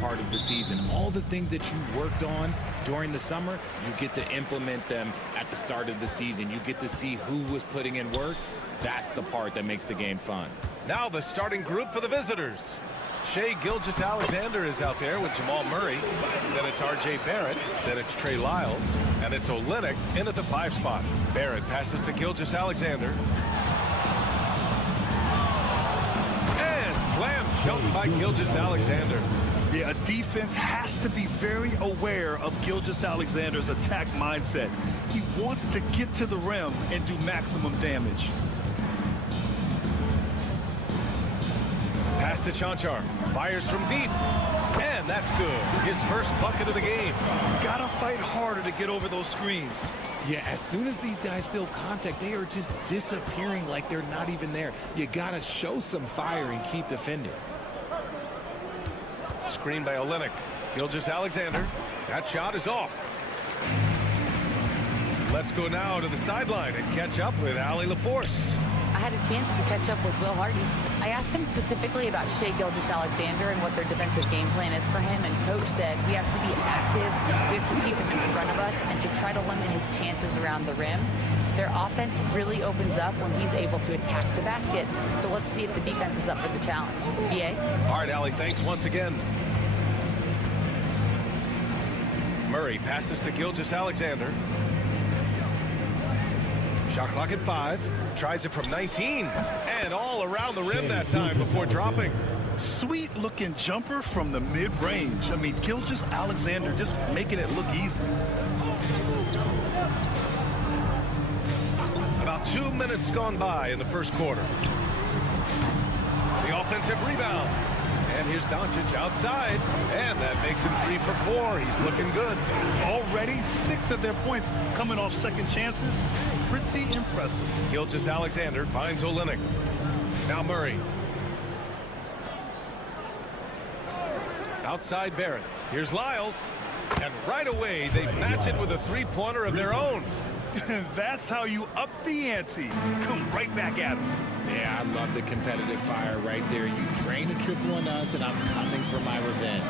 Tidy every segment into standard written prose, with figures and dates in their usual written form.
Part of the season, all the things that you worked on during the summer, you get to implement them at the start of the season. You get to see who was putting in work. That's the part that makes the game fun. Now the starting group for the visitors. Shai Gilgeous-Alexander is out there with Jamal Murray. Then it's R.J. Barrett. Then it's Trey Lyles. And it's Olynyk in at the 5 spot. Barrett passes to Gilgeous-Alexander. And slam dunk by Gilgeous-Alexander. Yeah, a defense has to be very aware of Gilgeous-Alexander's attack mindset. He wants to get to the rim and do maximum damage. Pass to Chanchar. Fires from deep. And that's good. His first bucket of the game. Gotta fight harder to get over those screens. Yeah, as soon as these guys feel contact, they are just disappearing like they're not even there. You gotta show some fire and keep defending. Screen by Olynyk. Gilgeous-Alexander. That shot is off. Let's go now to the sideline and catch up with Allie LaForce. I had a chance to catch up with Will Hardy. I asked him specifically about Shai Gilgeous-Alexander and what their defensive game plan is for him, and Coach said we have to be active, we have to keep him in front of us, and to try to limit his chances around the rim. Their offense really opens up when he's able to attack the basket. So let's see if the defense is up for the challenge. BA? All right, Allie, thanks once again. Murray passes to Gilgeous-Alexander. Shot clock at 5. Tries it from 19. And all around the rim that time before dropping. Sweet looking jumper from the mid-range. I mean, Gilgeous-Alexander just making it look easy. About 2 minutes gone by in the first quarter. The offensive rebound. And here's Doncic outside. And that makes him 3 for 4. He's looking good. Already 6 of their points coming off second chances. Pretty impressive. Gilgeous-Alexander finds Olynyk. Now Murray. Outside Barrett. Here's Lyles. And right away, they match it with a 3-pointer of their own. That's how you up the ante. Come right back at him. Yeah, I love the competitive fire right there. You drain a triple on us, and I'm coming for my revenge.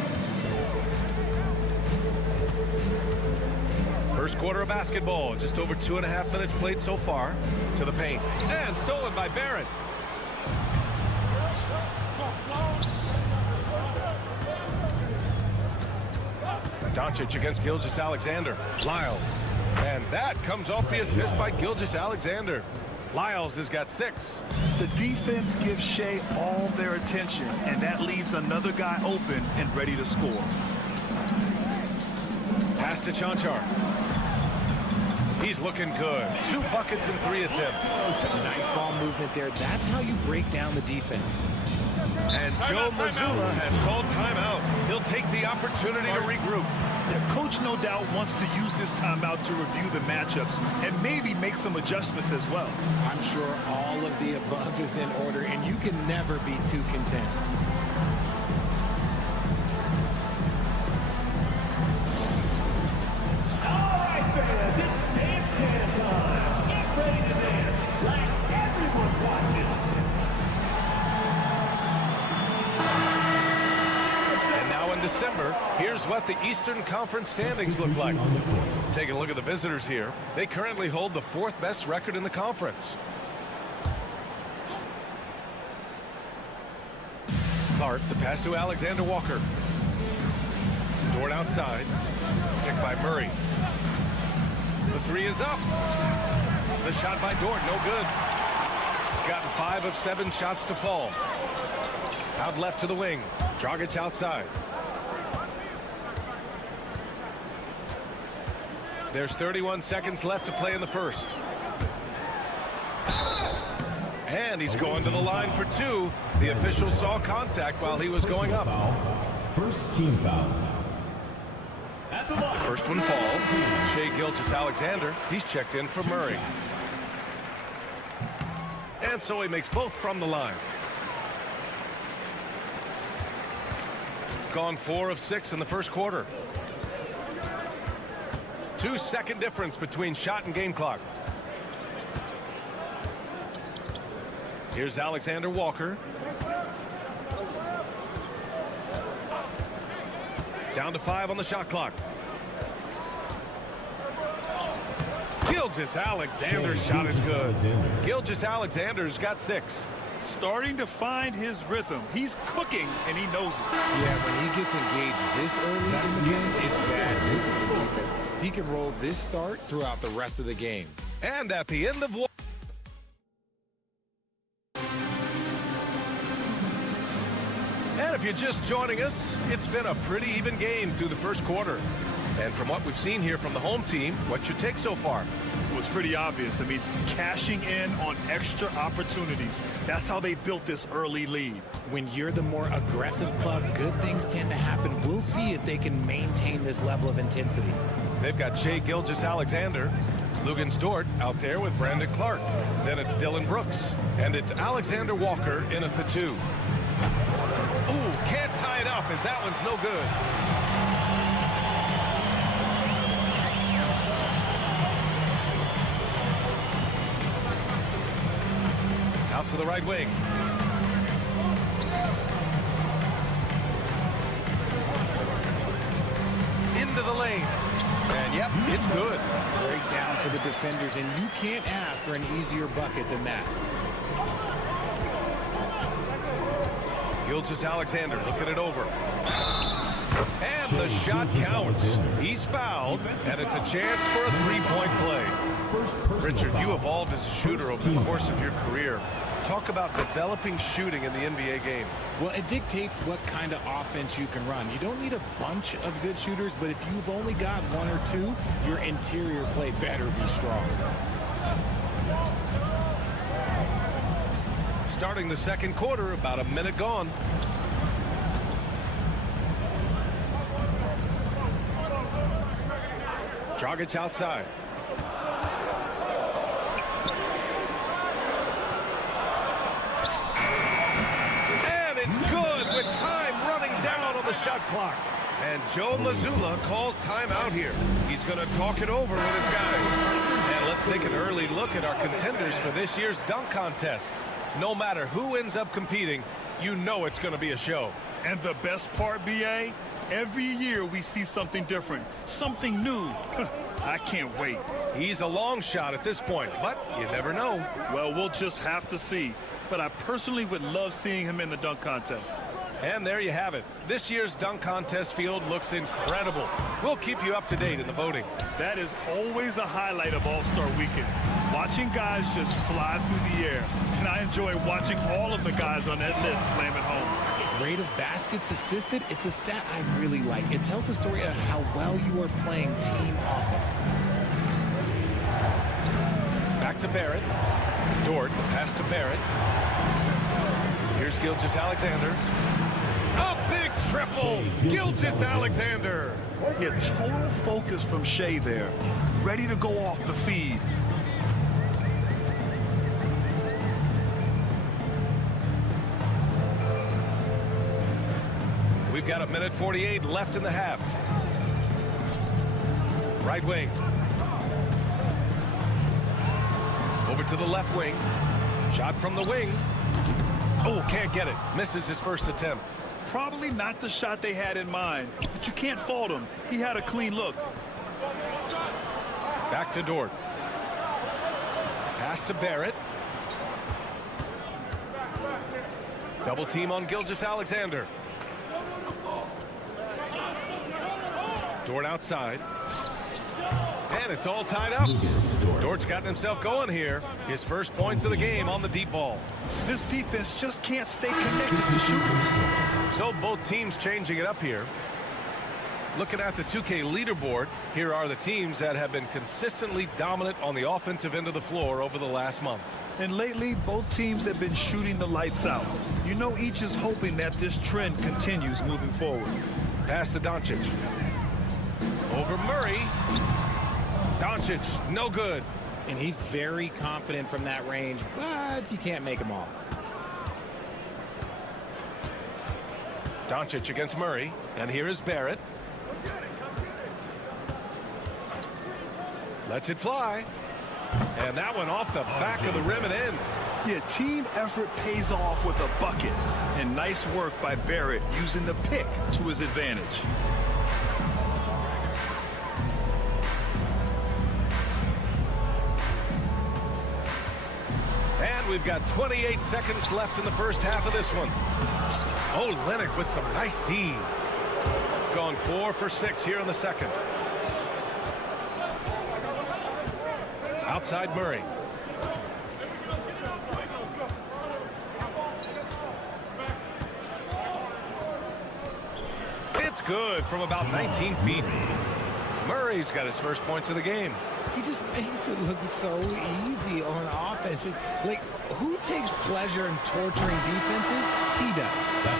First quarter of basketball. Just over 2.5 minutes played so far. To the paint. And stolen by Barrett. Doncic against Gilgeous-Alexander. Lyles. And that comes off the assist by Gilgeous-Alexander. Lyles has got 6. The defense gives Shai all their attention, and that leaves another guy open and ready to score. Pass to Chanchar. He's looking good. 2 buckets in 3 attempts. Nice ball movement there. That's how you break down the defense. And Joe Mazzulla has called timeout. He'll take the opportunity to regroup. The coach, no doubt, wants to use this timeout to review the matchups and maybe make some adjustments as well. I'm sure all of the above is in order, and you can never be too content. All right, fans, it's dance time. Get ready to dance like everyone's watching. December, here's what the Eastern Conference standings look like. Taking a look at the visitors here, they currently hold the 4th best record in the conference. Clark, the pass to Alexander Walker. Dort outside. Picked by Murray. The 3 is up. The shot by Dort, no good. Gotten 5 of 7 shots to fall. Out left to the wing. Dragic outside. There's 31 seconds left to play in the first. And he's going to the line for two. The official saw contact while he was going up. First team foul. At the line. First one falls. Shai Gilgeous-Alexander, he's checked in for Murray. And so he makes both from the line. Gone 4 of 6 in the first quarter. 2-second difference between shot and game clock. Here's Alexander Walker. Down to 5 on the shot clock. Gilgeous-Alexander's shot is good. Gilgeous-Alexander's got 6. Starting to find his rhythm. He's cooking, and he knows it. Yeah, when he gets engaged this early in the game, it's bad news for the defense. He can roll this start throughout the rest of the game. And at the end of one. And if you're just joining us, it's been a pretty even game through the first quarter. And from what we've seen here from the home team, what's your take so far? It was pretty obvious. I mean, cashing in on extra opportunities. That's how they built this early lead. When you're the more aggressive club, good things tend to happen. We'll see if they can maintain this level of intensity. They've got Shai Gilgeous-Alexander, Lugens Dort out there with Brandon Clark. Then it's Dylan Brooks. And it's Alexander Walker in at the 2. Ooh, can't tie it up as that one's no good. Out to the right wing. Into the lane. And yep, it's good. Breakdown for the defenders, and you can't ask for an easier bucket than that. Gilgeous-Alexander looking it over. And the shot counts. He's fouled, and it's a chance for a three-point play. Richard, you evolved as a shooter over the course of your career. Talk about developing shooting in the NBA game. Well, it dictates what kind of offense you can run. You don't need a bunch of good shooters, but if you've only got 1 or 2, your interior play better be strong. Starting the second quarter, about a minute gone. Dragic outside. And it's good with time running down on the shot clock. And Joe Mazzulla calls timeout here. He's going to talk it over with his guys. And let's take an early look at our contenders for this year's dunk contest. No matter who ends up competing, you know it's going to be a show. And the best part, B.A., every year we see something different, something new. I can't wait. He's a long shot at this point, but you never know. Well, we'll just have to see. But I personally would love seeing him in the dunk contest. And there you have it. This year's dunk contest field looks incredible. We'll keep you up to date in the voting. That is always a highlight of All-Star Weekend. Watching guys just fly through the air. And I enjoy watching all of the guys on that list slam it home. Rate of baskets assisted, it's a stat I really like. It tells the story of how well you are playing team offense. Back to Barrett. Dort, the pass to Barrett. Here's Gilgeous-Alexander. A big triple! Gilgeous-Alexander! Yeah, total focus from Shai there. Ready to go off the feed. We've got 1:48 left in the half. Right wing. Over to the left wing. Shot from the wing. Oh, can't get it. Misses his first attempt. Probably not the shot they had in mind, but you can't fault him. He had a clean look. Back to Dort. Pass to Barrett. Double team on Gilgeous-Alexander. Dort outside. And it's all tied up. Dort's gotten himself going here. His first points of the game on the deep ball. This defense just can't stay connected to shooters. So both teams changing it up here. Looking at the 2K leaderboard, here are the teams that have been consistently dominant on the offensive end of the floor over the last month. And lately, both teams have been shooting the lights out. You know, each is hoping that this trend continues moving forward. Pass to Doncic. Over Murray. Doncic, no good. And he's very confident from that range, but you can't make them all. Doncic against Murray. And here is Barrett. Lets it fly. And that one off the back of the rim and in. Yeah, team effort pays off with a bucket. And nice work by Barrett using the pick to his advantage. And we've got 28 seconds left in the first half of this one. Oh, Olynyk with some nice D. Gone 4 for 6 here in the second. Outside Murray. It's good from about 19 feet. Murray's got his first points of the game. He just makes it look so easy on offense. Like, who takes pleasure in torturing defenses? He does.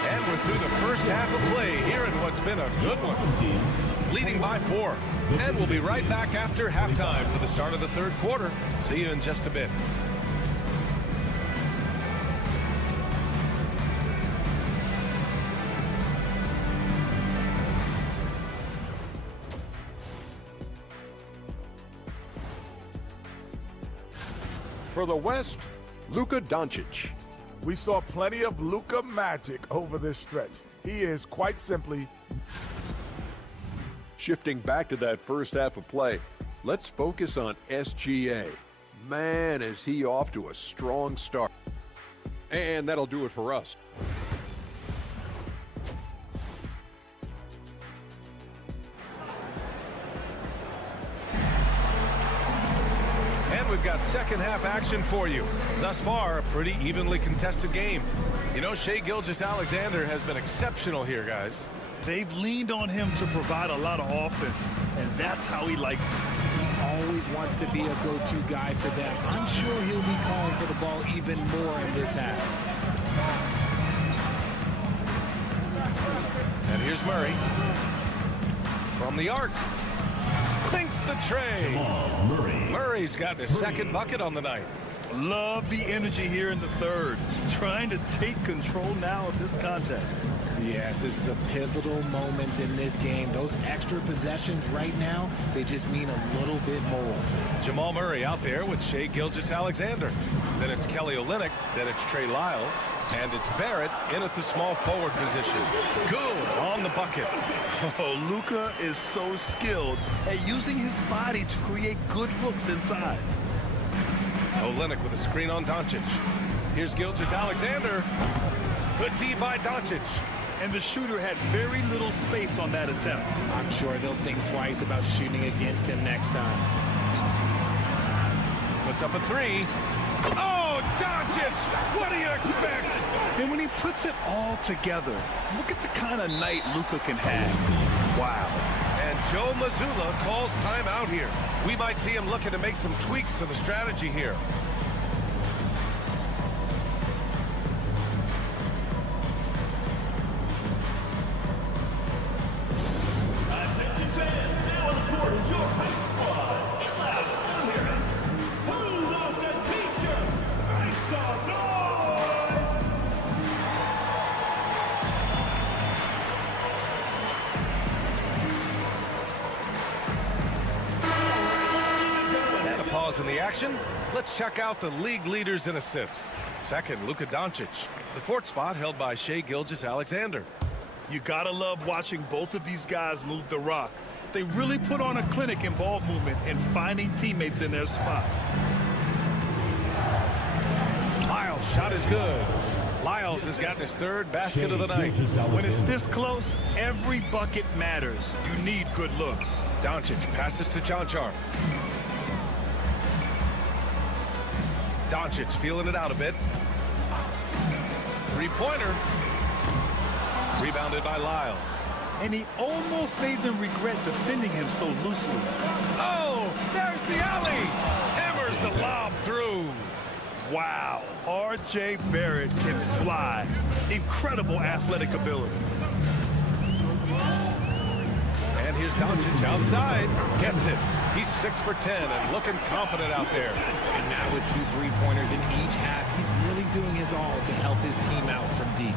And we're through the first half of play here in what's been a good one. Leading by 4. And we'll be right back after halftime for the start of the third quarter. See you in just a bit. For the West, Luka Doncic. We saw plenty of Luka magic over this stretch. He is quite simply... Shifting back to that first half of play, let's focus on SGA. Man, is he off to a strong start. And that'll do it for us. And we've got second half action for you. Thus far, a pretty evenly contested game. You know, Shai Gilgeous-Alexander has been exceptional here, guys. They've leaned on him to provide a lot of offense, and that's how he likes it. He always wants to be a go-to guy for them. I'm sure he'll be calling for the ball even more in this half. And here's Murray. From the arc. Sinks the tray. Murray's got his second bucket on the night. Love the energy here in the third. Trying to take control now of this contest. Yes, this is a pivotal moment in this game. Those extra possessions right now, they just mean a little bit more. Jamal Murray out there with Shai Gilgeous-Alexander. Then it's Kelly Olynyk. Then it's Trey Lyles. And it's Barrett in at the small forward position. Good on the bucket. Oh, Luka is so skilled at using his body to create good looks inside. Olynyk with a screen on Doncic. Here's Gilgeous-Alexander. Good D by Doncic. And the shooter had very little space on that attempt. I'm sure they'll think twice about shooting against him next time. Puts up a 3. Oh, Doncic! What do you expect? And when he puts it all together, look at the kind of night Luka can have. Wow. And Joe Mazzulla calls timeout here. We might see him looking to make some tweaks to the strategy here. Attention fans, now on the court is your hype squad. Get loud, I'm hearing. Who loves a t-shirt? Make some noise! And a pause in the action. Let's check out the league leaders in assists. Second, Luka Doncic. The fourth spot held by Shai Gilgeous-Alexander. You gotta love watching both of these guys move the rock. They really put on a clinic in ball movement and finding teammates in their spots. Lyles' shot is good. Lyles has gotten his third basket of the night. When it's this close, every bucket matters. You need good looks. Doncic passes to Cancar. Doncic feeling it out a bit. Three-pointer. Rebounded by Lyles. And he almost made them regret defending him so loosely. Oh, there's the alley. Hammers the lob through. Wow, R.J. Barrett can fly. Incredible athletic ability. And here's Doncic outside. Gets it. He's 6 for 10 and looking confident out there. And now with 2 3-pointers in each half, he's really doing his all to help his team out from deep.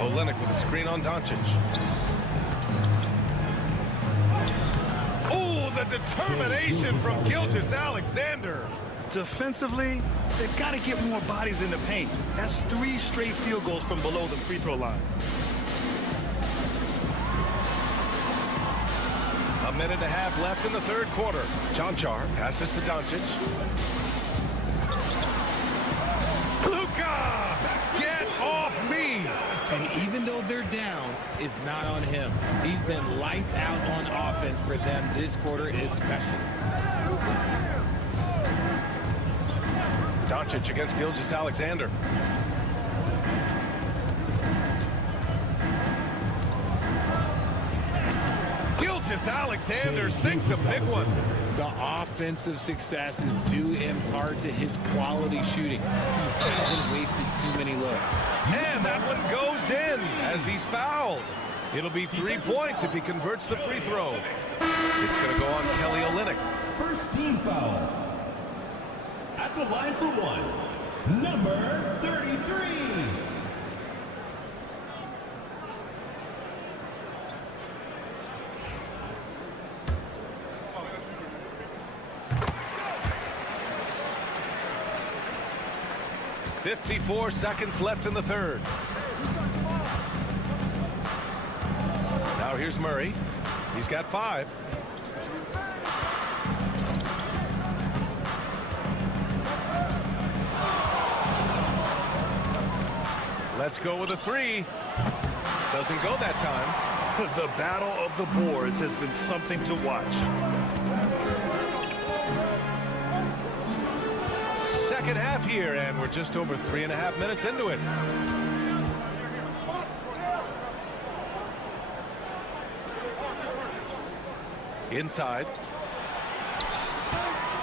Olynyk with a screen on Doncic. Oh, the determination from Gilgeous-Alexander. Defensively, they've got to get more bodies in the paint. That's 3 straight field goals from below the free throw line. A minute and a half left in the third quarter. Jonchar passes to Doncic. Luka! Get off me! And even though they're down, it's not on him. He's been lights out on offense for them this quarter especially. Doncic against Gilgeous-Alexander. Gilgeous-Alexander sinks a big one. The offensive success is due in part to his quality shooting. He hasn't wasted too many looks. And that one goes in as he's fouled. It'll be 3 points if he converts the free throw. It's going to go on Kelly Olynyk. First team foul. At the line for one, number 33. .54 seconds left in the third. Now here's Murray. He's got 5. Let's go with a 3. Doesn't go that time. The battle of the boards has been something to watch. Second half here, and we're just over 3.5 minutes into it. Inside.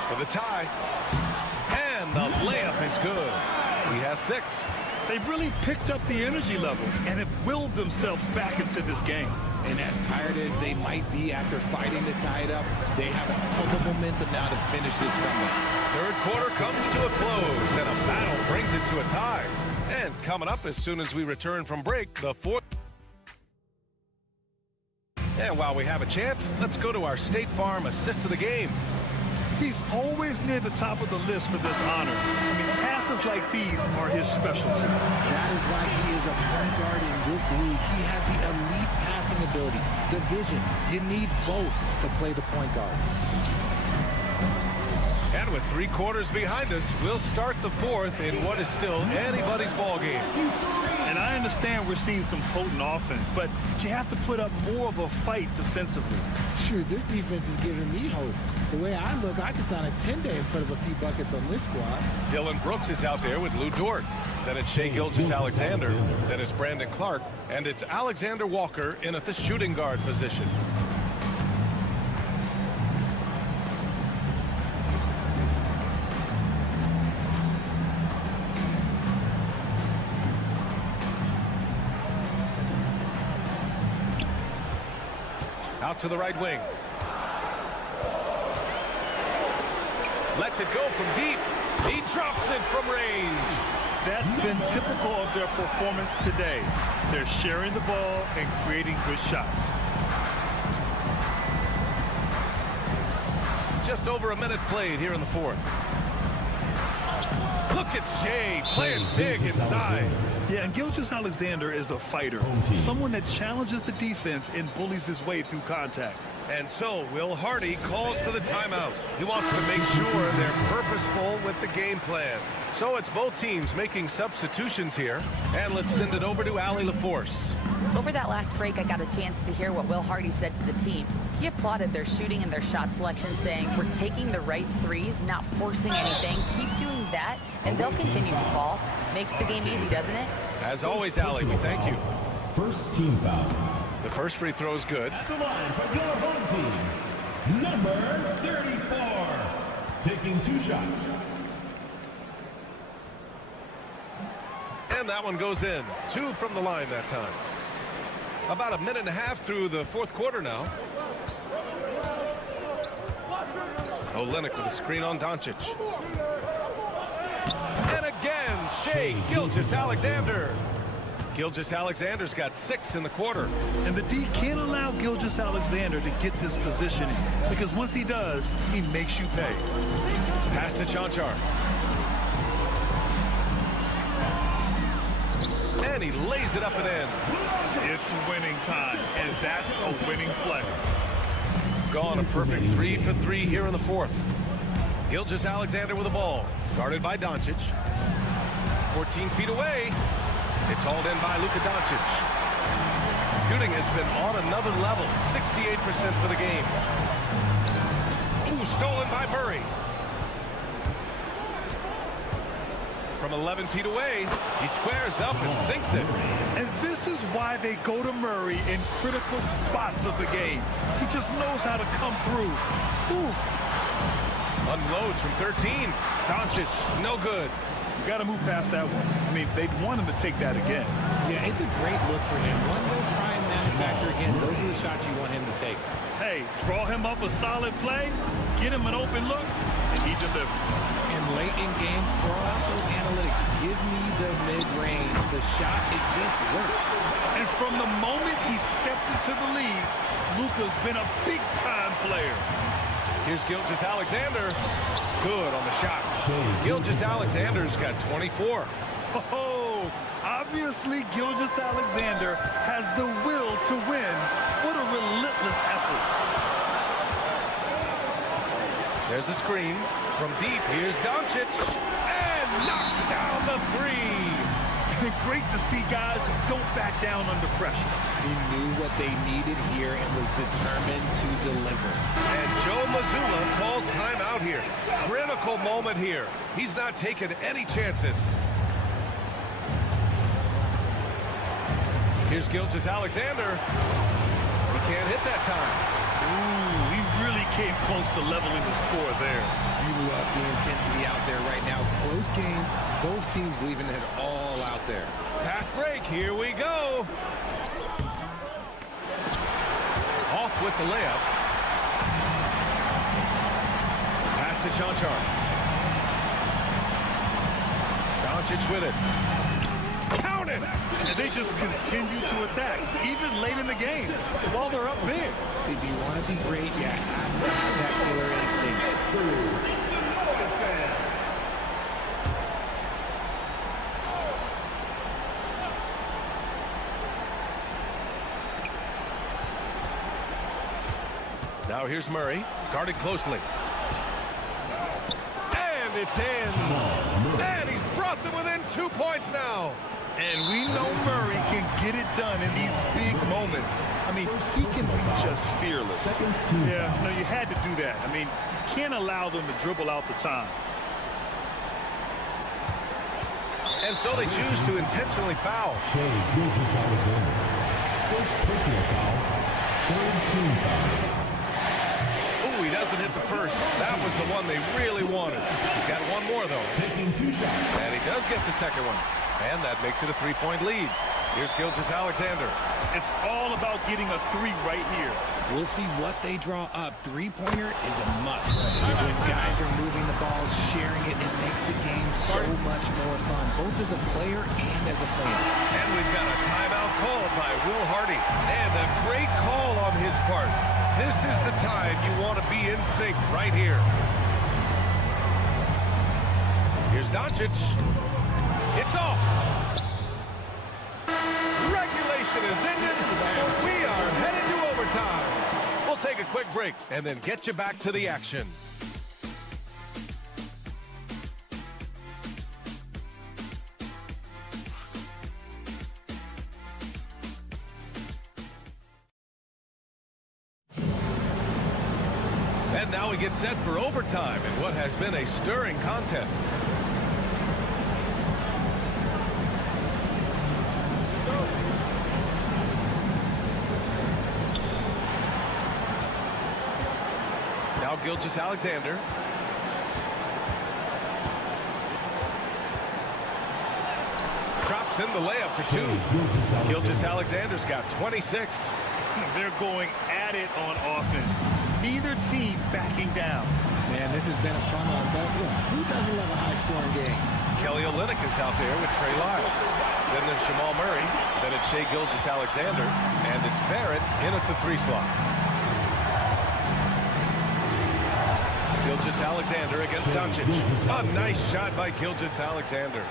For the tie. And the layup is good. He has 6. They've really picked up the energy level and have willed themselves back into this game. And as tired as they might be after fighting to tie it up, they have all the momentum now to finish this comeback. Third quarter comes to a close, and a battle brings it to a tie. And coming up as soon as we return from break, the fourth. And while we have a chance, let's go to our State Farm assist of the game. He's always near the top of the list for this honor. I mean, passes like these are his specialty. That is why he is a point guard in this league. He has the elite passing ability, the vision. You need both to play the point guard. And with 3 quarters behind us, we'll start the fourth in what is still anybody's ball game. And I understand we're seeing some potent offense, but you have to put up more of a fight defensively. Shoot, this defense is giving me hope. The way I look, I could sign a 10-day and put up a few buckets on this squad. Dylan Brooks is out there with Lou Dort. Then it's Shai Gilgeous-Alexander. Then it's Brandon Clark. And it's Alexander Walker in at the shooting guard position. Out to the right wing. Lets it go from deep. He drops it from range. That's been typical of their performance today. They're sharing the ball and creating good shots. Just over a minute played here in the fourth. Look at Shai playing big inside. Yeah, and Gilgeous-Alexander is a fighter. Someone that challenges the defense and bullies his way through contact. And so Will Hardy calls for the timeout. He wants to make sure they're purposeful with the game plan. So it's both teams making substitutions here. And let's send it over to Allie LaForce. Over that last break, I got a chance to hear what Will Hardy said to the team. He applauded their shooting and their shot selection, saying, "We're taking the right threes, not forcing anything. Keep doing that, and they'll continue to fall." Makes the game easy, doesn't it? As always, Allie, we thank you. First team foul. The first free throw is good. At the line for your home team, number 34. taking 2 shots. And that one goes in. 2 from the line that time. About a minute and a half through the fourth quarter now. Olenek with a screen on Doncic. And again, Shai Gilgeous-Alexander. Gilgeous-Alexander's got 6 in the quarter. And the D can't allow Gilgeous-Alexander to get this positioning, because once he does, he makes you pay. Pass to Chanchar. And he lays it up and in. It's winning time, and that's a winning play. Gone a perfect 3 for 3 here in the fourth. Gilgeous-Alexander with the ball. Guarded by Doncic. 14 feet away. It's hauled in by Luka Doncic. Shooting has been on another level. 68% for the game. Ooh, stolen by Murray. From 11 feet away, he squares up and sinks it. And this is why they go to Murray in critical spots of the game. He just knows how to come through. Ooh. Unloads from 13. Doncic, no good. You got to move past that one. I mean, they'd want him to take that again. Yeah, it's a great look for him. One they'll try and manufacture again. Those are the shots you want him to take. Hey, draw him up a solid play, get him an open look, and he delivers. And late in games, throw out those analytics. Give me the mid-range. The shot, it just works. And from the moment he stepped into the league, Luka's been a big-time player. Here's Gilgeous-Alexander. Good on the shot. Gilgeous-Alexander's got 24. Oh, obviously Gilgeous-Alexander has the will to win. What a relentless effort. There's a screen. From deep, here's Doncic. And knocks down the 3. Great to see guys who don't back down under pressure. He knew what they needed here and was determined to deliver. And Joe Mazzulla calls timeout here. Critical moment here. He's not taking any chances. Here's Gilgeous-Alexander. He can't hit that time. Ooh, he really came close to leveling the score there. You love the intensity out there right now. Close game. Both teams leaving it all out there. Fast break. Here we go. Off with the layup. Pass to Chanchar. Doncic with it. Count it! And they just continue to attack, even late in the game, while they're up big. If you want to be great, you have to have that killer instinct. Now here's Murray, guarded closely. And it's in. And he's brought them within 2 points now. And we know Murray can get it done in these big moments. I mean, he can be just fearless. Yeah, no, you had to do that. I mean, you can't allow them to dribble out the time. And so they choose to intentionally foul. Shai Gilgeous-Alexander. First personal foul. Third team foul. Ooh, he doesn't hit the first. That was the one they really wanted. He's got one more, though. Taking 2 shots. And he does get the second one. And that makes it a 3-point lead. Here's Gilgeous-Alexander. It's all about getting a 3 right here. We'll see what they draw up. Three-pointer is a must. When guys are moving the ball, sharing it, it makes the game so much more fun, both as a player and as a fan. And we've got a timeout called by Will Hardy. And a great call on his part. This is the time you want to be in sync right here. Here's Doncic. It's off. Regulation is ended, and we are headed to overtime. We'll take a quick break and then get you back to the action. And now we get set for overtime in what has been a stirring contest. Now Gilgeous-Alexander. drops in the layup for two. Gilgeous-Alexander's got 26. They're going at it on offense. Neither team backing down. Man, this has been a fun one. But look, who doesn't love a high-scoring game? Kelly Olynyk is out there with Trey Lyles. Then there's Jamal Murray. Then it's Shai Gilgeous-Alexander. And it's Barrett in at the 3 slot. Gilgeous-Alexander against Doncic. A nice shot by Gilgeous-Alexander.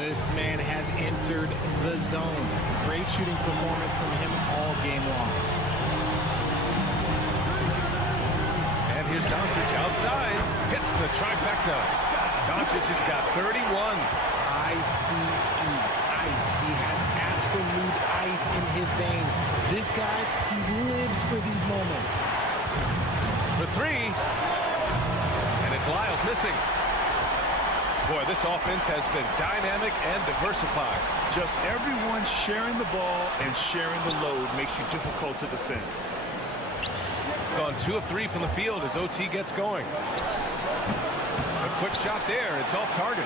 This man has entered the zone. Great shooting performance from him all game long. And here's Doncic outside. Hits the trifecta. Doncic has got 31. I-C-E, ice. He has absolute ice in his veins. This guy, he lives for these moments. For 3. And it's Lyles missing. Boy, this offense has been dynamic and diversified. Just everyone sharing the ball and sharing the load makes you difficult to defend. Gone 2 of 3 from the field as OT gets going. A quick shot there. It's off target.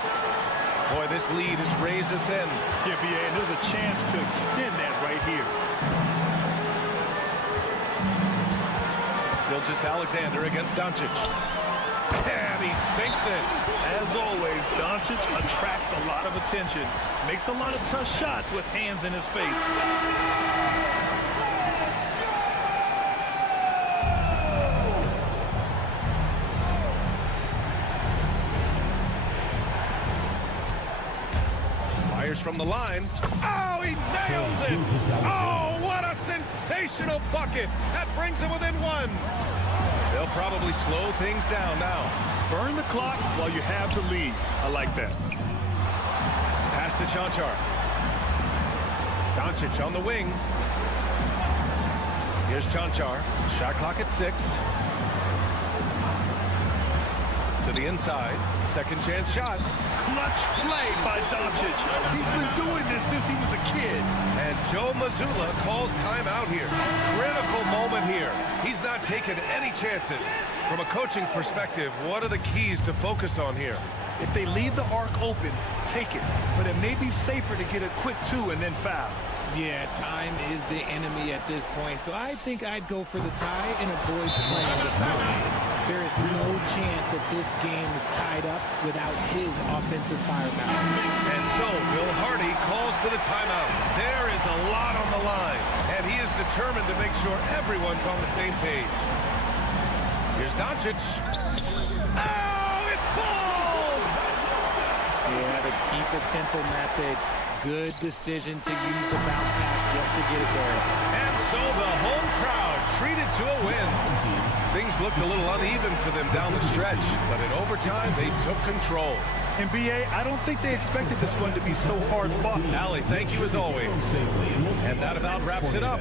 Boy, this lead is razor thin. Yeah, BA, and there's a chance to extend that right here. Gilgeous-Alexander against Doncic. And he sinks it. As always, Doncic attracts a lot of attention, makes a lot of tough shots with hands in his face. Fires from the line. Oh, he nails it! Oh, what a sensational bucket! That brings him within 1. They'll probably slow things down now. Burn the clock while you have the lead. I like that. Pass to Chanchar. Doncic on the wing. Here's Chanchar. Shot clock at 6. To the inside. Second chance shot. Clutch play by Doncic. He's been doing this since he was a kid. And Joe Mazzulla calls timeout here. Critical moment here. He's not taking any chances. From a coaching perspective, what are the keys to focus on here? If they leave the arc open, take it. But it may be safer to get a quick 2 and then foul. Yeah, time is the enemy at this point, so I think I'd go for the tie and avoid playing the foul. There is no chance that this game is tied up without his offensive firepower. And so, Will Hardy calls for the timeout. There is a lot on the line, and he is determined to make sure everyone's on the same page. Here's Doncic. Oh, it falls! Yeah, the keep it simple method. Good decision to use the bounce pass just to get it there. And so the home crowd treated to a win. Things looked a little uneven for them down the stretch, but in overtime, they took control. And BA, I don't think they expected this one to be so hard fought. Allie, thank you as always. And that about wraps it up.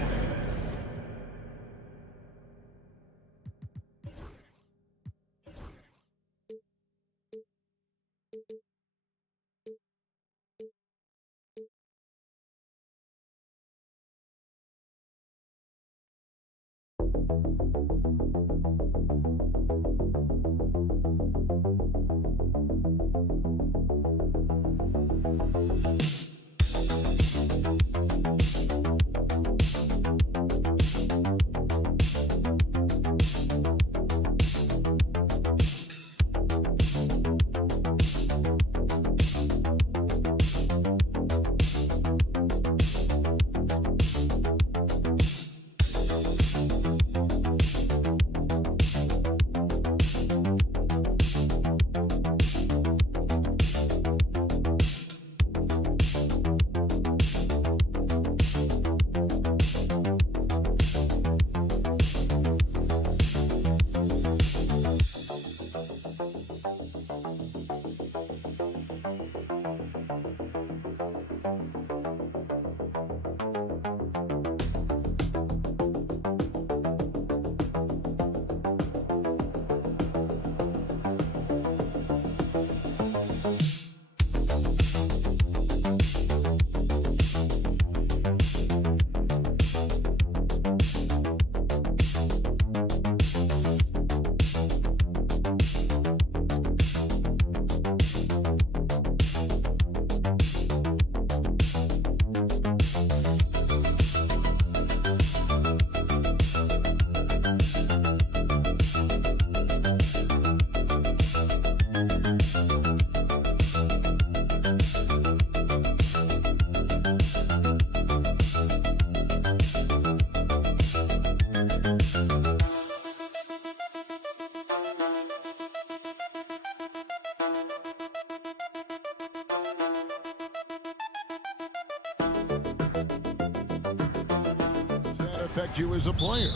affect you as a player?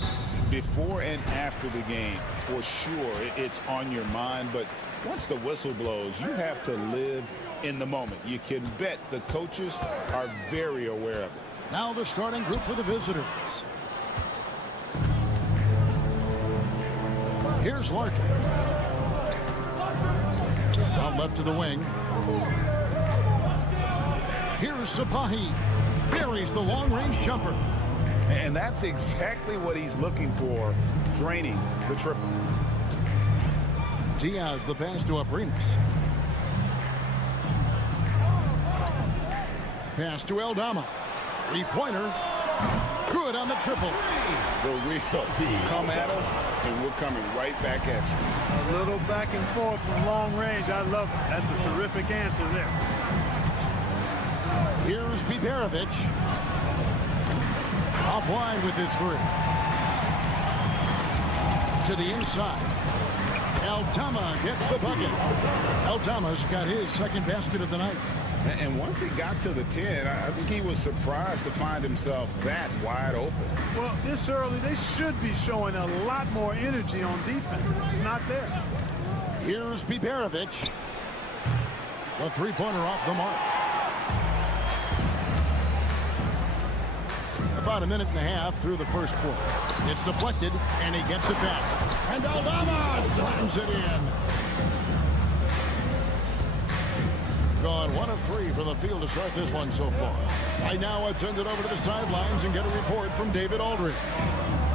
Before and after the game, for sure, it's on your mind. But once the whistle blows, you have to live in the moment. You can bet the coaches are very aware of it. Now the starting group for the visitors. Here's Larkin. Out left to the wing. Here's Sapahi. Buries the long-range jumper. And that's exactly what he's looking for, draining the triple. Diaz the pass to Abrinas. Pass to Aldama. Three-pointer. Good on the triple. The wheel come at us, and we're coming right back at you. A little back and forth from long range. I love it. That's a terrific answer there. Here's Biberovic. Offline with his three. To the inside. Aldama gets the bucket. Aldama's got his second basket of the night. And once he got to the 10, I think he was surprised to find himself that wide open. Well, this early, they should be showing a lot more energy on defense. It's not there. Here's Biberovic. The three-pointer off the mark. About a minute and a half through the first quarter. It's deflected, and he gets it back. And Aldama slams it in. Gone 1 of 3 from the field to start this one so far. I now send it over to the sidelines and get a report from David Aldridge.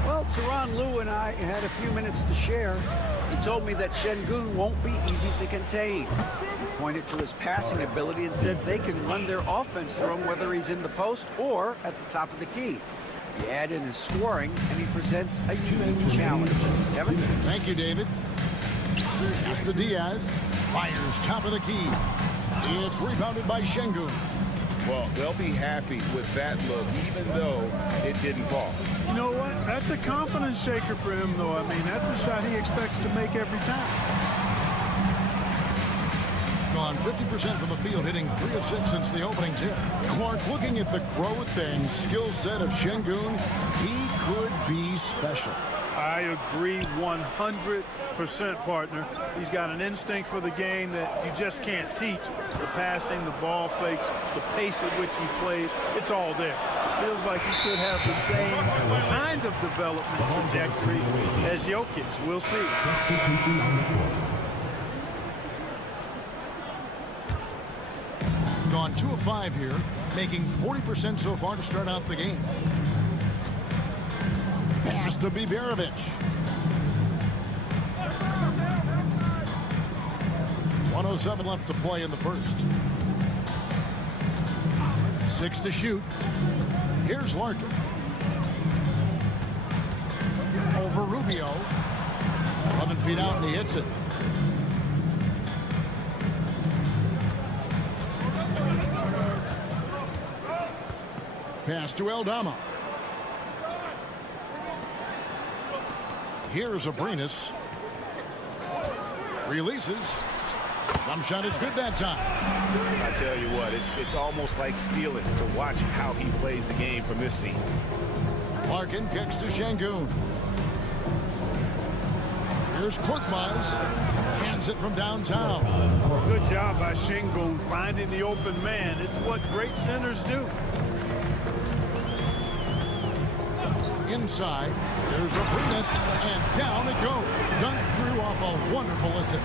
Well, Tyronn Lue and I had a few minutes to share. He told me that Şengün won't be easy to contain. He pointed to his passing ability and said they can run their offense through him whether he's in the post or at the top of the key. You add in his scoring, and he presents a unique challenge. Kevin? Thank you, David. Pass to Diaz. Fires top of the key. It's rebounded by Şengün. Well, they'll be happy with that look, even though it didn't fall. You know what? That's a confidence shaker for him, though. I mean, that's a shot he expects to make every time. Gone 50% from the field, hitting 3 of 6 since the opening tip. Clark, looking at the growth and skill set of Şengün, he could be special. I agree 100%, partner. He's got an instinct for the game that you just can't teach. The passing, the ball fakes, the pace at which he plays, it's all there. Feels like he could have the same kind of development trajectory as Jokic. We'll see. Gone 2 of 5 here, making 40% so far to start out the game. Pass to Biberovic. .107 left to play in the first. 6 to shoot. Here's Larkin. Over Rubio. 11 feet out, and he hits it. Pass to Aldama. Here's Abrinas. Releases. Jump shot is good that time. I tell you what, it's almost like stealing to watch how he plays the game from this seat. Larkin kicks to Şengün. Here's Korkmaz. Cans it from downtown. Good job by Şengün finding the open man. It's what great centers do. Inside, there's Abrinas, and down it goes. Dunked through off a wonderful assist.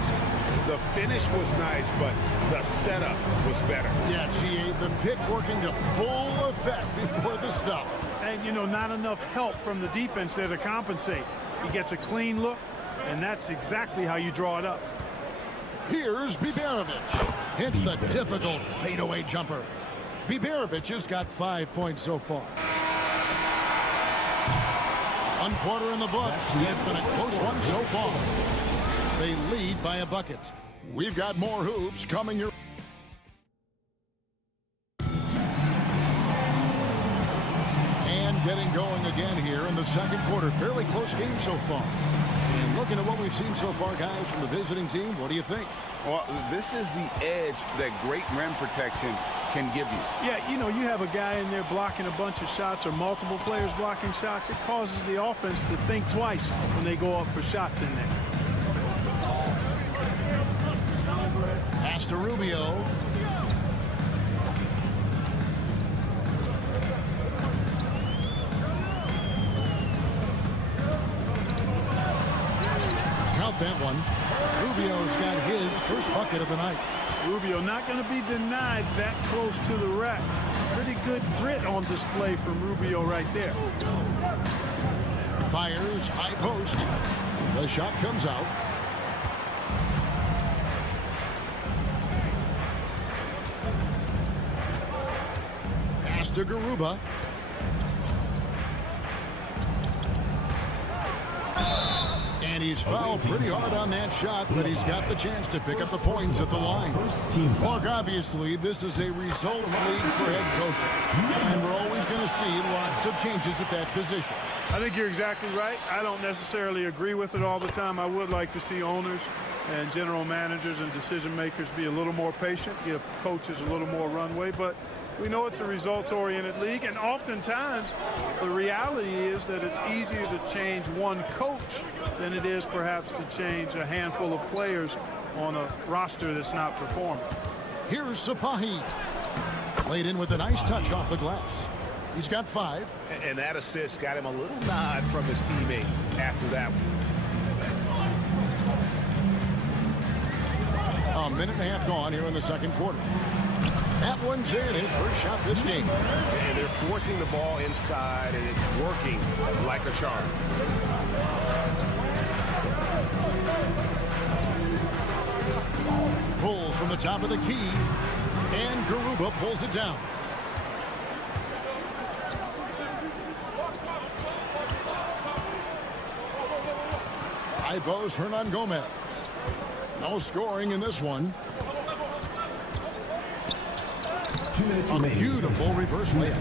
The finish was nice, but the setup was better. Yeah, GA, the pick working to full effect before the stuff. And, you know, not enough help from the defense there to compensate. He gets a clean look, and that's exactly how you draw it up. Here's Biberovic. Hits the difficult fadeaway jumper. Biberovic has got 5 points so far. 1 quarter in the books. It's been a close one so far. They lead by a bucket. We've got more hoops coming your... And getting going again here in the second quarter. Fairly close game so far. And looking at what we've seen so far, guys, from the visiting team, what do you think? Well, this is the edge that great rim protection can give you. Yeah, you know, you have a guy in there blocking a bunch of shots or multiple players blocking shots. It causes the offense to think twice when they go up for shots in there. Pass to Rubio. Count that one. Rubio's got his first bucket of the night. Rubio not going to be denied that close to the rack. Pretty good grit on display from Rubio right there. Fires, high post. The shot comes out. Pass to Garuba. And he's fouled pretty hard on that shot, but he's got the chance to pick up the points at the line. Look, obviously, this is a results league for head coaches, and we're always going to see lots of changes at that position. I think you're exactly right. I don't necessarily agree with it all the time. I would like to see owners and general managers and decision makers be a little more patient, give coaches a little more runway, but we know it's a results-oriented league, and oftentimes the reality is that it's easier to change one coach than it is perhaps to change a handful of players on a roster that's not performing. Here's Sapahi. Laid in with a nice touch off the glass. He's got 5. And that assist got him a little nod from his teammate after that one. A minute and a half gone here in the second quarter. That one's in, his first shot this game. And they're forcing the ball inside, and it's working like a charm. Pulls from the top of the key, and Garuba pulls it down. High post, Hernan Gomez. No scoring in this one. A beautiful reverse layup.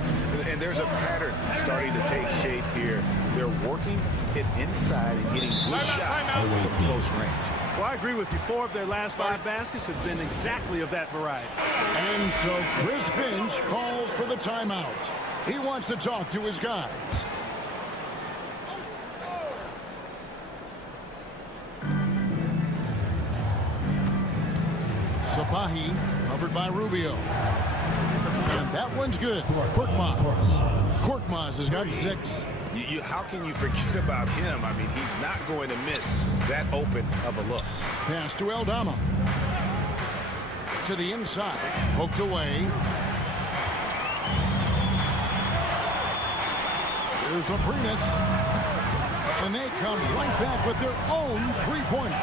And there's a pattern starting to take shape here. They're working it inside and getting good shots from close range. Well, I agree with you. 4 of their last 5 baskets have been exactly of that variety. And so Chris Finch calls for the timeout. He wants to talk to his guys. Sapahi covered by Rubio. And that one's good. Korkmaz has got 6. How can you forget about him? I mean, he's not going to miss that open of a look. Pass to Aldama. To the inside. Poked away. Here's Abrinas. And they come right back with their own three-pointer.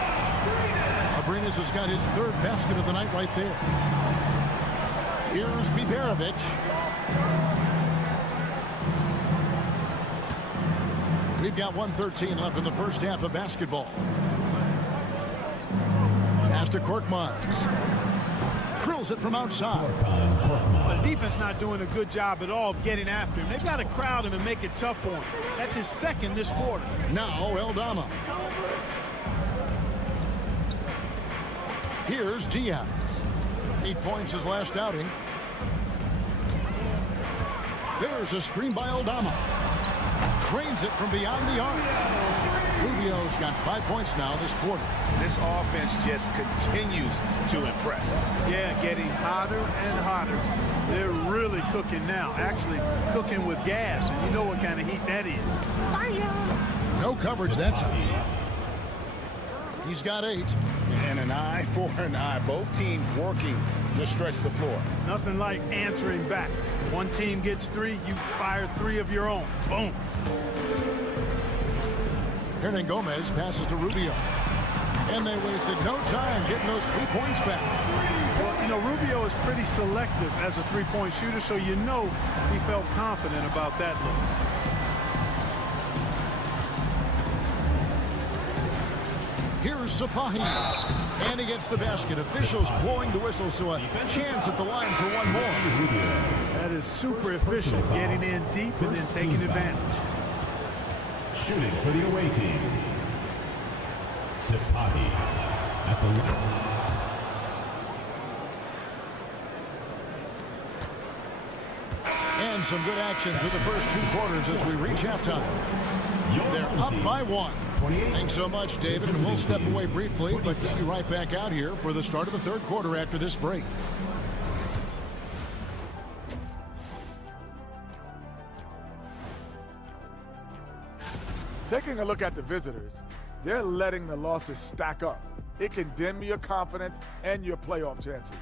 Abrinas has got his 3rd basket of the night right there. Here's Biberovic. We've got 1:13 left in the first half of basketball. Pass to Korkmaz. Drills it from outside. But the defense not doing a good job at all of getting after him. They've got to crowd him and make it tough for him. That's his 2nd this quarter. Now Aldama. Here's Diaz. 8 points his last outing. There's a screen by Aldama. Drains it from beyond the arc. Rubio's got 5 points now this quarter. This offense just continues to impress. Yeah, getting hotter and hotter. They're really cooking now. Actually cooking with gas, and you know what kind of heat that is. Fire! No coverage that time. He's got 8. And an eye for an eye. Both teams working to stretch the floor. Nothing like answering back. One team gets 3, you fire 3 of your own. Boom. Hernan Gomez passes to Rubio. And they wasted no time getting those 3 points back. Well, you know, Rubio is pretty selective as a 3-point shooter, so you know he felt confident about that look. Here's Sapahi. And he gets the basket. Officials blowing the whistle, so a chance at the line for one more. That is super efficient, getting in deep and then taking advantage. Shooting for the away team. Sapahi at the line. And some good action through the first 2 quarters as we reach halftime. They're up by 1. Thanks so much, David, and we'll step away briefly, but get you right back out here for the start of the third quarter after this break. Taking a look at the visitors, they're letting the losses stack up. It can dim your confidence and your playoff chances.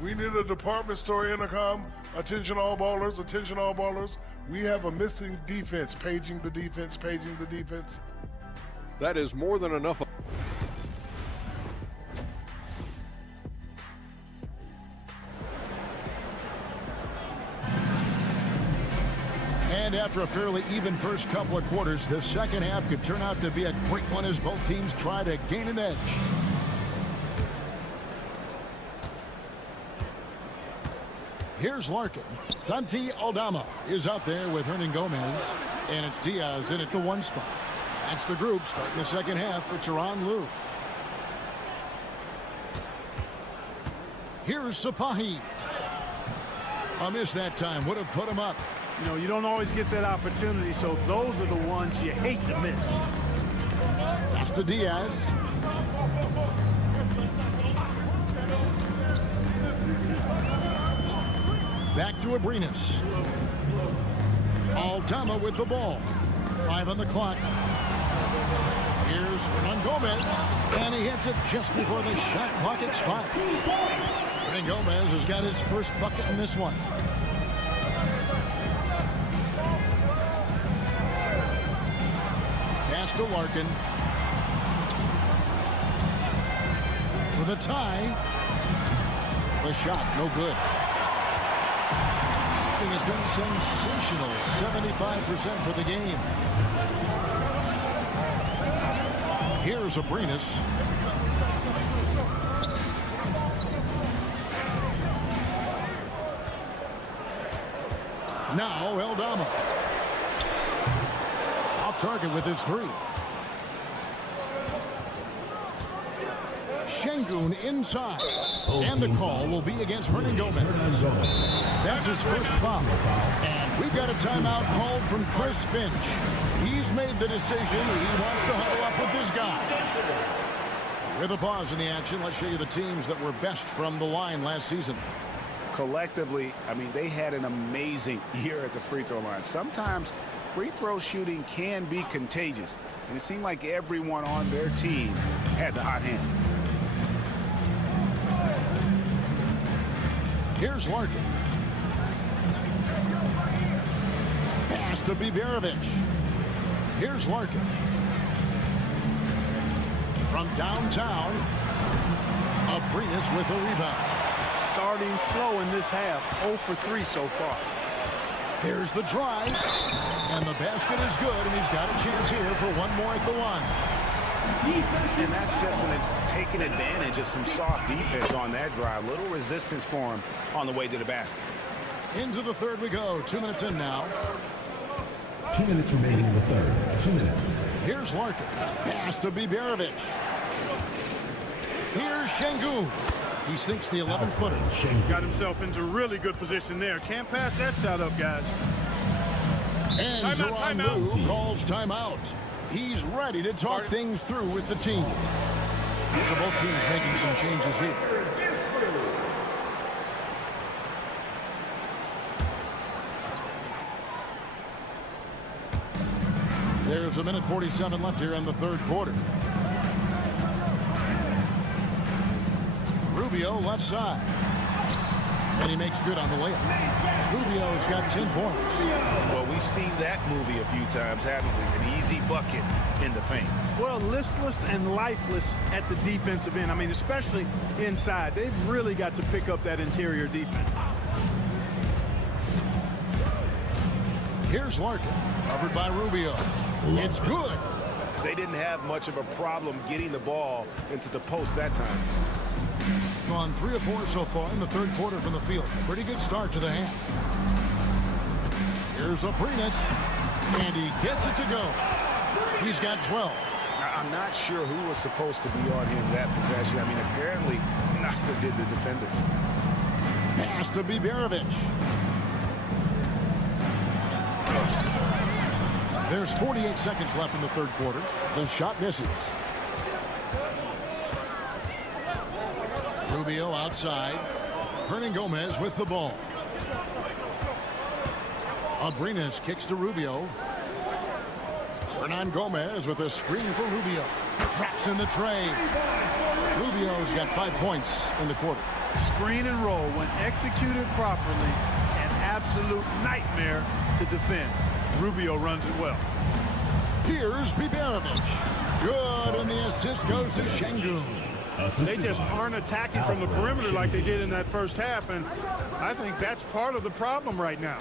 We need a department store intercom. Attention all ballers, attention all ballers. We have a missing defense. Paging the defense, paging the defense. That is more than enough. And after a fairly even first couple of quarters, the second half could turn out to be a great one as both teams try to gain an edge. Here's Larkin. Santi Aldama is out there with Hernan Gomez. And it's Diaz in at the 1 spot. That's the group starting the second half for Tyronn Lue. Here's Sapahi. A miss that time. Would have put him up. You know, you don't always get that opportunity, so those are the ones you hate to miss. That's to Diaz. Back to Abrinas. Aldama with the ball. 5 on the clock. Here's Hernan Gomez, and he hits it just before the shot clock expires. Hernan Gomez has got his first bucket in this one. Pass to Larkin. For the tie. The shot, no good. Has been sensational. 75% for the game. Here's Abrinas. Now Aldama. Off target with his 3. Şengün inside. And the call will be against Hernan Gomez. That's his first foul. And we've got a timeout called from Chris Finch. He's made the decision. He wants to huddle up with this guy. With a pause in the action, let's show you the teams that were best from the line last season. Collectively, I mean, they had an amazing year at the free throw line. Sometimes free throw shooting can be contagious. And it seemed like everyone on their team had the hot hand. Here's Larkin. Pass to Biberovic. Here's Larkin. From downtown, Abrinas with a rebound. Starting slow in this half. 0 for 3 so far. Here's the drive. And the basket is good, and he's got a chance here for one more at the line. And that's just taking advantage of some soft defense on that drive. Little resistance for him on the way to the basket. Into the third we go. 2 minutes in now. 2 minutes remaining in the third. 2 minutes. Here's Larkin. Pass to Biberovic. Here's Şengün. He sinks the 11-footer. Got himself into really good position there. Can't pass that shot up, guys. And Tyronn Lue calls timeout. He's ready to talk things through with the team. So both teams making some changes here. There's a minute 47 left here in the third quarter. Rubio left side. And he makes good on the layup. Rubio's got 10 points. Well, we've seen that movie a few times, haven't we? An easy bucket in the paint. Well, listless and lifeless at the defensive end. I mean, especially inside. They've really got to pick up that interior defense. Here's Larkin, covered by Rubio. It's good. They didn't have much of a problem getting the ball into the post that time. Gone 3 of 4 so far in the third quarter from the field. Pretty good start to the half. Here's Abrinas, and he gets it to go. He's got 12. I'm not sure who was supposed to be on him that possession. I mean, apparently neither did the defenders. Pass to Biberovic. There's 48 seconds left in the third quarter. The shot misses. Rubio outside. Hernan Gomez with the ball. Abrinas kicks to Rubio. Hernan Gomez with a screen for Rubio. Traps in the tray. Rubio's got 5 points in the quarter. Screen and roll, when executed properly, an absolute nightmare to defend. Rubio runs it well. Here's Biberovic. Good, and the assist goes to Şengün. They just aren't attacking from the perimeter like they did in that first half, and I think that's part of the problem right now.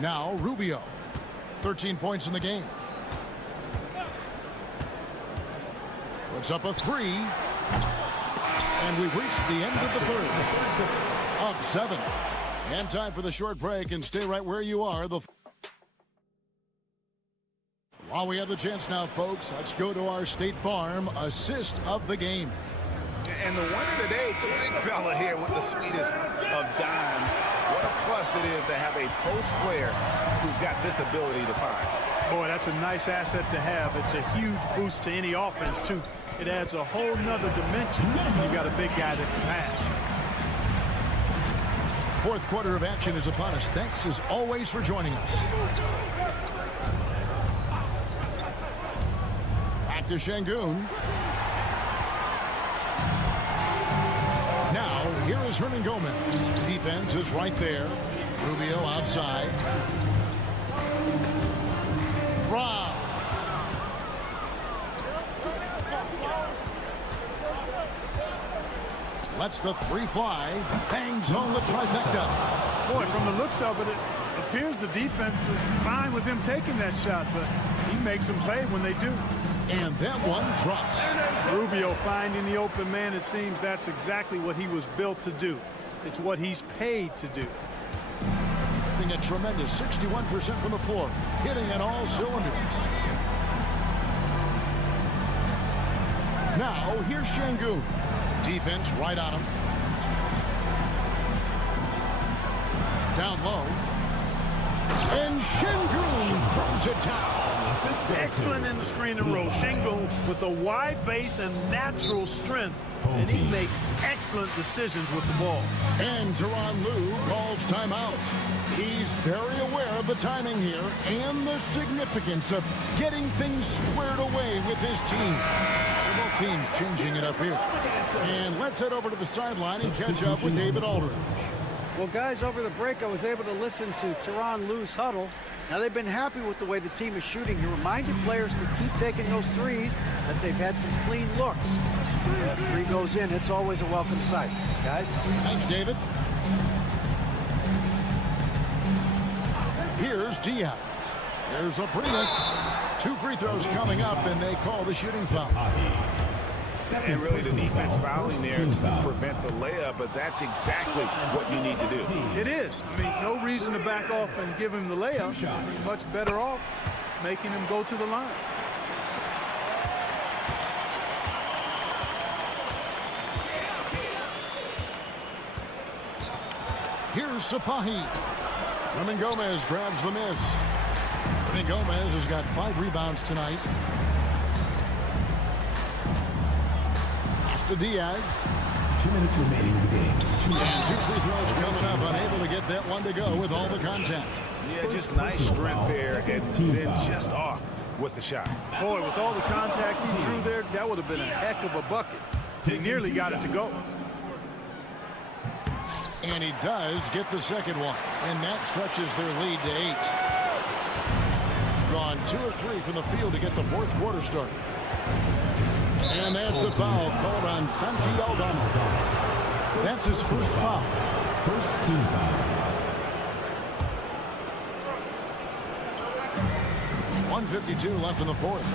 Now Rubio. 13 points in the game. Puts up a three. And we've reached the end of the third. Up 7. And time for the short break, and stay right where you are. While we have the chance now, folks, let's go to our State Farm assist of the game. And the winner today, the big fella here with the sweetest of dimes. What a plus it is to have a post player who's got this ability to find. Boy, that's a nice asset to have. It's a huge boost to any offense, too. It adds a whole nother dimension. You got a big guy that can pass. Fourth quarter of action is upon us. Thanks, as always, for joining us. Back to Şengün. Now, here is Hernan Gomez. Defense is right there. Rubio outside. Rob. Lets the three fly. Bangs on the trifecta. Boy, from the looks of it, it appears the defense is fine with him taking that shot, but he makes them pay when they do. And that one drops. Rubio finding the open man. It seems that's exactly what he was built to do. It's what he's paid to do. Hitting a tremendous 61% from the floor. Hitting at all cylinders. Now, here's Şengün. Defense right on him. Down low. And Şengün throws it down. Excellent in the screen and roll. Şengün with a wide base and natural strength. And he makes excellent decisions with the ball. And Tyronn Lue calls timeout. He's very aware of the timing here and the significance of getting things squared away with his team. So both teams changing it up here. And let's head over to the sideline and catch up with David Aldridge. Well, guys, over the break, I was able to listen to Tyronn Lue's huddle. Now, they've been happy with the way the team is shooting. He reminded players to keep taking those threes, that they've had some clean looks. That three goes in, it's always a welcome sight. Guys? Thanks, David. Here's Diaz. There's Abrinas. 2 free throws coming up, and they call the shooting foul. And really the defense fouling there to prevent the layup, but that's exactly what you need to do. It is. I mean, no reason to back off and give him the layup. He's much better off making him go to the line. Here's Sipahi. Hernan Gomez grabs the miss. Hernan Gomez has got 5 rebounds tonight. To Diaz. 2 minutes remaining in the game. And 2 free throws coming up. Unable to get that one to go with all the contact. Yeah, just nice strength there, and then just off with the shot. Boy, with all the contact he drew there, that would have been a heck of a bucket. He nearly got it to go. And he does get the second one. And that stretches their lead to 8. Gone 2 or 3 from the field to get the fourth quarter started. And that's a foul called on Santi Aldama. That's his first foul. First team foul. 1:52 left in the fourth.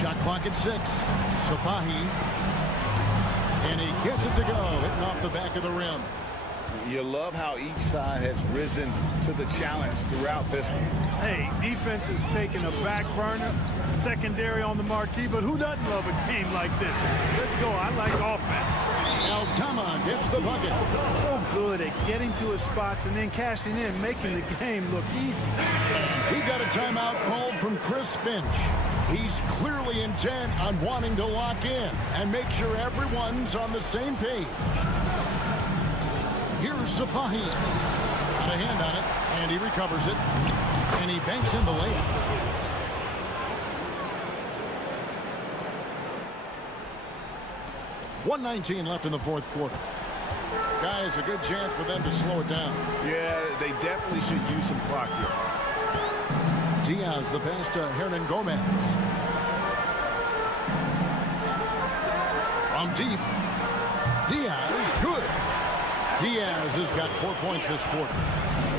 Shot clock at 6. Sipahi. And he gets it to go, hitting off the back of the rim. You love how each side has risen to the challenge throughout this one. Hey, defense is taking a back burner, secondary on the marquee, but who doesn't love a game like this? Let's go. I like offense. Aldama gets the bucket. So good at getting to his spots and then cashing in, making the game look easy. We got a timeout called from Chris Finch. He's clearly intent on wanting to lock in and make sure everyone's on the same page. Here's Sapahi. Got a hand on it, and he recovers it. And he banks in the layup. .119 left in the fourth quarter. Guys, a good chance for them to slow it down. Yeah, they definitely should use some clock here. Diaz, the pass to Hernan Gomez. From deep. Diaz, good. Diaz has got 4 points this quarter.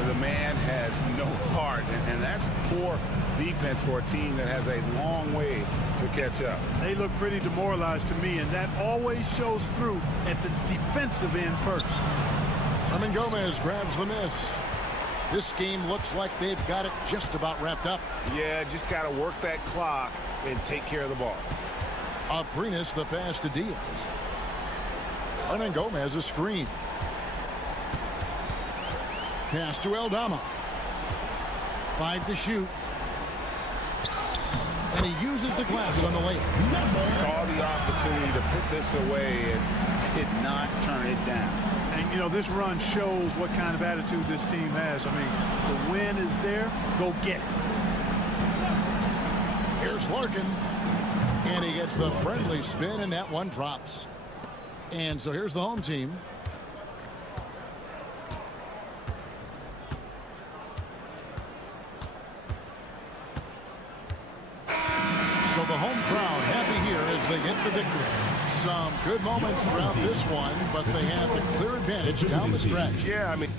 The man has no heart, and that's poor defense for a team that has a long way to catch up. They look pretty demoralized to me, and that always shows through at the defensive end first. Hernan Gomez grabs the miss. This game looks like they've got it just about wrapped up. Yeah, just got to work that clock and take care of the ball. Aprinas, the pass to Diaz. Hernan Gomez, a screen. Pass to Aldama. 5 to shoot. And he uses the glass on the layup. Saw the opportunity to put this away and did not turn it down. And, you know, this run shows what kind of attitude this team has. I mean, the win is there. Go get it. Here's Larkin. And he gets the friendly spin, and that one drops. And so here's the home team. So the home crowd happy here as they get the victory. Some good moments throughout this one, but they had the clear advantage down the stretch. Yeah, I mean.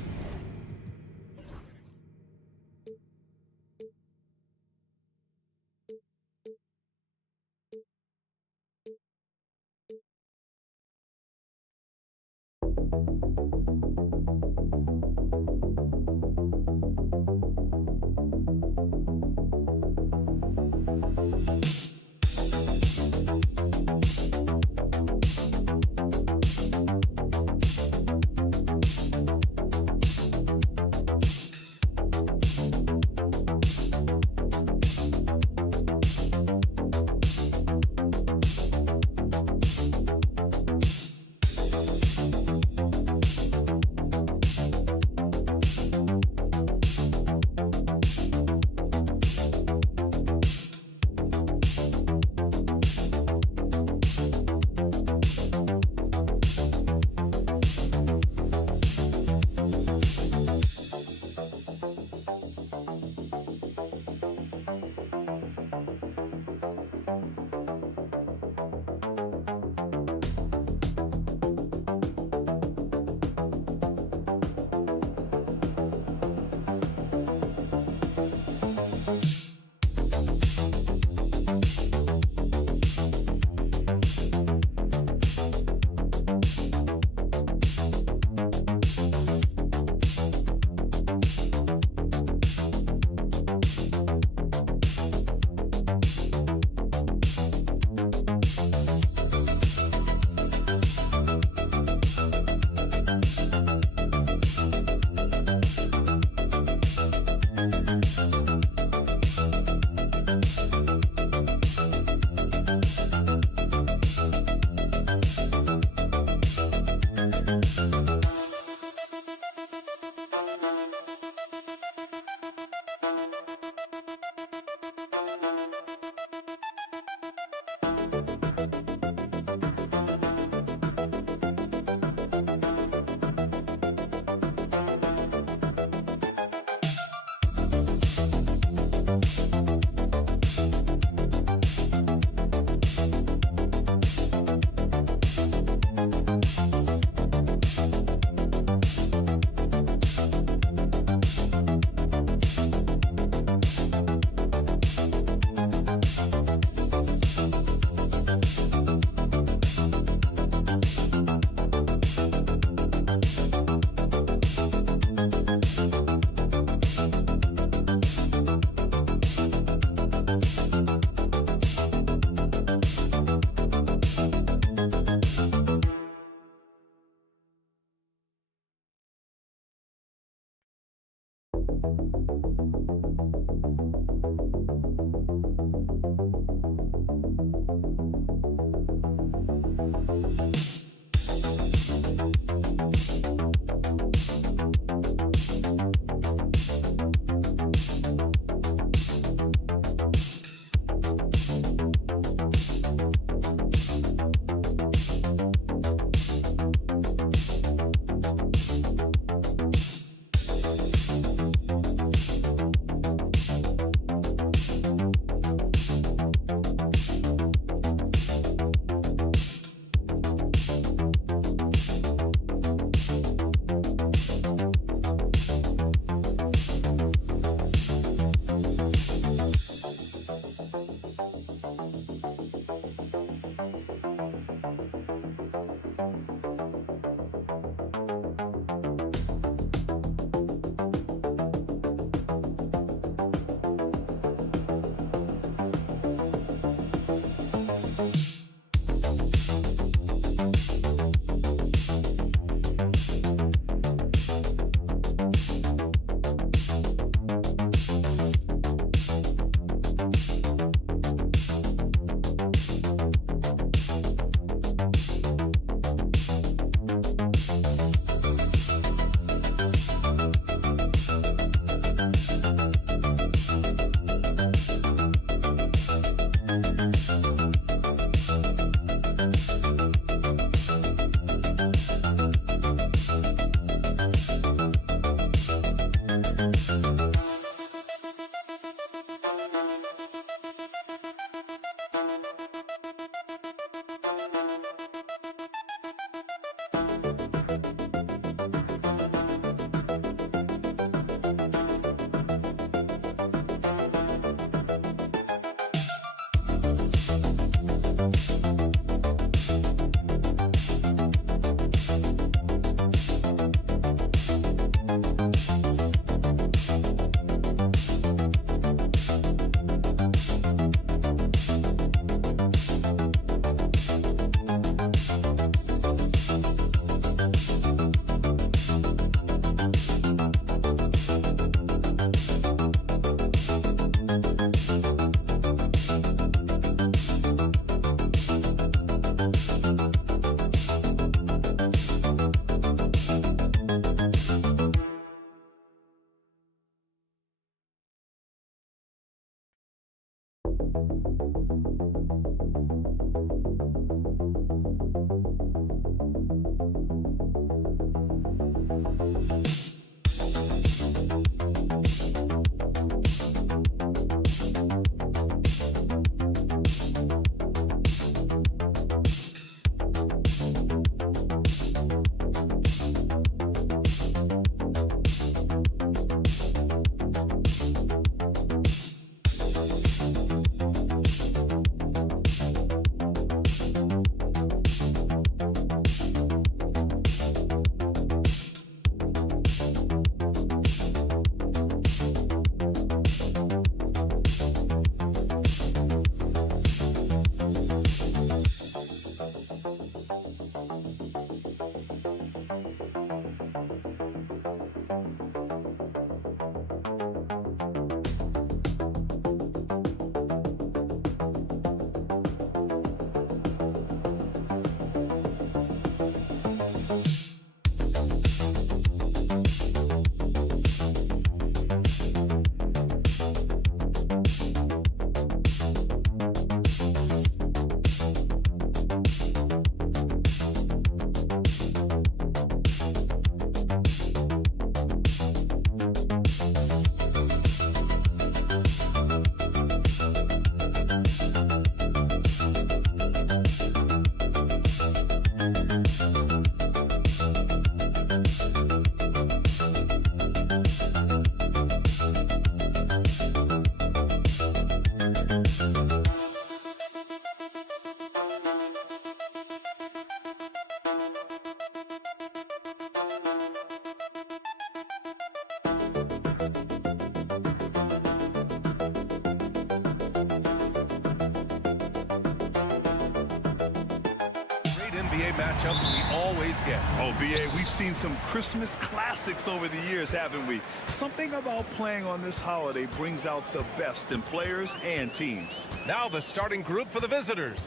NBA matchups we always get. Oh, BA, we've seen some Christmas classics over the years, haven't we? Something about playing on this holiday brings out the best in players and teams. Now the starting group for the visitors.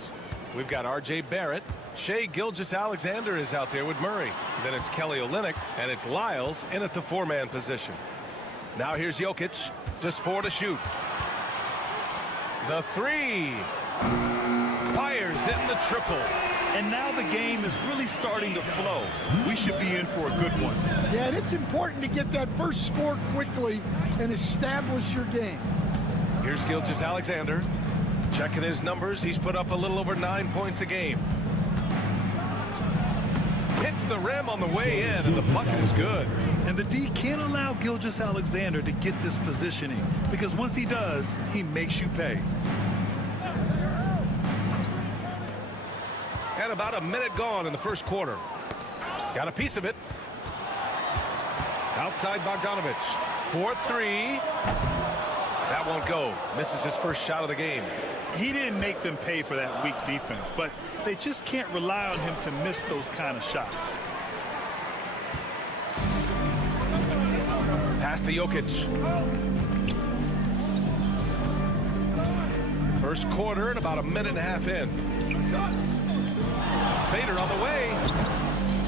We've got R.J. Barrett. Shai Gilgeous-Alexander is out there with Murray. Then it's Kelly Olynyk, and it's Lyles in at the four-man position. Now here's Jokic, just 4 to shoot. The three. Fires in the triple. And now the game is really starting to flow. We should be in for a good one. Yeah, and it's important to get that first score quickly and establish your game. Here's Gilgeous-Alexander. Checking his numbers, he's put up a little over 9 points a game. Hits the rim on the way in, and the bucket is good. And the D can't allow Gilgeous-Alexander to get this positioning, because once he does, he makes you pay. And about a minute gone in the first quarter. Got a piece of it. Outside Bogdanovic. 4-3. That won't go. Misses his first shot of the game. He didn't make them pay for that weak defense, but they just can't rely on him to miss those kind of shots. Pass to Jokic. First quarter and about a minute and a half in. Fader on the way.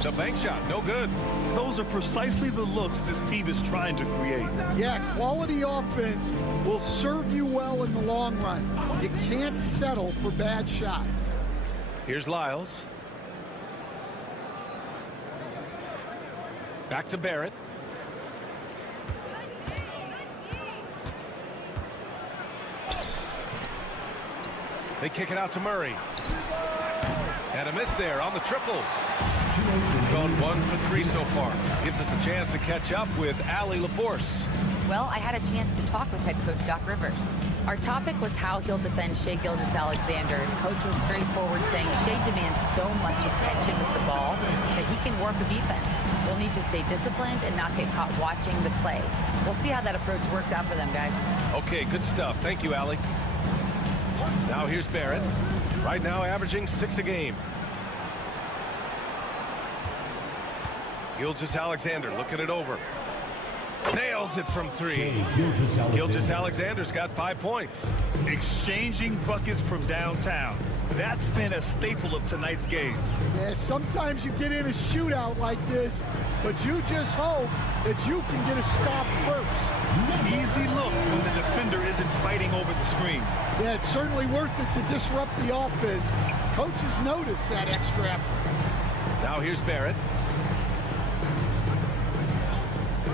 The bank shot, no good. Those are precisely the looks this team is trying to create. Yeah, quality offense will serve you well in the long run. You can't settle for bad shots. Here's Lyles. Back to Barrett. They kick it out to Murray. And a miss there on the triple. Gone 1 for 3 so far. Gives us a chance to catch up with Allie LaForce. Well, I had a chance to talk with head coach Doc Rivers. Our topic was how he'll defend Shai Gilgeous-Alexander. The coach was straightforward, saying Shai demands so much attention with the ball that he can work a defense. We'll need to stay disciplined and not get caught watching the play. We'll see how that approach works out for them, guys. Okay, good stuff. Thank you, Allie. Now here's Barrett. Right now averaging 6 a game. Gilgeous-Alexander looking it over. Nails it from 3. Gilgeous-Alexander's got 5 points. Exchanging buckets from downtown. That's been a staple of tonight's game. Yeah, sometimes you get in a shootout like this, but you just hope that you can get a stop first. Easy look when the defender isn't fighting over the screen. Yeah, it's certainly worth it to disrupt the offense. Coaches notice that extra effort. Now here's Barrett.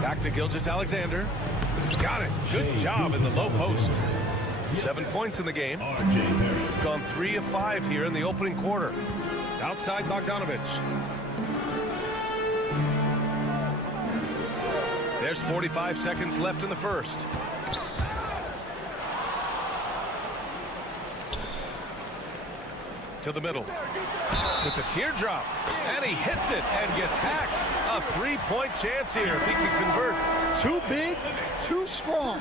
Back to Gilgeous-Alexander. Got it. Good job in the low post. 7 points in the game. He's gone 3 of 5 here in the opening quarter. Outside Bogdanovich. There's 45 seconds left in the first. To the middle. With the teardrop. And he hits it and gets hacked. A 3-point chance here if he can convert. Too big, too strong.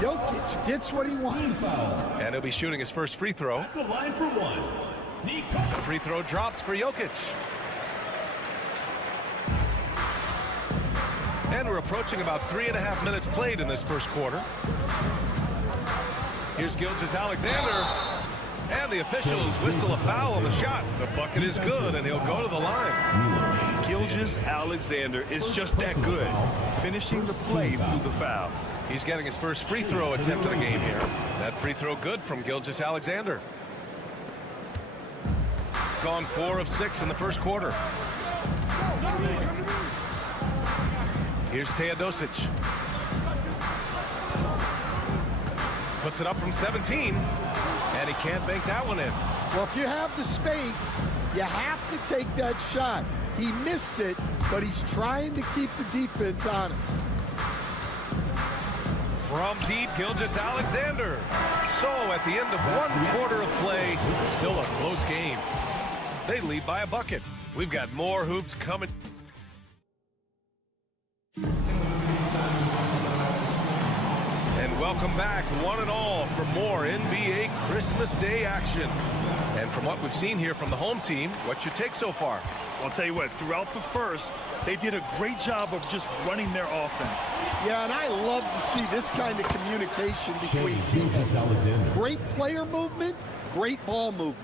Jokic gets what he wants. And he'll be shooting his first free throw. At the line for one. The free throw drops for Jokic. And we're approaching about 3.5 minutes played in this first quarter. Here's Gilgeous-Alexander. And the officials whistle a foul on the shot. The bucket is good, and he'll go to the line. Gilgeous-Alexander is just that good, finishing the play through the foul. He's getting his first free throw attempt of the game here. That free throw good from Gilgeous-Alexander. Gone 4 of 6 in the first quarter. Here's Teodosic. Puts it up from 17. And he can't bank that one in. Well, if you have the space, you have to take that shot. He missed it, but he's trying to keep the defense honest. From deep, Gilgeous-Alexander. So at the end of 1 quarter of play, still a close game. They lead by a bucket. We've got more hoops coming. And welcome back, one and all, for more NBA Christmas Day action. And from what we've seen here from the home team, what's your take so far? I'll tell you what, throughout the first, they did a great job of just running their offense. Yeah, and I love to see this kind of communication between teams. Great player movement, great ball movement.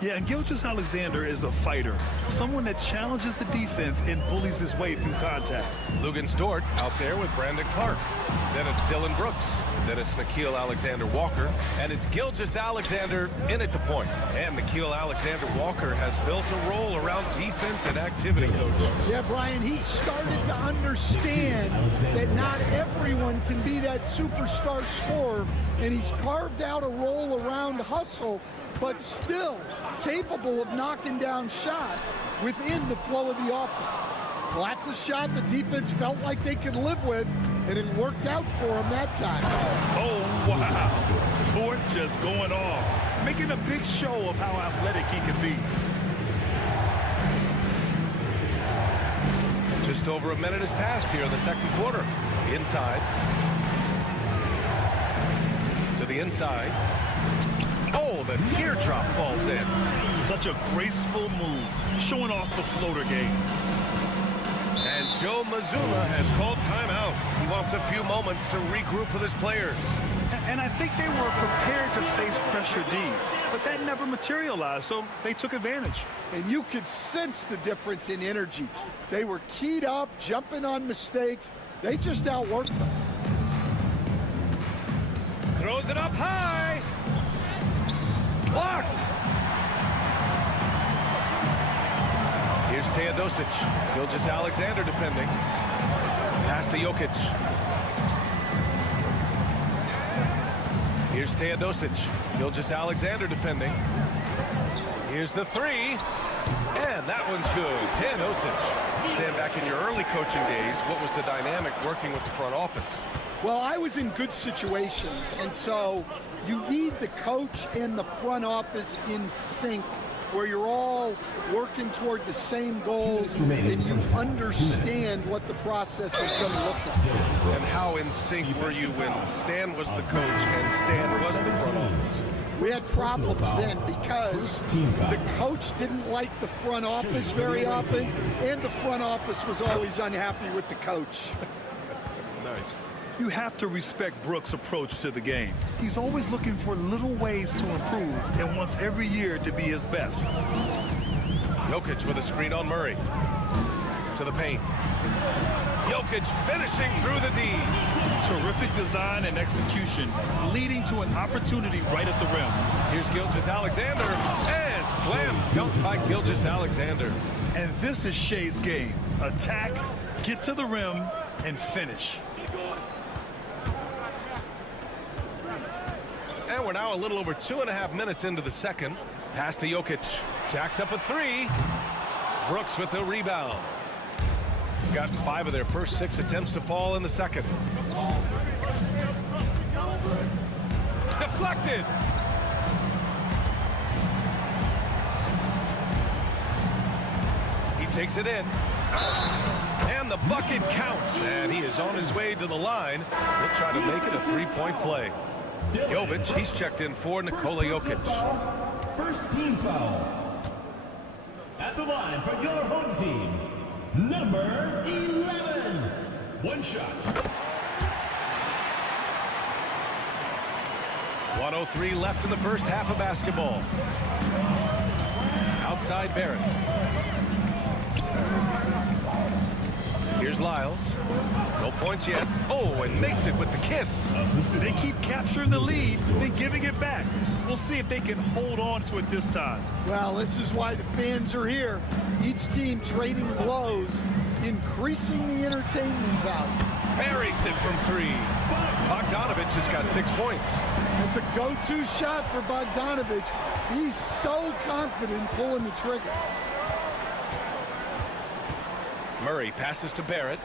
Yeah, and Gilgeous-Alexander is a fighter, someone that challenges the defense and bullies his way through contact. Luguentz-Dort out there with Brandon Clark. Then it's Dylan Brooks. Then it's Nickeil Alexander-Walker. And it's Gilgeous-Alexander in at the point. And Nickeil Alexander-Walker has built a role around defense and activity, coach. Yeah, Brian, he's started to understand that not everyone can be that superstar scorer, and he's carved out a role around hustle, but still capable of knocking down shots within the flow of the offense. Well, that's a shot the defense felt like they could live with, and it worked out for him that time. Oh, wow. Dort just going off, making a big show of how athletic he can be. Just over a minute has passed here in the second quarter. Inside. To the inside. Oh, the teardrop falls in. Such a graceful move, showing off the floater game. And Joe Mazzulla has called timeout. He wants a few moments to regroup with his players. And I think they were prepared to face pressure D, but that never materialized, so they took advantage. And you could sense the difference in energy. They were keyed up, jumping on mistakes. They just outworked them. Throws it up high. Blocked. Here's Teodosic. Gilgeous-Alexander defending. Pass to Jokic. Here's Teodosic. Gilgeous-Alexander defending. Here's the three. And that one's good. Teodosic. Stand back in your early coaching days. What was the dynamic working with the front office? Well, I was in good situations, and so you need the coach and the front office in sync, where you're all working toward the same goals and you understand what the process is going to look like. And how in sync were you when Stan was the coach and Stan was the front office? We had problems then because the coach didn't like the front office very often, and the front office was always unhappy with the coach. Nice. You have to respect Brooks' approach to the game. He's always looking for little ways to improve and wants every year to be his best. Jokic with a screen on Murray. To the paint. Jokic finishing through the D. Terrific design and execution, leading to an opportunity right at the rim. Here's Gilgeous-Alexander, and slam dunk by Gilgeous-Alexander. And this is Shea's game. Attack, get to the rim, and finish. And we're now a little over 2.5 minutes into the second. Pass to Jokic. Jacks up a three. Brooks with the rebound. Gotten 5 of their first 6 attempts to fall in the second. Deflected. He takes it in. And the bucket counts. And he is on his way to the line. He'll try to make it a 3-point play. Jovic, he's checked in for Nikola Jokic. First team foul. At the line for your home team, number 11. One shot. 1:03 left in the first half of basketball. Outside Barrett. Here's Lyles. No points yet. Oh, and makes it with the kiss. They keep capturing the lead, then giving it back. We'll see if they can hold on to it this time. Well, this is why the fans are here. Each team trading blows, increasing the entertainment value. Buries it from 3. Bogdanovich has got 6 points. It's a go-to shot for Bogdanovich. He's so confident pulling the trigger. Murray passes to Barrett.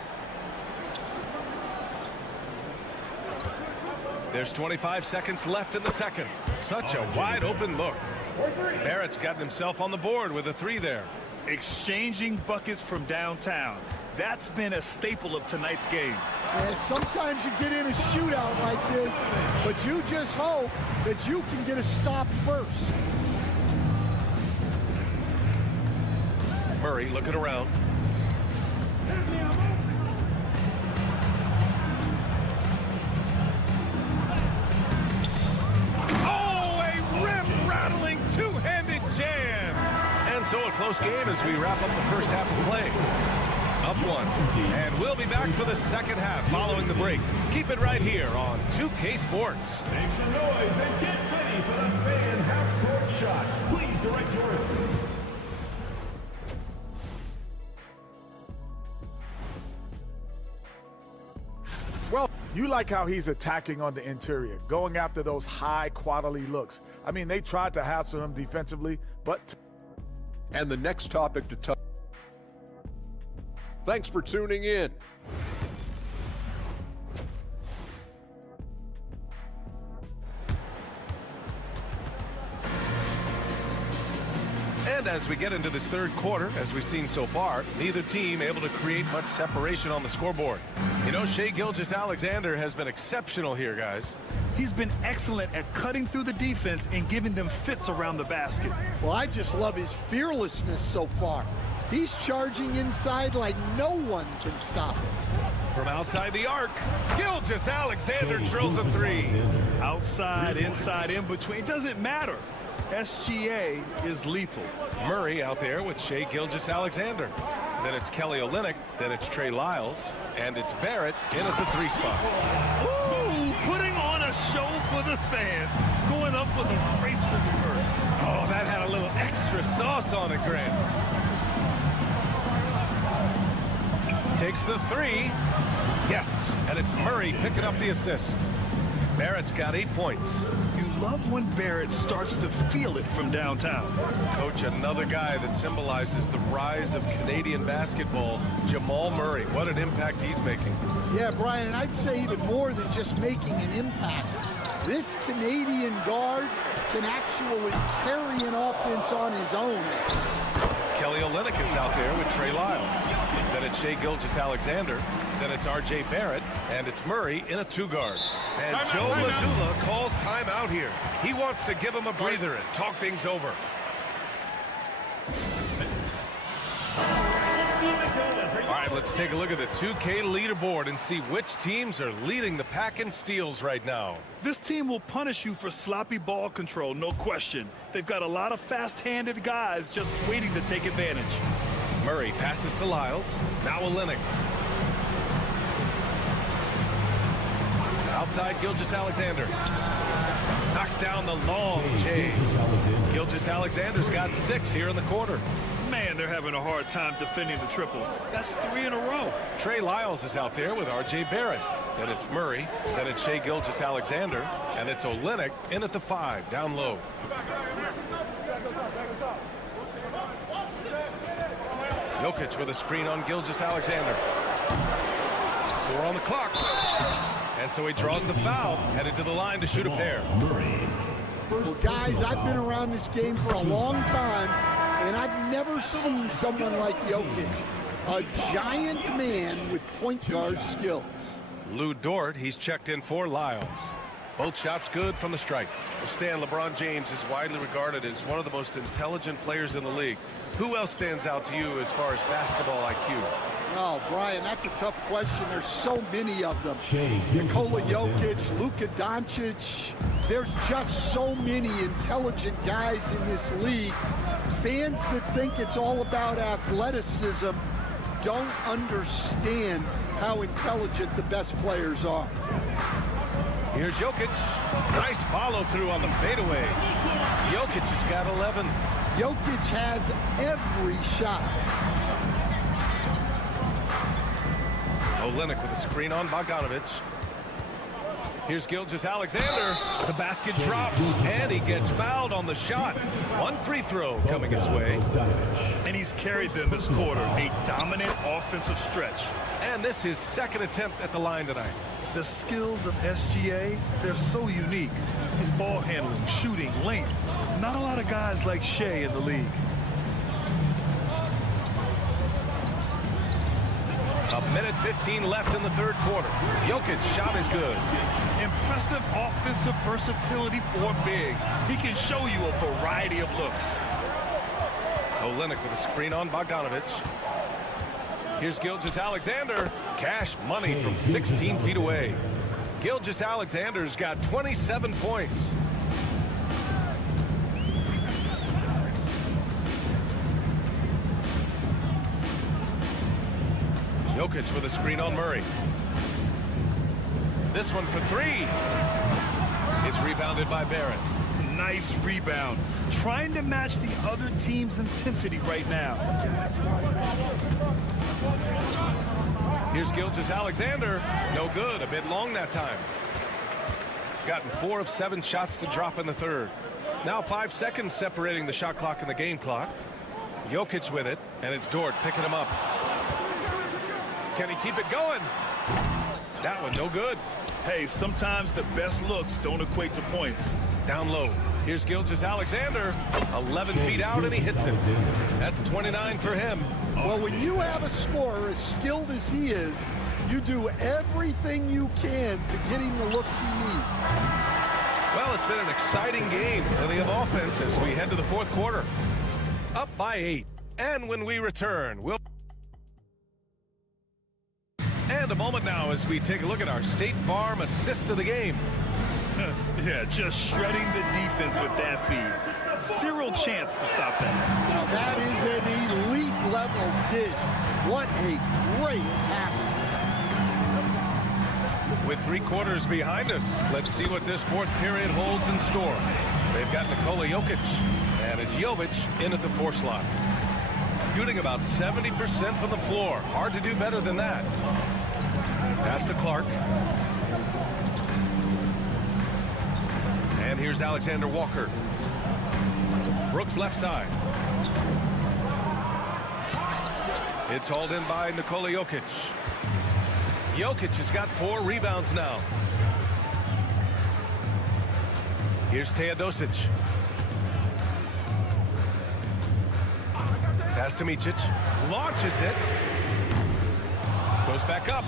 There's 25 seconds left in the second. Such a wide open look. Barrett's gotten himself on the board with a 3 there. Exchanging buckets from downtown. That's been a staple of tonight's game. Yeah, sometimes you get in a shootout like this, but you just hope that you can get a stop first. Murray looking around. Oh, a rim-rattling two-handed jam. And so a close game as we wrap up the first half of play. Up 1. And we'll be back for the second half following the break. Keep it right here on 2K Sports. Make some noise and get ready for the fan half-court shot. Please direct your attention. Well, you like how he's attacking on the interior, going after those high-quality looks. I mean, they tried to hassle him defensively, but... And the next topic to touch. Thanks for tuning in. And as we get into this third quarter, as we've seen so far, neither team able to create much separation on the scoreboard. You know, Shai Gilgeous-Alexander has been exceptional here, guys. He's been excellent at cutting through the defense and giving them fits around the basket. Well, I just love his fearlessness so far. He's charging inside like no one can stop him. From outside the arc, Gilgeous-Alexander drills a three. Outside, inside, in between, it doesn't matter. SGA is lethal. Murray out there with Shai Gilgeous-Alexander. Then it's Kelly Olynyk, then it's Trey Lyles, and it's Barrett in at the 3 spot. Ooh, putting on a show for the fans, going up for the graceful reverse. Oh, that had a little extra sauce on it, Grant. Takes the 3. Yes, and it's Murray picking up the assist. Barrett's got 8 points. You love when Barrett starts to feel it from downtown. Coach, another guy that symbolizes the rise of Canadian basketball, Jamal Murray. What an impact he's making. Yeah, Brian, and I'd say even more than just making an impact. This Canadian guard can actually carry an offense on his own. Kelly Olynyk is out there with Trey Lyles. Then it's Shai Gilgeous-Alexander. Then it's R.J. Barrett. And it's Murray in a 2-guard. And Joe Mazzulla calls timeout here. He wants to give him a breather and talk things over. All right, let's take a look at the 2K leaderboard and see which teams are leading the pack in steals right now. This team will punish you for sloppy ball control, no question. They've got a lot of fast-handed guys just waiting to take advantage. Murray passes to Lyles. Now Olynyk. Outside Gilgeous-Alexander. Knocks down the long J. Gilgeous-Alexander's got 6 here in the quarter. Man, they're having a hard time defending the triple. That's 3 in a row. Trey Lyles is out there with R.J. Barrett. Then it's Murray. Then it's Shai Gilgeous-Alexander. And it's Olynyk in at the 5, down low. Jokic with a screen on Gilgeous-Alexander. 4 on the clock. And so he draws the foul, headed to the line to shoot a pair. Well, guys, I've been around this game for a long time, and I've never seen someone like Jokic. A giant man with point guard skills. Lou Dort, he's checked in for Lyles. Both shots good from the stripe. Stan, LeBron James is widely regarded as one of the most intelligent players in the league. Who else stands out to you as far as basketball IQ? Oh, Brian, that's a tough question. There's so many of them. Nikola Jokic, Luka Doncic. There's just so many intelligent guys in this league. Fans that think it's all about athleticism don't understand how intelligent the best players are. Here's Jokic. Nice follow through on the fadeaway. Jokic has got 11. Jokic has every shot. Olynyk with a screen on Bogdanovic. Here's Gilgeous-Alexander. The basket drops, and he gets fouled on the shot. One free throw coming his way. And he's carried them this quarter. A dominant offensive stretch. And this is his second attempt at the line tonight. The skills of SGA, they're so unique. His ball handling, shooting, length. Not a lot of guys like Shai in the league. A minute 15 left in the third quarter. Jokic shot is good. Impressive offensive versatility for big. He can show you a variety of looks. Olynyk with a screen on Bogdanovic. Here's Gilgeous-Alexander. Cash money from 16 feet away. Gilgeous-Alexander's got 27 points. Jokic with a screen on Murray. This one for 3. It's rebounded by Barrett. Nice rebound. Trying to match the other team's intensity right now. Here's Gilgeous-Alexander. No good. A bit long that time. Gotten 4 of 7 shots to drop in the third. Now 5 seconds separating the shot clock and the game clock. Jokic with it, and it's Dort picking him up. Can he keep it going? That one no good. Hey, sometimes the best looks don't equate to points. Down low. Here's Gilgeous-Alexander. 11 feet out, and he hits it. That's 29 for him. Well, when you have a scorer as skilled as he is, you do everything you can to get him the looks he needs. Well, it's been an exciting game. Plenty of offense as we head to the fourth quarter. Up by 8. And when we return, we'll... And a moment now as we take a look at our State Farm assist of the game. Yeah, just shredding the defense with that feed. Zero chance to stop that. Now that is an elite level dig. What a great pass. With 3 quarters behind us, let's see what this fourth period holds in store. They've got Nikola Jokic, and it's Jovic in at the 4 slot. Shooting about 70% from the floor. Hard to do better than that. Pass to Clark. And here's Alexander Walker. Brooks left side. It's hauled in by Nikola Jokic. Jokic has got 4 rebounds now. Here's Teodosic. Pass to Micic. Launches it. Goes back up.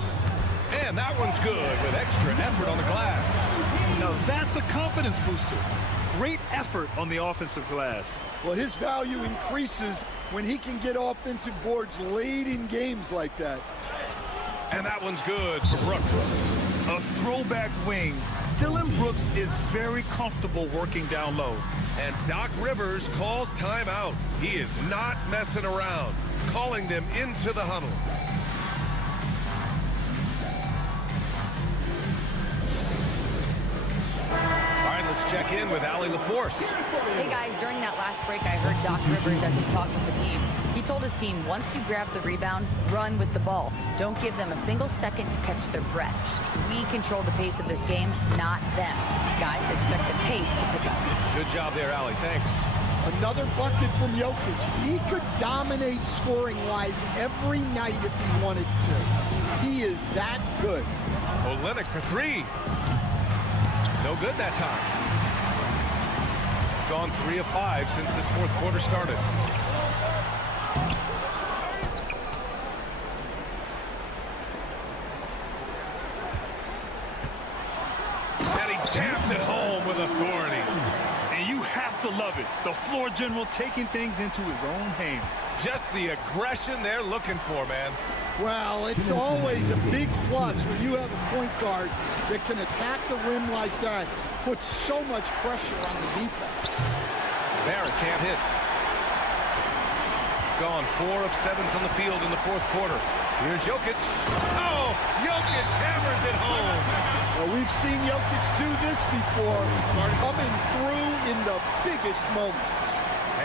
And that one's good with extra effort on the glass. Now that's a confidence booster. Great effort on the offensive glass. Well, his value increases when he can get offensive boards late in games like that. And that one's good for Brooks. A throwback wing. Dylan Brooks is very comfortable working down low. And Doc Rivers calls timeout. He is not messing around, calling them into the huddle. All right, let's check in with Allie LaForce. Hey guys, during that last break, I heard Doc Rivers as he talked with the team. He told his team, once you grab the rebound, run with the ball. Don't give them a single second to catch their breath. We control the pace of this game, not them. Guys, expect the pace to pick up. Good job there, Allie. Thanks. Another bucket from Jokic. He could dominate scoring-wise every night if he wanted to. He is that good. Olynyk for 3. No good that time. Gone 3 of 5 since this fourth quarter started. And he jams it home with authority. And you have to love it. The floor general taking things into his own hands. Just the aggression they're looking for, man. Well, it's always a big plus when you have a point guard that can attack the rim like that. Puts so much pressure on the defense. Barrett can't hit. Gone 4 of 7 from the field in the fourth quarter. Here's Jokic. Oh, Jokic hammers it home. Well, we've seen Jokic do this before, coming through in the biggest moments.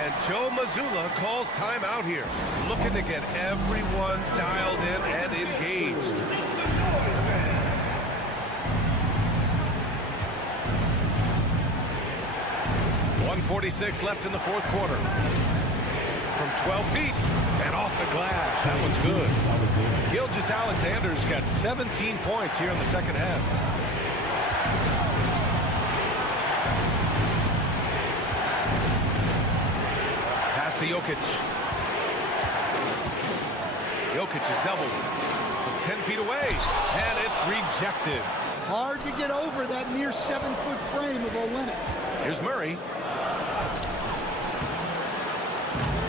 And Joe Mazzulla calls timeout here, looking to get everyone dialed in and engaged. .146 left in the fourth quarter. From 12 feet and off the glass. That one's good. Gilgeous-Alexander's got 17 points here in the second half. Pass to Jokic. Jokic is doubled from 10 feet away, and it's rejected. Hard to get over that near 7-foot frame of Olynyk. Here's Murray.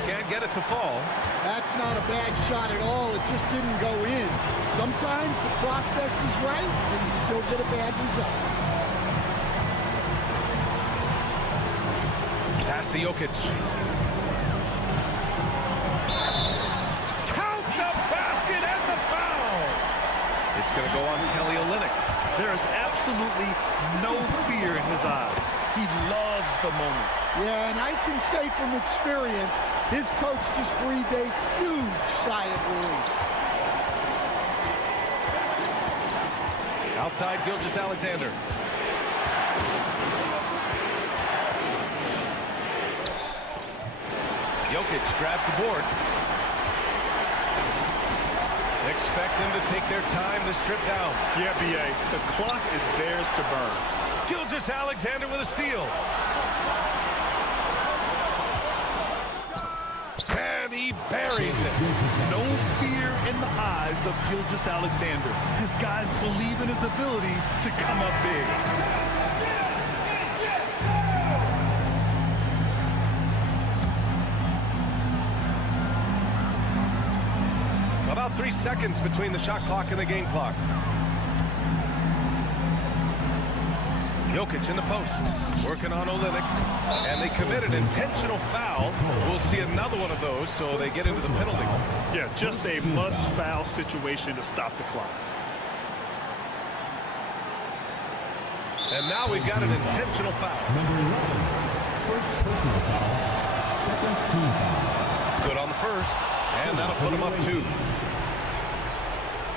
Can't get it to fall. That's not a bad shot at all. It just didn't go in. Sometimes the process is right, and you still get a bad result. Pass to Jokic. Count the basket and the foul. It's going to go on Kelly Olynyk. There is absolutely no fear in his eyes. He loves the moment. Yeah, and I can say from experience, his coach just breathed a huge sigh of relief. Outside Gilgeous-Alexander. Jokic grabs the board. Expect them to take their time this trip down. Yeah, B.A., the clock is theirs to burn. Gilgeous-Alexander with a steal. And he buries it. No fear in the eyes of Gilgeous-Alexander. His guys believe in his ability to come up big. About 3 seconds between the shot clock and the game clock. Jokic in the post, working on Olynyk, and they commit an intentional foul. We'll see another one of those, so they get into the penalty. Yeah, just a must-foul situation to stop the clock. And now we've got an intentional foul. Number 11, first personal foul, second team foul. Good on the first, and that'll put him up 2.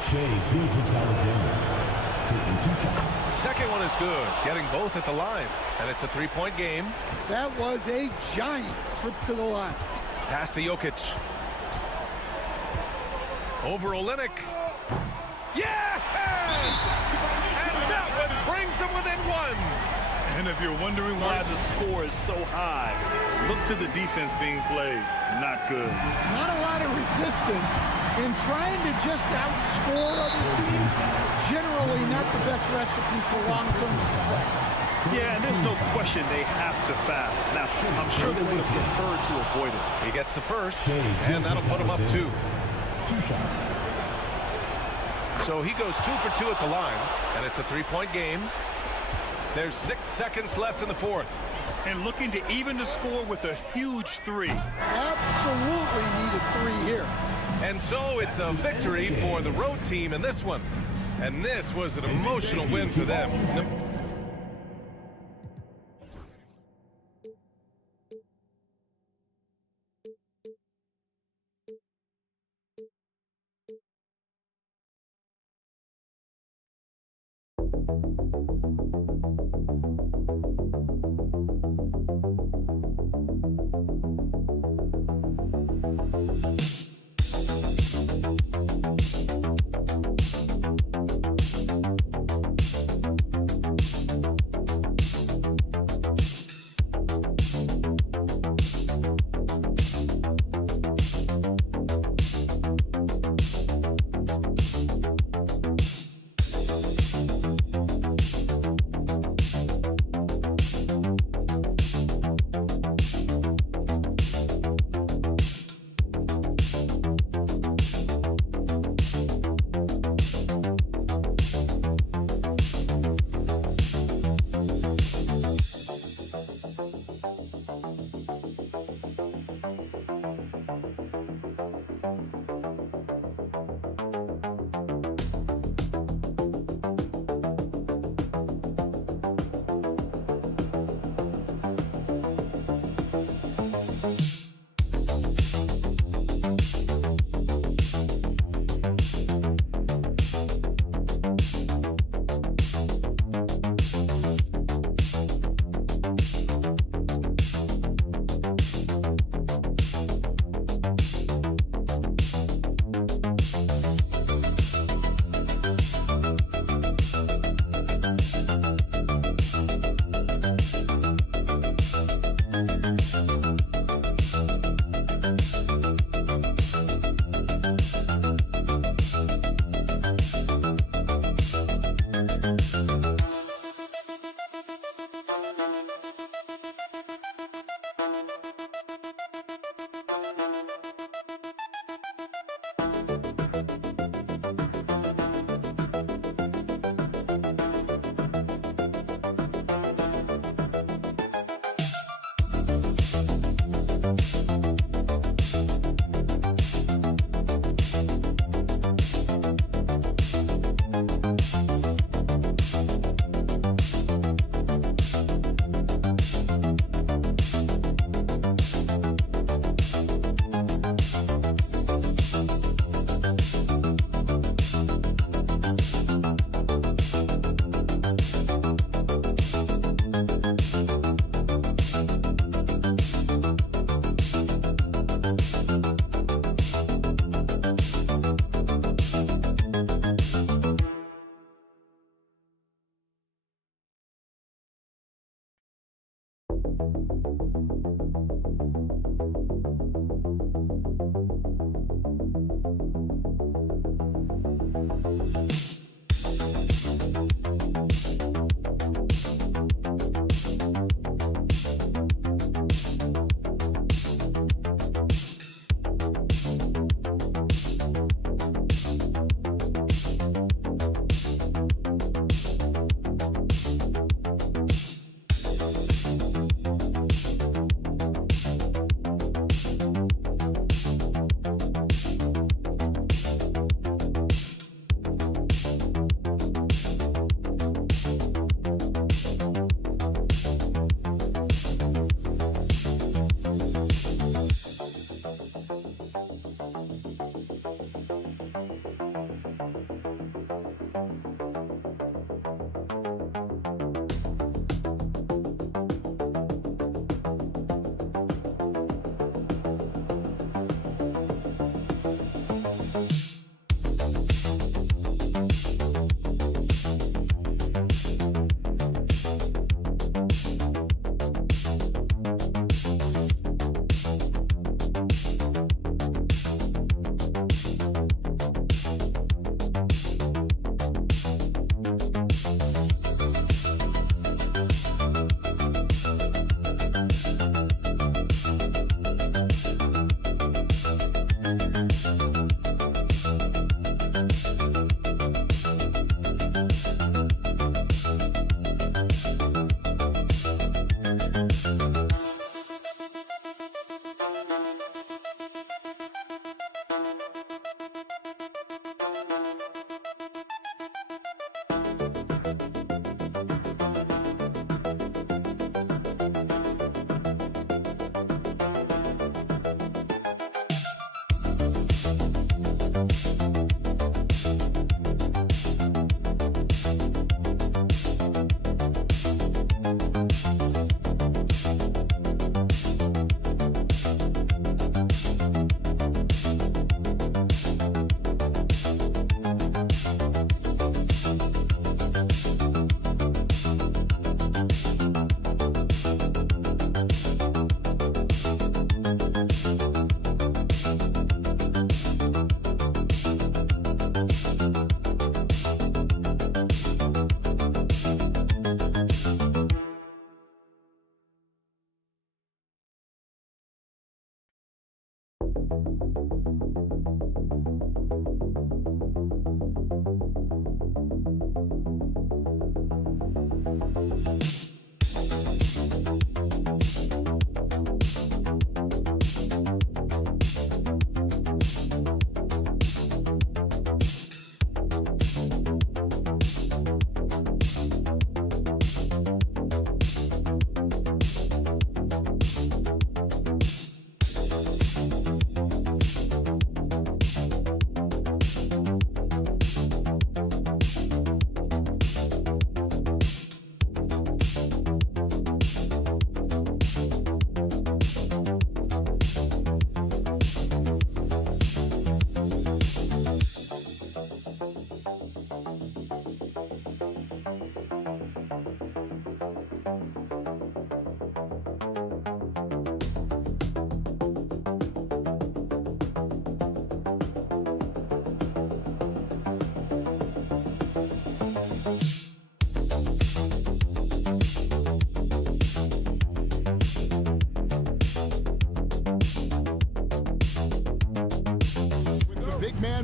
Shea Gilgeous-Alexander taking 2 shots. Second one is good, getting both at the line, and it's a 3-point game. That was a giant trip to the line. Pass to Jokic. Over Olynyk. Yes! And that one brings them within 1. And if you're wondering why the score is so high, look to the defense being played. Not good. Not a lot of resistance, and trying to just outscore other teams, generally not the best recipe for long-term success. Yeah, and there's no question they have to foul. Now, I'm sure they would have preferred to avoid it. He gets the first, and that'll put him up 2. 2 shots. So he goes 2 for 2 at the line, and it's a 3-point game. There's 6 seconds left in the fourth. And looking to even the score with a huge 3. Absolutely need a 3 here. And so it's a victory for the road team in this one. And this was an emotional win for them.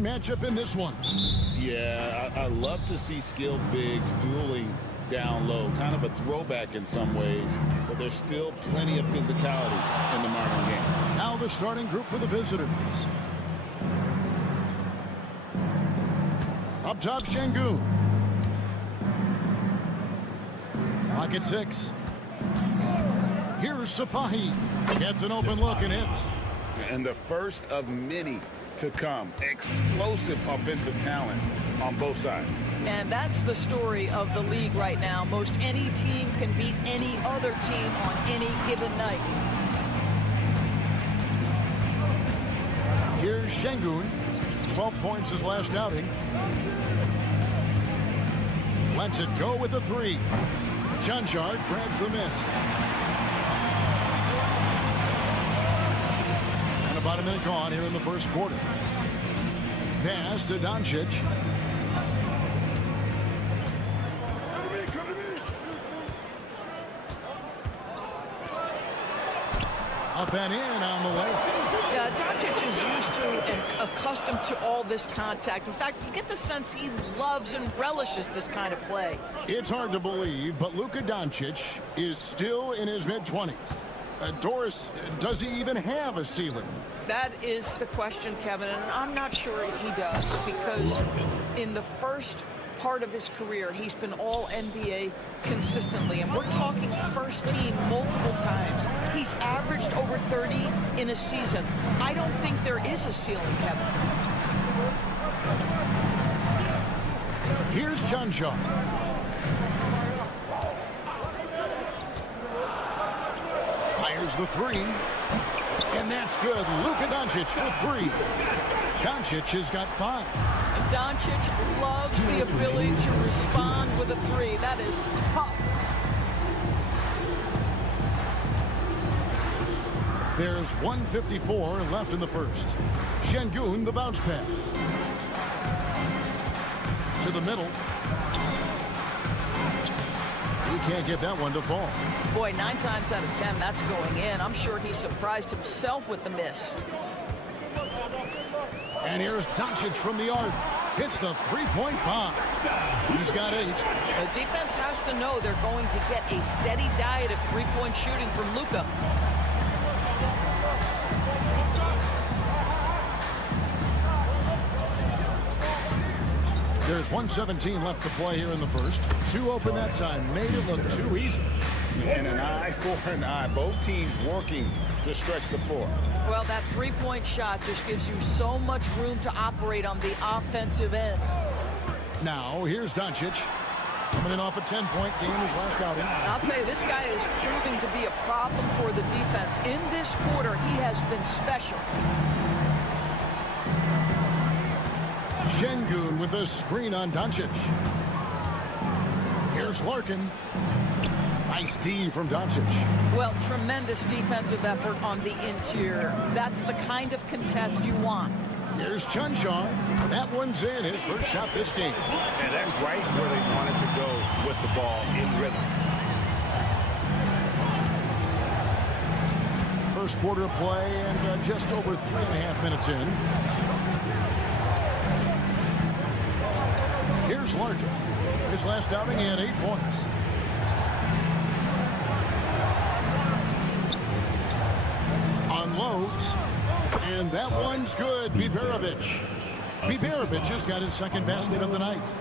Matchup in this one. Yeah, I love to see skilled bigs dueling down low. Kind of a throwback in some ways, but there's still plenty of physicality in the modern game. Now the starting group for the visitors. Up top, Şengün. Clock at 6. Here's Sipahi. Gets an open look and hits. And the first of many to come. Explosive offensive talent on both sides. And that's the story of the league right now. Most any team can beat any other team on any given night. Here's Şengün. 12 points his last outing. Lets it go with a 3. Cancar grabs the miss. About a minute gone here in the first quarter. Pass to Doncic. Up and in on the way. Yeah, Doncic is used to and accustomed to all this contact. In fact, you get the sense he loves and relishes this kind of play. It's hard to believe, but Luka Doncic is still in his mid-20s. Doris, does he even have a ceiling? That is the question, Kevin, and I'm not sure he does, because in the first part of his career, he's been all NBA consistently, and we're talking first team multiple times. He's averaged over 30 in a season. I don't think there is a ceiling, Kevin. Here's Cancar. Fires the 3. And that's good. Luka Doncic for 3. Doncic has got 5. And Doncic loves the ability to respond with a 3. That is tough. There's 1:54 left in the first. Şengün, the bounce pass. To the middle. He can't get that one to fall. Boy, 9 times out of 10, that's going in. I'm sure he surprised himself with the miss. And here's Doncic from the arc. Hits the three-point bomb. He's got 8. The defense has to know they're going to get a steady diet of three-point shooting from Luka. There's 1:17 left to play here in the first. 2 open that time. Made it look too easy. And an eye for an eye. Both teams working to stretch the floor. Well, that three-point shot just gives you so much room to operate on the offensive end. Now, here's Doncic. Coming in off a 10-point game his last outing. I'll tell you, this guy is proving to be a problem for the defense. In this quarter, he has been special. Şengün with a screen on Doncic. Here's Larkin. Nice D from Doncic. Well, tremendous defensive effort on the interior. That's the kind of contest you want. Here's Cancar. That one's in, his first shot this game. And that's right where they wanted to go with the ball, in rhythm. first quarter of play and just over 3.5 minutes in. Here's Larkin. His last outing, he had 8 points. Unloads. And that one's good. Biberovic. Biberovic has got his second basket of the night.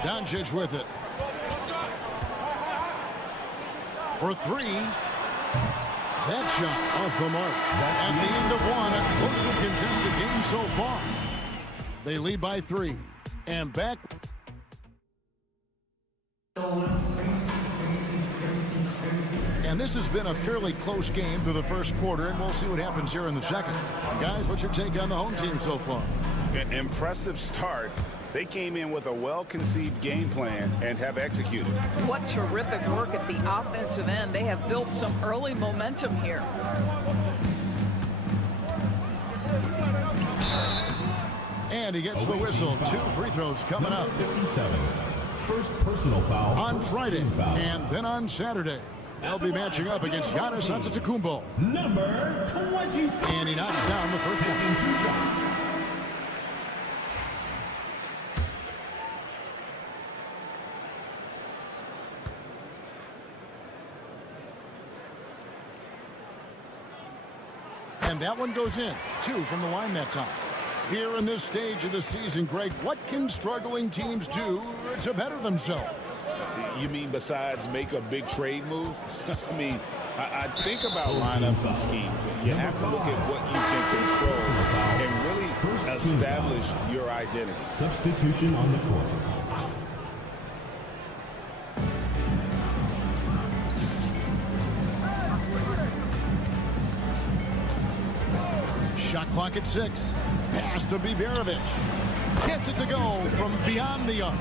Doncic with it. For 3. That shot off the mark. At the end of one, a closely contested game so far. They lead by 3. And back. And this has been a fairly close game through the first quarter, and we'll see what happens here in the second. Guys, what's your take on the home team so far? Impressive start. They came in with a well-conceived game plan and have executed. What terrific work at the offensive end. They have built some early momentum here. And he gets the whistle. 2 free throws coming up. 57. First personal foul. On Friday and then on Saturday. They'll be matching up against Giannis Antetokounmpo. Number 20. And he knocks down the first one. 2 shots. And that one goes in. 2 from the line that time. Here in this stage of the season, Greg, what can struggling teams do to better themselves? You mean besides make a big trade move? I mean, I think about lineups and schemes. You have to look at what you can control and really establish your identity. Substitution on the court. Shot clock at 6. Pass to Biberovic. Gets it to go from beyond the arc.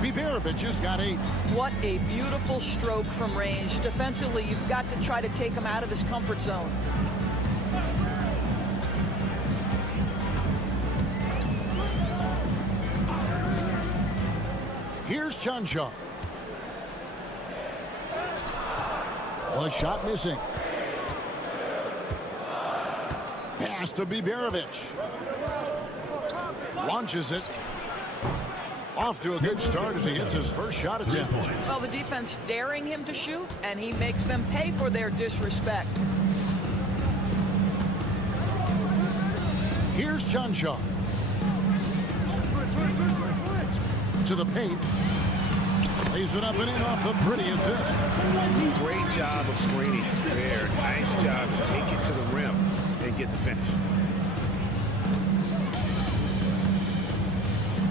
Biberovic has got 8. What a beautiful stroke from range. Defensively, you've got to try to take him out of his comfort zone. Here's Chanshaw. Well, a shot missing. Pass to Biberovic. Launches it. Off to a good start as he hits his first shot attempt. Well, the defense daring him to shoot, and he makes them pay for their disrespect. Here's Chanshaw. To the paint. Lays it up and in off the pretty assist. Great job of screening there. Nice job to take it to the rim and get the finish.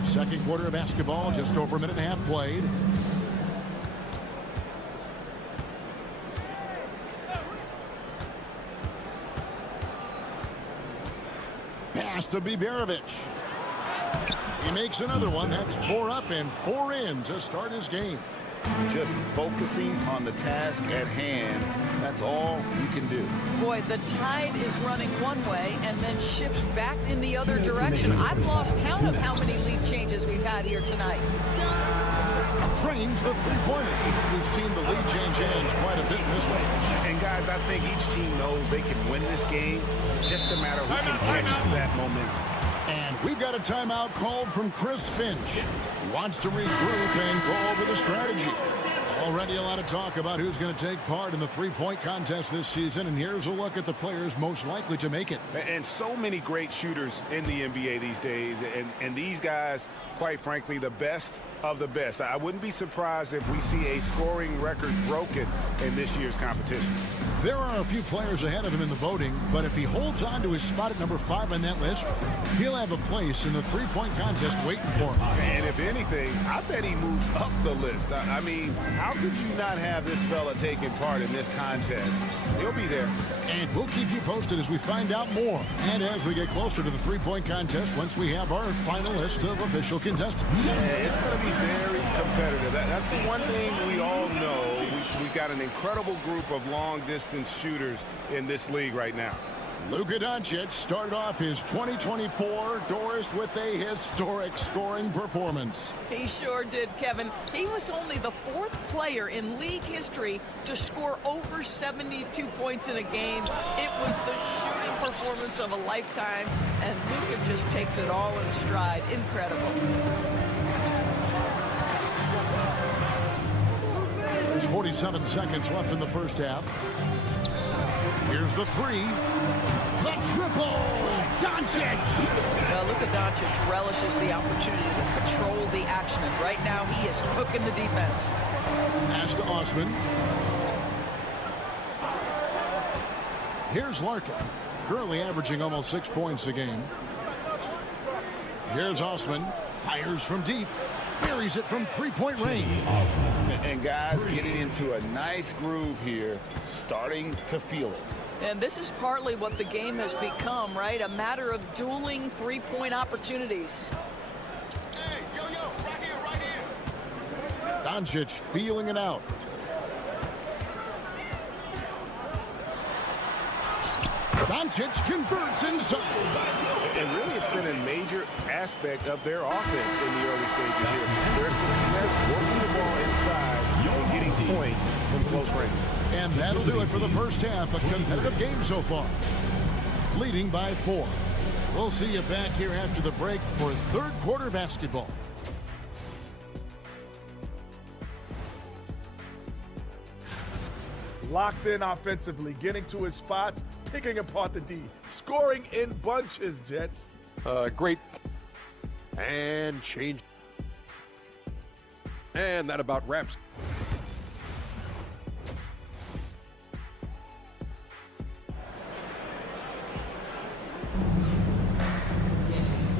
Second quarter of basketball, just over a minute and a half played. Pass to Biberovic. He makes another one. That's 4 up and 4 in to start his game. Just focusing on the task at hand. That's all you can do. Boy, the tide is running one way and then shifts back in the other direction. I've lost count of how many lead changes we've had here tonight. Trains the three-pointer. We've seen the lead change hands quite a bit in this one. And guys, I think each team knows they can win this game. Just a matter of who can catch that momentum. And we've got a timeout called from Chris Finch. He wants to regroup and go over the strategy. Already a lot of talk about who's going to take part in the three-point contest this season, and here's a look at the players most likely to make it. And so many great shooters in the NBA these days, and these guys, quite frankly, the best of the best. I wouldn't be surprised if we see a scoring record broken in this year's competition. There are a few players ahead of him in the voting, but if he holds on to his spot at number 5 on that list, he'll have a place in the three-point contest waiting for him. And if anything, I bet he moves up the list. I mean, how could you not have this fella taking part in this contest? He'll be there. And we'll keep you posted as we find out more. And as we get closer to the three-point contest, once we have our final list of official contestants. Yeah, it's going to be very competitive. That's the one thing we all know. We've got an incredible group of long-distance shooters in this league right now. Luka Doncic started off his 2024 Doris with a historic scoring performance. He sure did, Kevin. He was only the 4th player in league history to score over 72 points in a game. It was the shooting performance of a lifetime, and Luka just takes it all in stride. Incredible. There's 47 seconds left in the first half. Here's the three. The triple! Doncic! Well, Luka Doncic relishes the opportunity to control the action, and right now he is cooking the defense. Pass to Osman. Here's Larkin, currently averaging almost 6 points a game. Here's Osman, fires from deep, buries it from three-point range. And guys getting into a nice groove here, starting to feel it. And this is partly what the game has become, right? A matter of dueling three-point opportunities. Hey, yo, right here. Doncic feeling it out. Doncic converts inside. And really, it's been a major aspect of their offense in the early stages here. Their success working the ball inside and getting points from close range. And that'll do it for the first half. A competitive game so far. Leading by 4. We'll see you back here after the break for third quarter basketball. Locked in offensively, getting to his spots, picking apart the D, scoring in bunches, Jets. Great. And change. And that about wraps.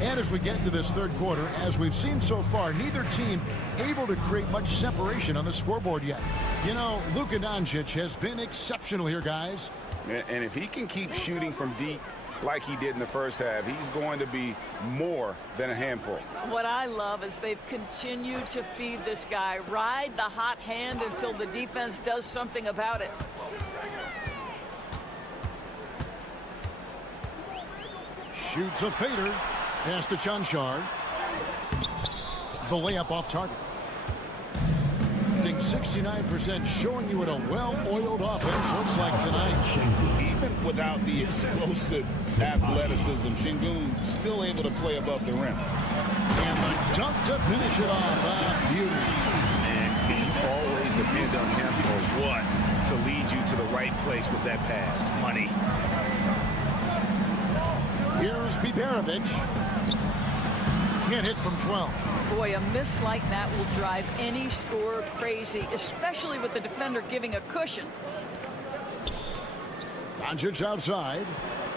And as we get into this third quarter, as we've seen so far, neither team able to create much separation on the scoreboard yet. You know, Luka Doncic has been exceptional here, guys. And if he can keep shooting from deep like he did in the first half, he's going to be more than a handful. What I love is they've continued to feed this guy, ride the hot hand until the defense does something about it. Shoots a fader. Pass to Chanchar. The layup off target. 69%, showing you what a well-oiled offense looks like tonight. Even without the explosive athleticism, Şengün still able to play above the rim. And the dunk to finish it off. Beauty. And can you always depend on him or what to lead you to the right place with that pass? Money. Here's Biberovic. Can't hit from 12. Boy, a miss like that will drive any scorer crazy, especially with the defender giving a cushion. Doncic outside.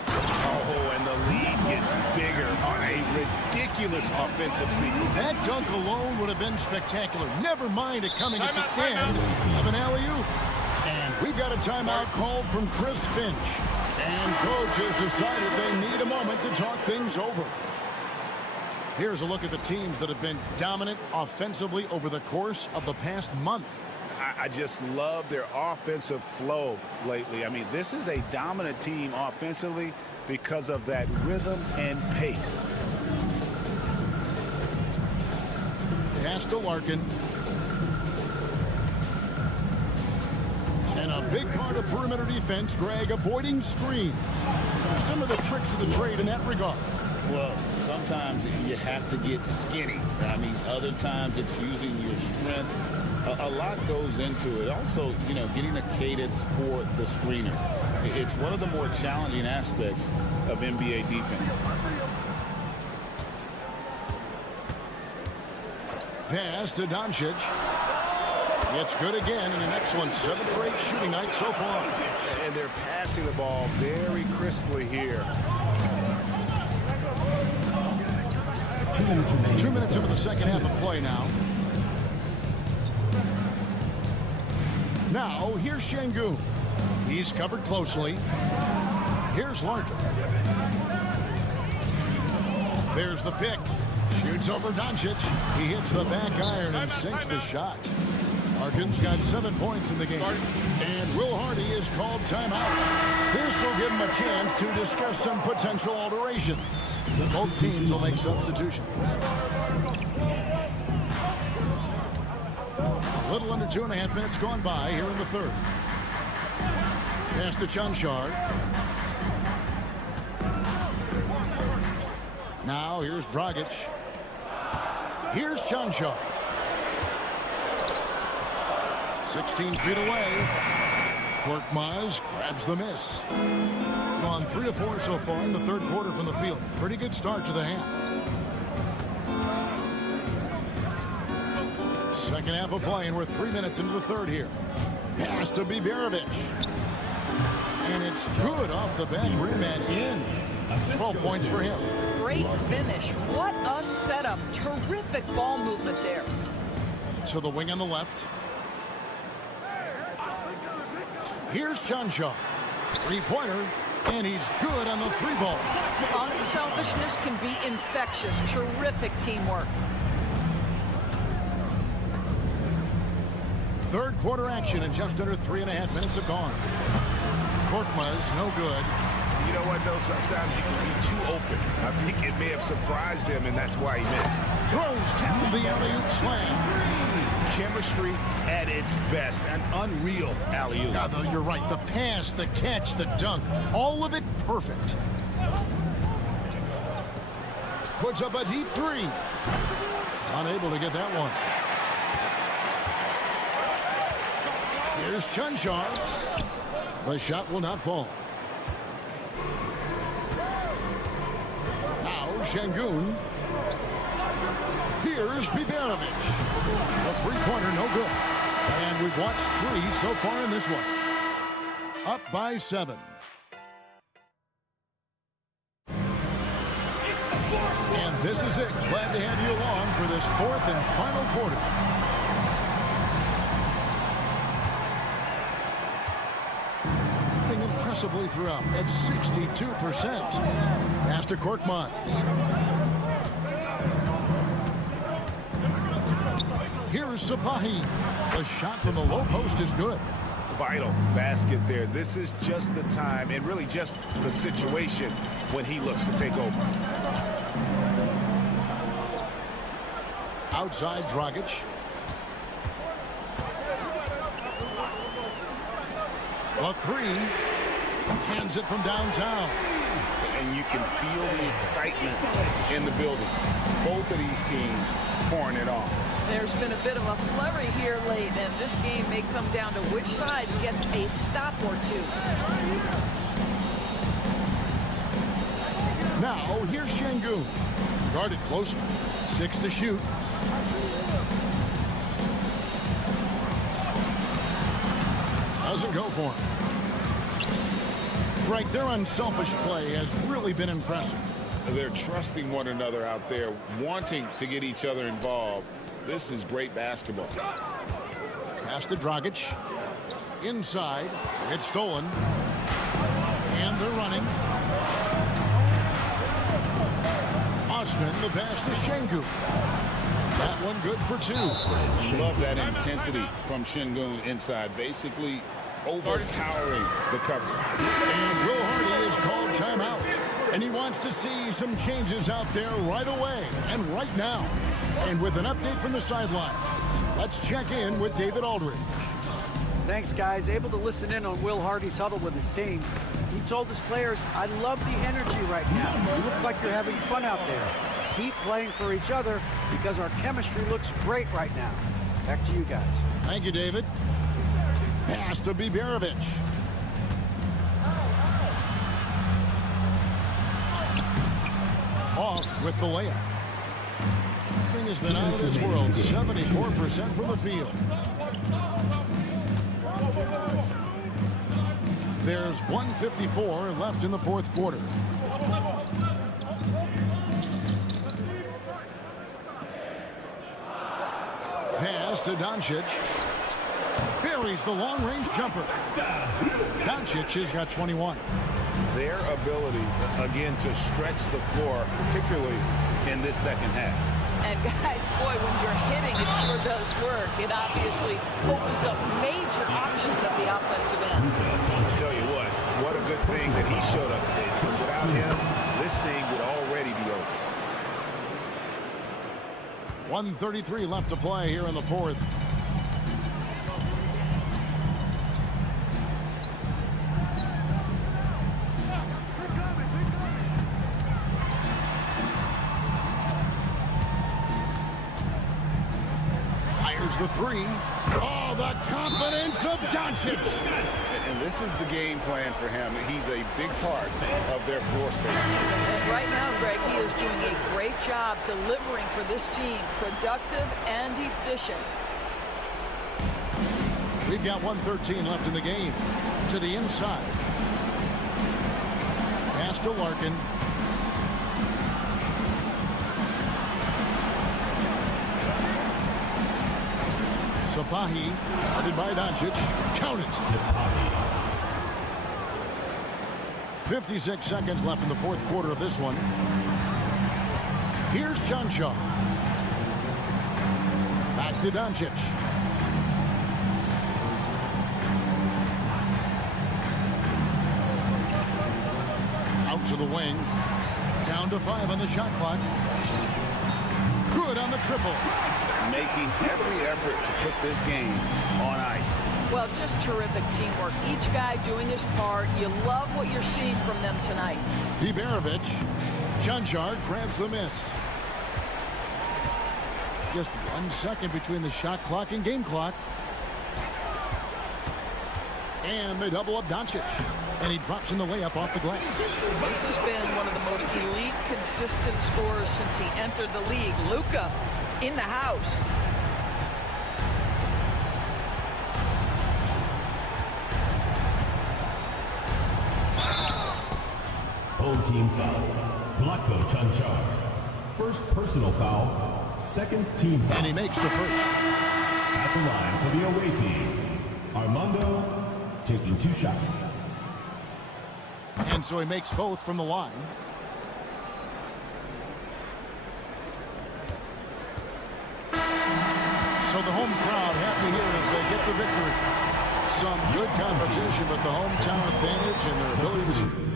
Oh, and the lead gets bigger on a ridiculous offensive sequence. That dunk alone would have been spectacular. Never mind it coming at the end of an alley-oop. And we've got a timeout called from Chris Finch. And coach has decided they need a moment to talk things over. Here's a look at the teams that have been dominant offensively over the course of the past month. I just love their offensive flow lately. I mean, this is a dominant team offensively because of that rhythm and pace. Pass to Larkin. And a big part of perimeter defense, Greg, avoiding screens. Some of the tricks of the trade in that regard. Well, sometimes you have to get skinny. I mean, other times it's using your strength. A lot goes into it. Also, you know, getting a cadence for the screener. It's one of the more challenging aspects of NBA defense. Pass to Doncic. It's good again in an excellent 7 for 8 shooting night so far. And they're passing the ball very crisply here. 2 minutes into the second half of play now. Now, here's Şengün. He's covered closely. Here's Larkin. There's the pick. Shoots over Doncic. He hits the back iron and sinks the shot. Larkin's got 7 points in the game. And Will Hardy is called timeout. This will give him a chance to discuss some potential alterations. Both teams will make substitutions. A little under 2.5 minutes gone by here in the third. Pass to Chunchar. Now here's Dragic. Here's Chunchar. 16 feet away. Korkmaz grabs the miss. Gone 3 of 4 so far in the third quarter from the field. Pretty good start to the half. Second half of play, and we're 3 minutes into the third here. Pass to Biberovic. And it's good off the back rim and in. 12 points for him. Great finish. What a setup. Terrific ball movement there. To the wing on the left. Here's Chunchar. Three-pointer, and he's good on the three ball. Unselfishness can be infectious. Terrific teamwork. Third quarter action, and just under 3.5 minutes have gone. Korkmaz, no good. You know what, though? Sometimes you can be too open. I think it may have surprised him, and that's why he missed. Throws down the alley-oop slam. Chemistry at its best. An unreal alley-oop. Yeah, though, you're right. The pass, the catch, the dunk, all of it perfect. Puts up a deep three. Unable to get that one. Here's Chunchar. The shot will not fall. Now Şengün. Here's Biberovic. The three-pointer no good. And we've watched 3 so far in this one. Up by 7. And this is it. Glad to have you along for this 4th and final quarter. Impressively throughout at 62%. Pass to Korkmaz. Here's Sapahi. The shot from the low post is good. Vital basket there. This is just the time and really just the situation when he looks to take over. Outside Dragic. A 3. Cans it from downtown. And you can feel the excitement in the building. Both of these teams pouring it on. There's been a bit of a flurry here late, and this game may come down to which side gets a stop or 2. Now, here's Şengün. Guarded closer. 6 to shoot. Doesn't go for him. Frank, their unselfish play has really been impressive. They're trusting one another out there, wanting to get each other involved. This is great basketball. Pass to Dragic. Inside. It's stolen. And they're running. Osman, the pass to Şengün. That one good for 2. Love that intensity from Şengün inside. Basically overpowering the cover. And Will Hardy is called timeout. And he wants to see some changes out there right away and right now. And with an update from the sidelines, let's check in with David Aldridge. Thanks, guys. Able to listen in on Will Hardy's huddle with his team. He told his players, I love the energy right now. You look like you're having fun out there. Keep playing for each other because our chemistry looks great right now. Back to you guys. Thank you, David. Pass to Biberovic. Off with the layup. Thing has been out of this world. 74% from the field. There's 1:54 left in the fourth quarter. Pass to Doncic. Buries the long-range jumper. Doncic has got 21. Their ability, again, to stretch the floor, particularly in this second half. And guys, boy, when you're hitting, it sure does work. It obviously opens up major options at the offensive end. thing that he showed up today, because without him, this thing would already be over. 1:33 left to play here in the fourth. Fires the three. Oh, the confidence of Doncic. And this is the game plan for him. He's a big part of their floor space. And right now, Greg, he is doing a great job delivering for this team, productive and efficient. We've got 1:13 left in the game. To the inside. Pass to Larkin. Sapahi, guarded by Doncic. Count it. 56 seconds left in the fourth quarter of this one. Here's John Shaw. Back to Doncic. Out to the wing. Down to 5 on the shot clock. Good on the triple. Making every effort to put this game on ice. Well, just terrific teamwork. Each guy doing his part. You love what you're seeing from them tonight. Iberovic. Janjar grabs the miss. Just 1 second between the shot clock and game clock. And they double up Doncic. And he drops in the layup off the glass. This has been one of the most elite, consistent scorers since he entered the league. Luka in the house. Home team foul. Vlatko Cancar. First personal foul. Second team foul. And he makes the first. At the line for the away team, Armando taking 2 shots. And so he makes both from the line. So the home crowd happy here as they get the victory. Some good competition, but the hometown advantage and their ability to...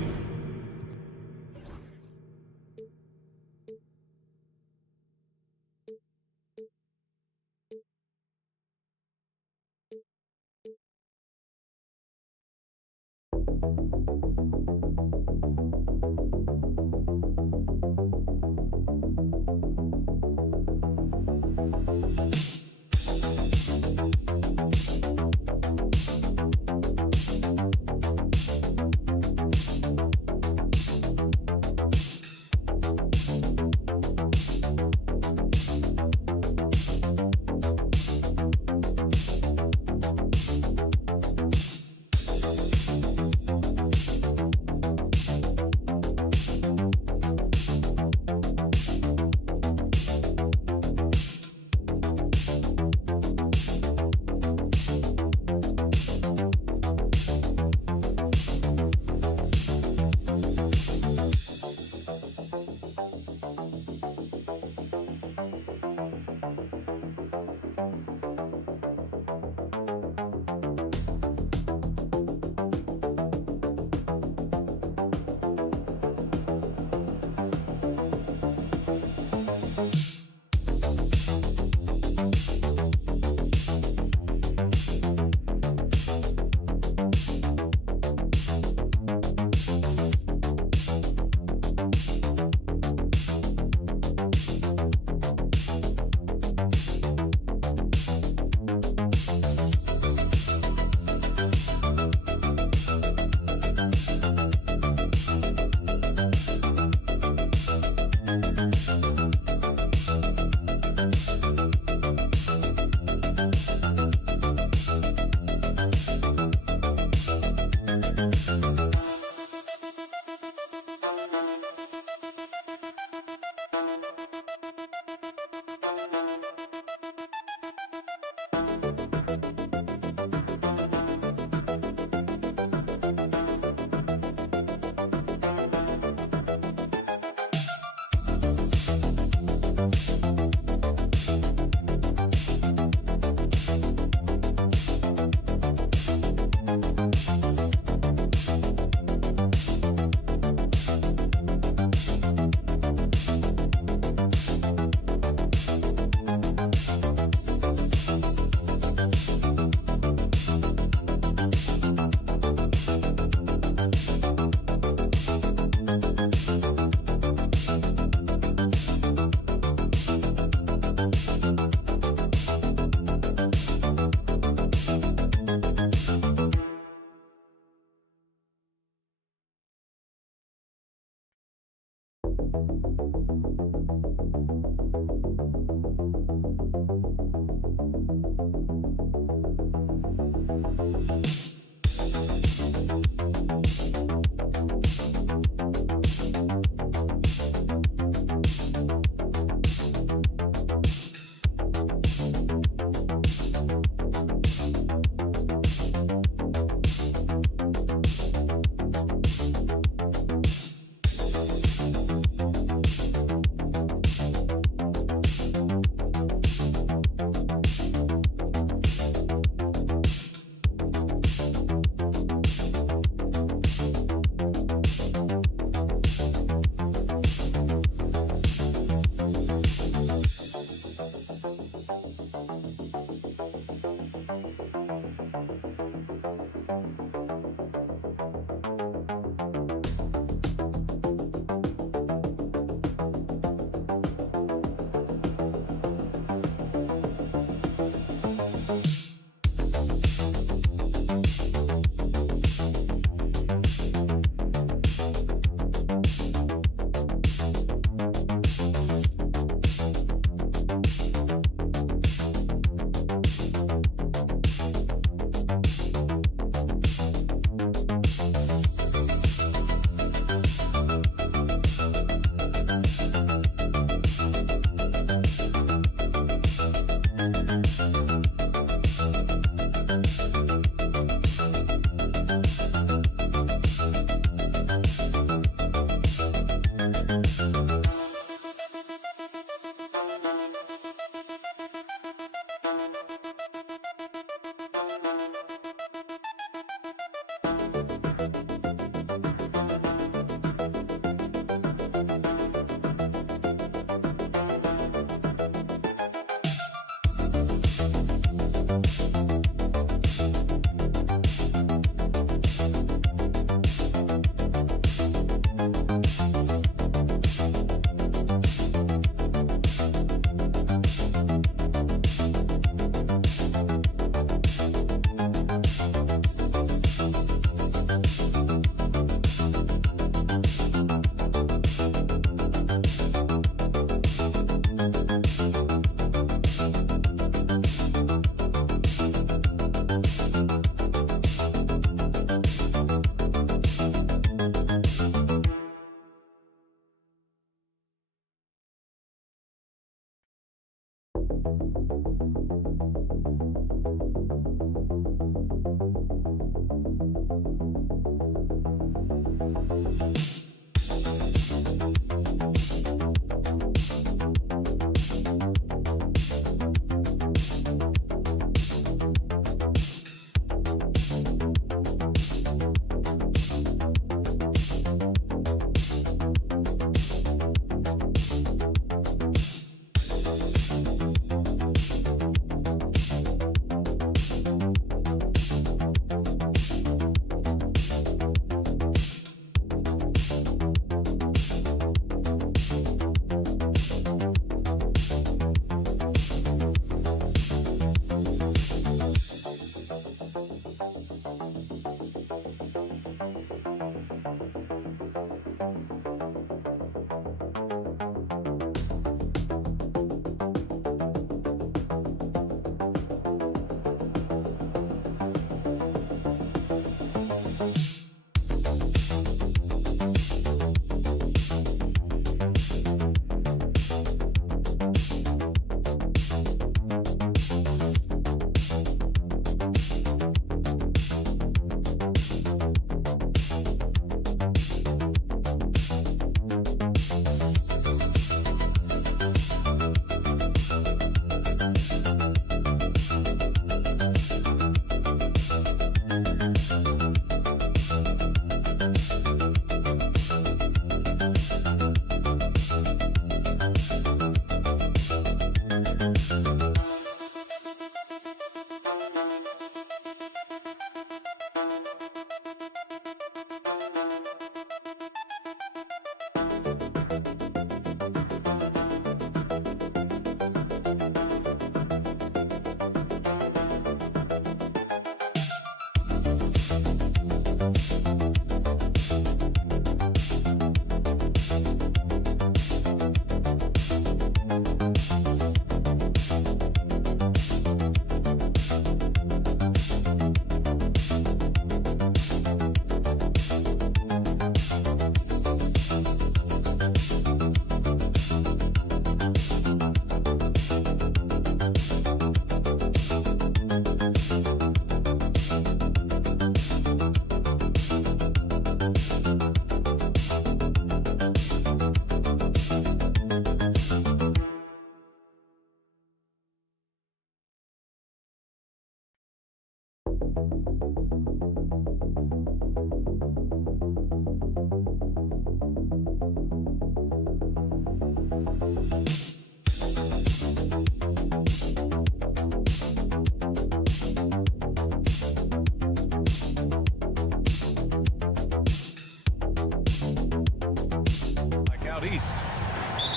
East.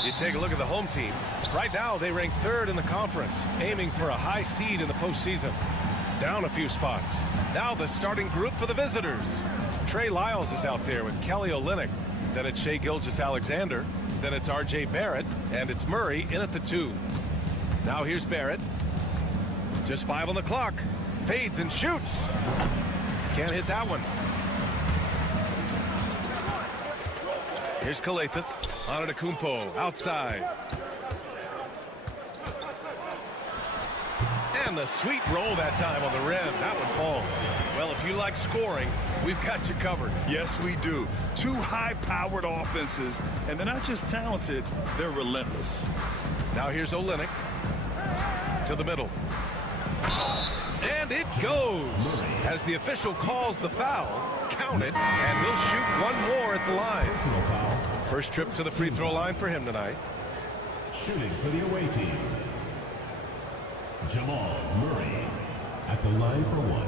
You take a look at the home team. Right now, they rank 3rd in the conference, aiming for a high seed in the postseason. Down a few spots. Now the starting group for the visitors. Trey Lyles is out there with Kelly Olynyk. Then it's Shai Gilgeous-Alexander. Then it's R.J. Barrett. And it's Murray in at the 2. Now here's Barrett. Just 5 on the clock. Fades and shoots. Can't hit that one. Here's Calathes. Antetokounmpo outside. And the sweet roll that time on the rim. That one falls. Well, if you like scoring, we've got you covered. Yes, we do. 2 high-powered offenses, and they're not just talented, they're relentless. Now here's Olynyk. To the middle. And it goes. As the official calls the foul, count it, and he'll shoot one more at the line. First trip to the free throw line for him tonight. Shooting for the away team, Jamal Murray at the line for 1.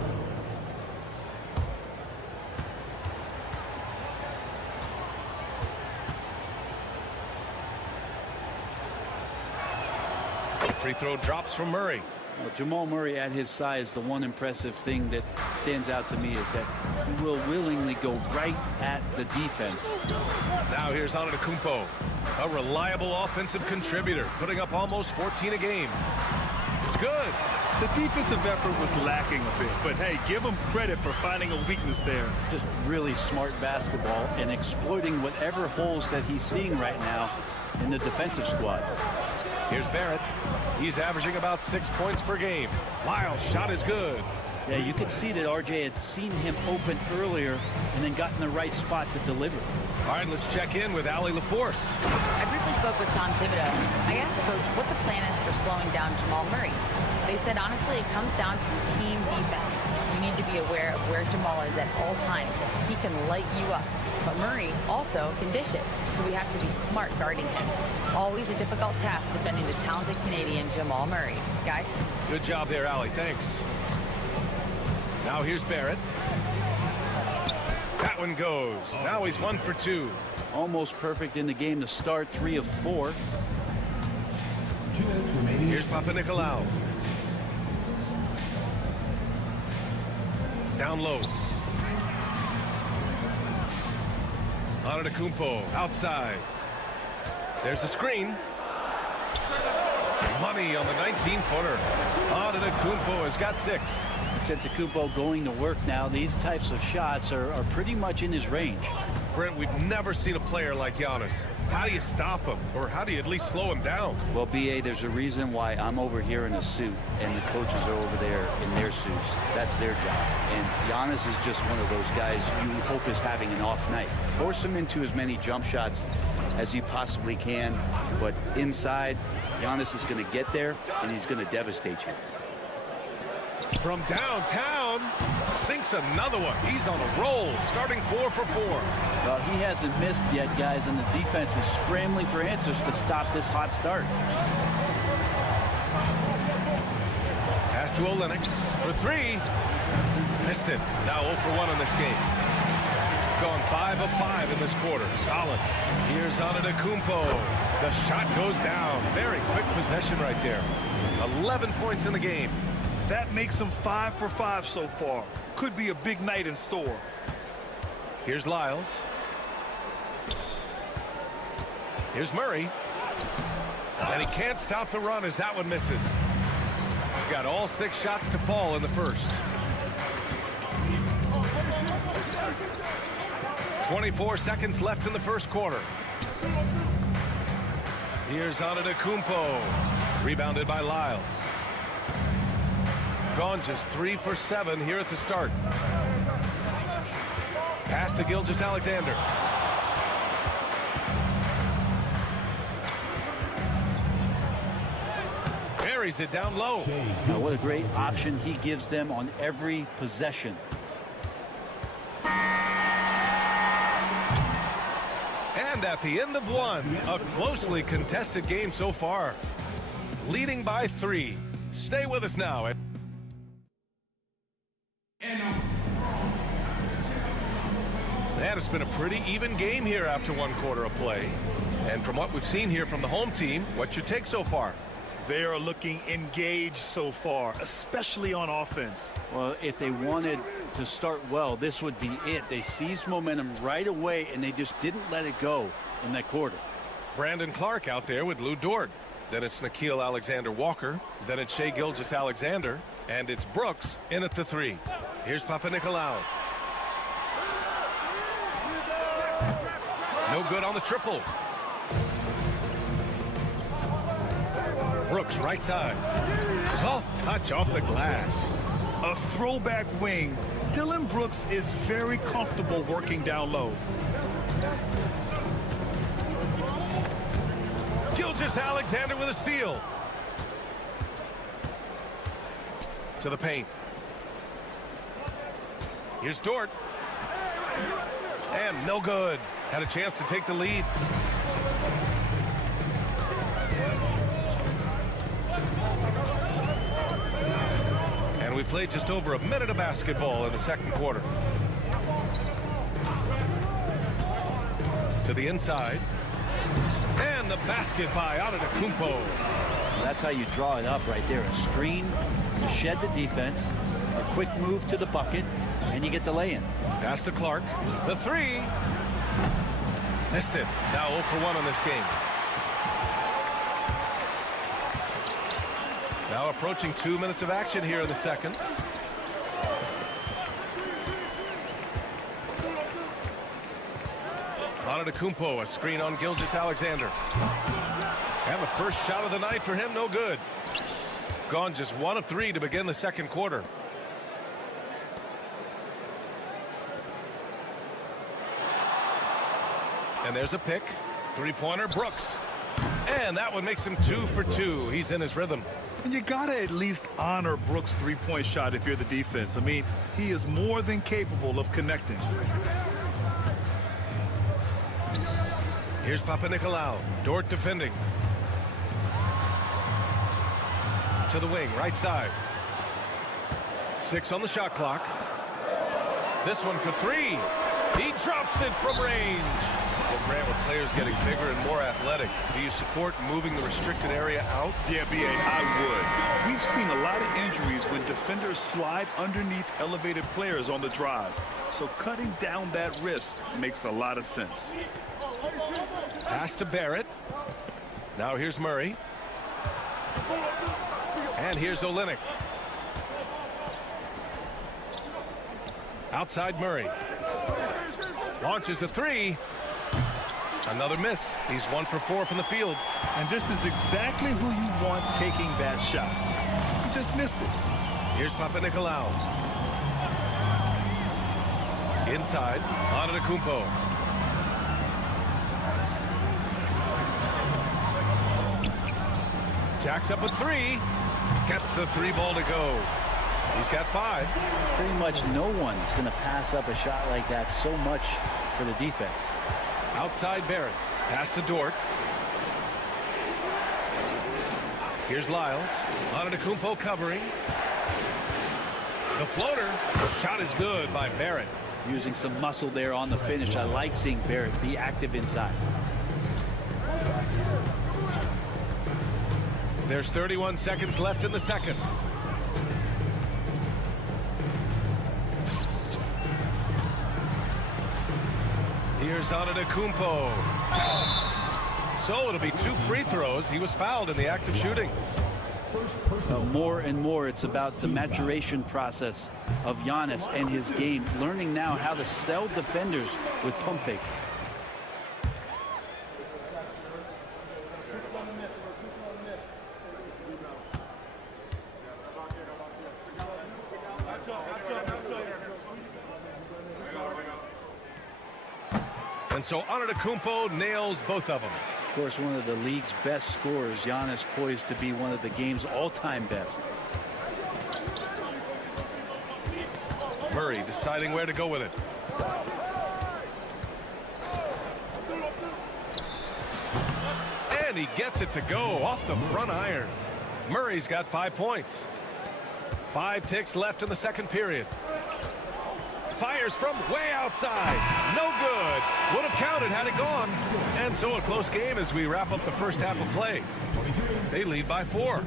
Free throw drops from Murray. Well, Jamal Murray at his size, the one impressive thing that stands out to me is that he will willingly go right at the defense. Now here's Antetokounmpo, a reliable offensive contributor, putting up almost 14 a game. It's good. The defensive effort was lacking a bit, but hey, give him credit for finding a weakness there. Just really smart basketball and exploiting whatever holes that he's seeing right now in the defensive squad. Here's Barrett. He's averaging about 6 points per game. Lyles' shot is good. Yeah, you could see that RJ had seen him open earlier and then got in the right spot to deliver. All right, let's check in with Allie LaForce. I briefly spoke with Tom Thibodeau. I asked Coach what the plan is for slowing down Jamal Murray. They said, honestly, it comes down to team defense. You need to be aware of where Jamal is at all times. He can light you up. But Murray also can dish it, so we have to be smart guarding him. Always a difficult task defending the talented Canadian Jamal Murray. Guys? Good job there, Allie. Thanks. Now here's Barrett. That one goes. Now he's 1 for 2. Almost perfect in the game to start, 3 of 4. 2 minutes remaining. Here's Papanikolaou. Down low. Antetokounmpo outside. There's a screen. Money on the 19-footer. Antetokounmpo has got 6. Antetokounmpo going to work now. These types of shots are pretty much in his range. Brent, we've never seen a player like Giannis. How do you stop him? Or how do you at least slow him down? Well, B.A., there's a reason why I'm over here in a suit and the coaches are over there in their suits. That's their job. And Giannis is just one of those guys you hope is having an off night. Force him into as many jump shots as you possibly can. But inside, Giannis is going to get there and he's going to devastate you. From downtown, sinks another one. He's on a roll, starting 4 for 4. Well, he hasn't missed yet, guys, and the defense is scrambling for answers to stop this hot start. Pass to Olynyk for 3. Missed it. Now 0 for 1 in this game. Going 5 of 5 in this quarter. Solid. Here's Antetokounmpo. The shot goes down. Very quick possession right there. 11 points in the game. That makes him 5 for 5 so far. Could be a big night in store. Here's Lyles. Here's Murray. And he can't stop the run as that one misses. Got all 6 shots to fall in the first. 24 seconds left in the first quarter. Here's Antetokounmpo. Rebounded by Lyles. Gone just 3 for 7 here at the start. Pass to Gilgeous-Alexander. Very buries it down low. Now, what a great option he gives them on every possession. And at the end of one, a closely contested game so far. Leading by 3. Stay with us now. And it's been a pretty even game here after 1 quarter of play. And from what we've seen here from the home team, what's your take so far? They are looking engaged so far, especially on offense. Well, if they wanted to start well, this would be it. They seized momentum right away, and they just didn't let it go in that quarter. Brandon Clark out there with Lou Dort. Then it's Nickeil Alexander-Walker. Then it's Shai Gilgeous-Alexander. And it's Brooks in at the 3. Here's Papanikolaou. No good on the triple. Brooks right side. Soft touch off the glass. A throwback wing. Dylan Brooks is very comfortable working down low. Gilgeous-Alexander with a steal. To the paint. Here's Dort. And no good. Had a chance to take the lead. And we played just over a minute of basketball in the second quarter. To the inside. And the basket by Antetokounmpo. That's how you draw it up right there. A screen to shed the defense, a quick move to the bucket, and you get the lay-in. Pass to Clark. The 3. Missed it. Now 0 for 1 on this game. Now approaching 2 minutes of action here in the second. Antetokounmpo, a screen on Gilgeous-Alexander. And the first shot of the night for him, no good. Gone just 1 of 3 to begin the second quarter. And there's a pick. 3-pointer, Brooks. And that one makes him 2 for 2. He's in his rhythm. And you got to at least honor Brooks' three-point shot if you're the defense. I mean, he is more than capable of connecting. Here's Papanikolaou. Dort defending. To the wing, right side. 6 on the shot clock. This one for 3. He drops it from range. Well, Grant, with players getting bigger and more athletic, do you support moving the restricted area out? Yeah, B.A., I would. We've seen a lot of injuries when defenders slide underneath elevated players on the drive. So cutting down that risk makes a lot of sense. Pass to Barrett. Now here's Murray. And here's Olynyk. Outside Murray. Launches a 3. Another miss. He's 1 for 4 from the field. And this is exactly who you want taking that shot. He just missed it. Here's Papanikolaou. Inside, Antetokounmpo. Jacks up a 3. Gets the 3 ball to go. He's got 5. Pretty much no one's going to pass up a shot like that so much for the defense. Outside Barrett. Pass to Dort. Here's Lyles. Antetokounmpo covering. The floater. Shot is good by Barrett. Using some muscle there on the finish. I like seeing Barrett be active inside. There's 31 seconds left in the second. Here's Antetokounmpo. So it'll be 2 free throws. He was fouled in the act of shooting. More and more, it's about the maturation process of Giannis and his game, learning now how to sell defenders with pump fakes. And so Antetokounmpo nails both of them. course, one of the league's best scorers. Giannis poised to be one of the game's all-time best. Murray deciding where to go with it. And he gets it to go off the front iron. Murray's got 5 points. 5 ticks left in the second period. Fires from way outside. No good. Would have counted had it gone. And so a close game as we wrap up the first half of play. They lead by 4. All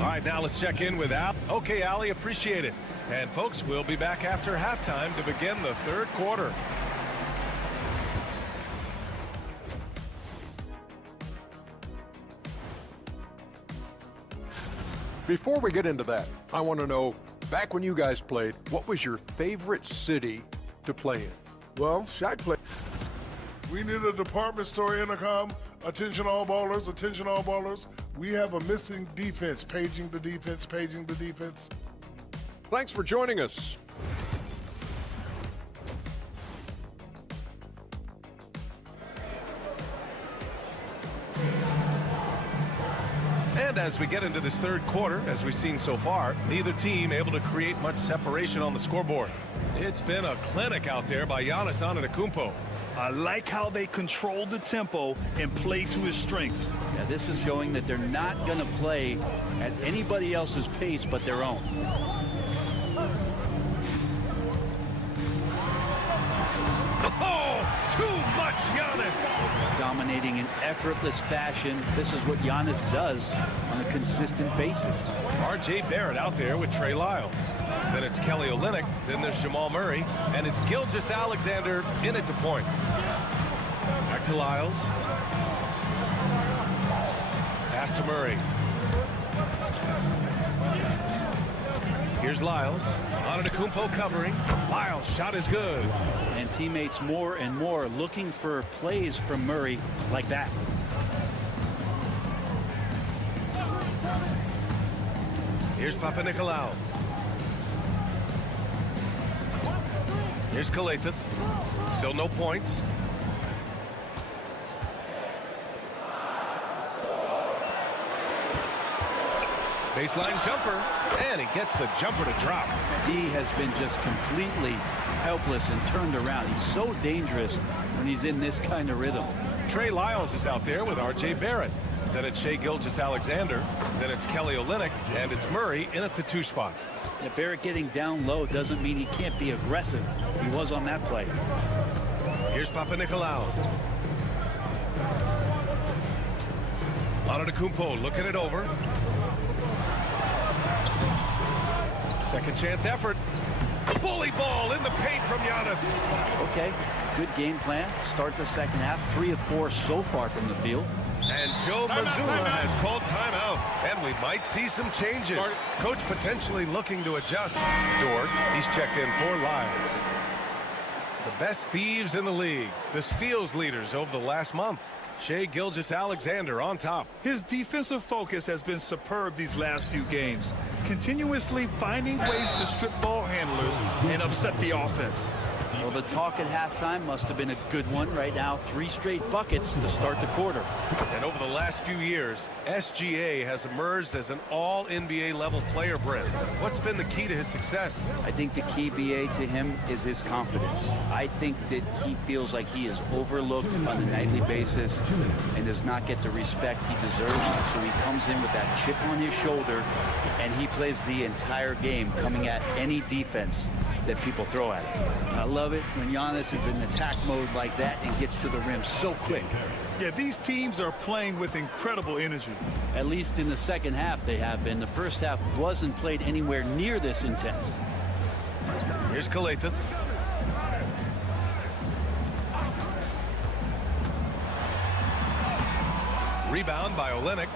right, now let's check in with Al. Okay, Allie, appreciate it. And folks, we'll be back after halftime to begin the third quarter. Before we get into that, I want to know, back when you guys played, what was your favorite city to play in? Well, Shaq played. We need a department store intercom. Attention all ballers, attention all ballers. We have a missing defense. Paging the defense, paging the defense. Thanks for joining us. And as we get into this third quarter, as we've seen so far, neither team able to create much separation on the scoreboard. It's been a clinic out there by Giannis Antetokounmpo. I like how they control the tempo and play to his strengths. Yeah, this is showing that they're not going to play at anybody else's pace but their own. Oh, too much Giannis. Dominating in effortless fashion. This is what Giannis does on a consistent basis. R.J. Barrett out there with Trey Lyles. Then it's Kelly Olynyk. Then there's Jamal Murray. And it's Gilgeous-Alexander in at the point. Back to Lyles. Pass to Murray. Here's Lyles. Antetokounmpo covering. Lyles' shot is good. And teammates more and more looking for plays from Murray like that. Here's Papanikolaou. Here's Calathes. Still no points. Baseline jumper, and he gets the jumper to drop. He has been just completely helpless and turned around. He's so dangerous when he's in this kind of rhythm. Trey Lyles is out there with R.J. Barrett. Then it's Shai Gilgeous-Alexander. Then it's Kelly Olynyk, and it's Murray in at the 2 spot. Yeah, Barrett getting down low doesn't mean he can't be aggressive. He was on that play. Here's Papanikolaou. Antetokounmpo looking it over. Second chance effort. Bully ball in the paint from Giannis. Okay, good game plan. Start the second half. 3 of 4 so far from the field. And Joe Mazzulla has called timeout. And we might see some changes. Coach potentially looking to adjust. Dort, he's checked in for Lyles. The best thieves in the league. The steals leaders over the last month. Shai Gilgeous-Alexander on top. His defensive focus has been superb these last few games, continuously finding ways to strip ball handlers and upset the offense. Well, the talk at halftime must have been a good one. Right now, 3 straight buckets to start the quarter. And over the last few years, SGA has emerged as an all-NBA level player, Brent. What's been the key to his success? I think the key, BA, to him is his confidence. I think that he feels like he is overlooked on a nightly basis and does not get the respect he deserves. So he comes in with that chip on his shoulder, and he plays the entire game coming at any defense that people throw at him. I love it when Giannis is in attack mode like that and gets to the rim so quick. Yeah, these teams are playing with incredible energy. At least in the second half they have been. The first half wasn't played anywhere near this intense. Here's Calathes. Rebound by Olynyk.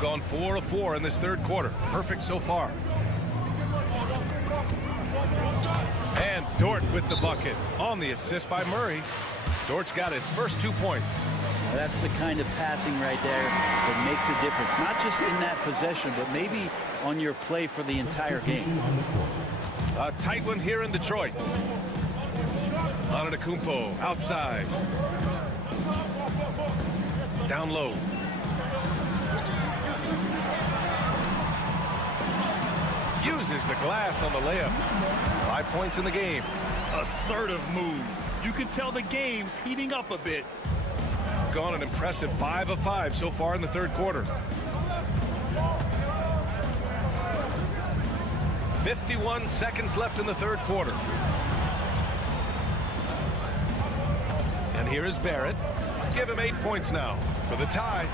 Gone 4 of 4 in this third quarter. Perfect so far. And Dort with the bucket on the assist by Murray. Dort's got his first 2 points. Now that's the kind of passing right there that makes a difference. Not just in that possession, but maybe on your play for the entire game. A tight one here in Detroit. Antetokounmpo outside. Down low. Uses the glass on the layup. 5 points in the game. Assertive move. You can tell the game's heating up a bit. Gone an impressive 5 of 5 so far in the third quarter. 51 seconds left in the third quarter. And here is Barrett. Give him 8 points now for the tie.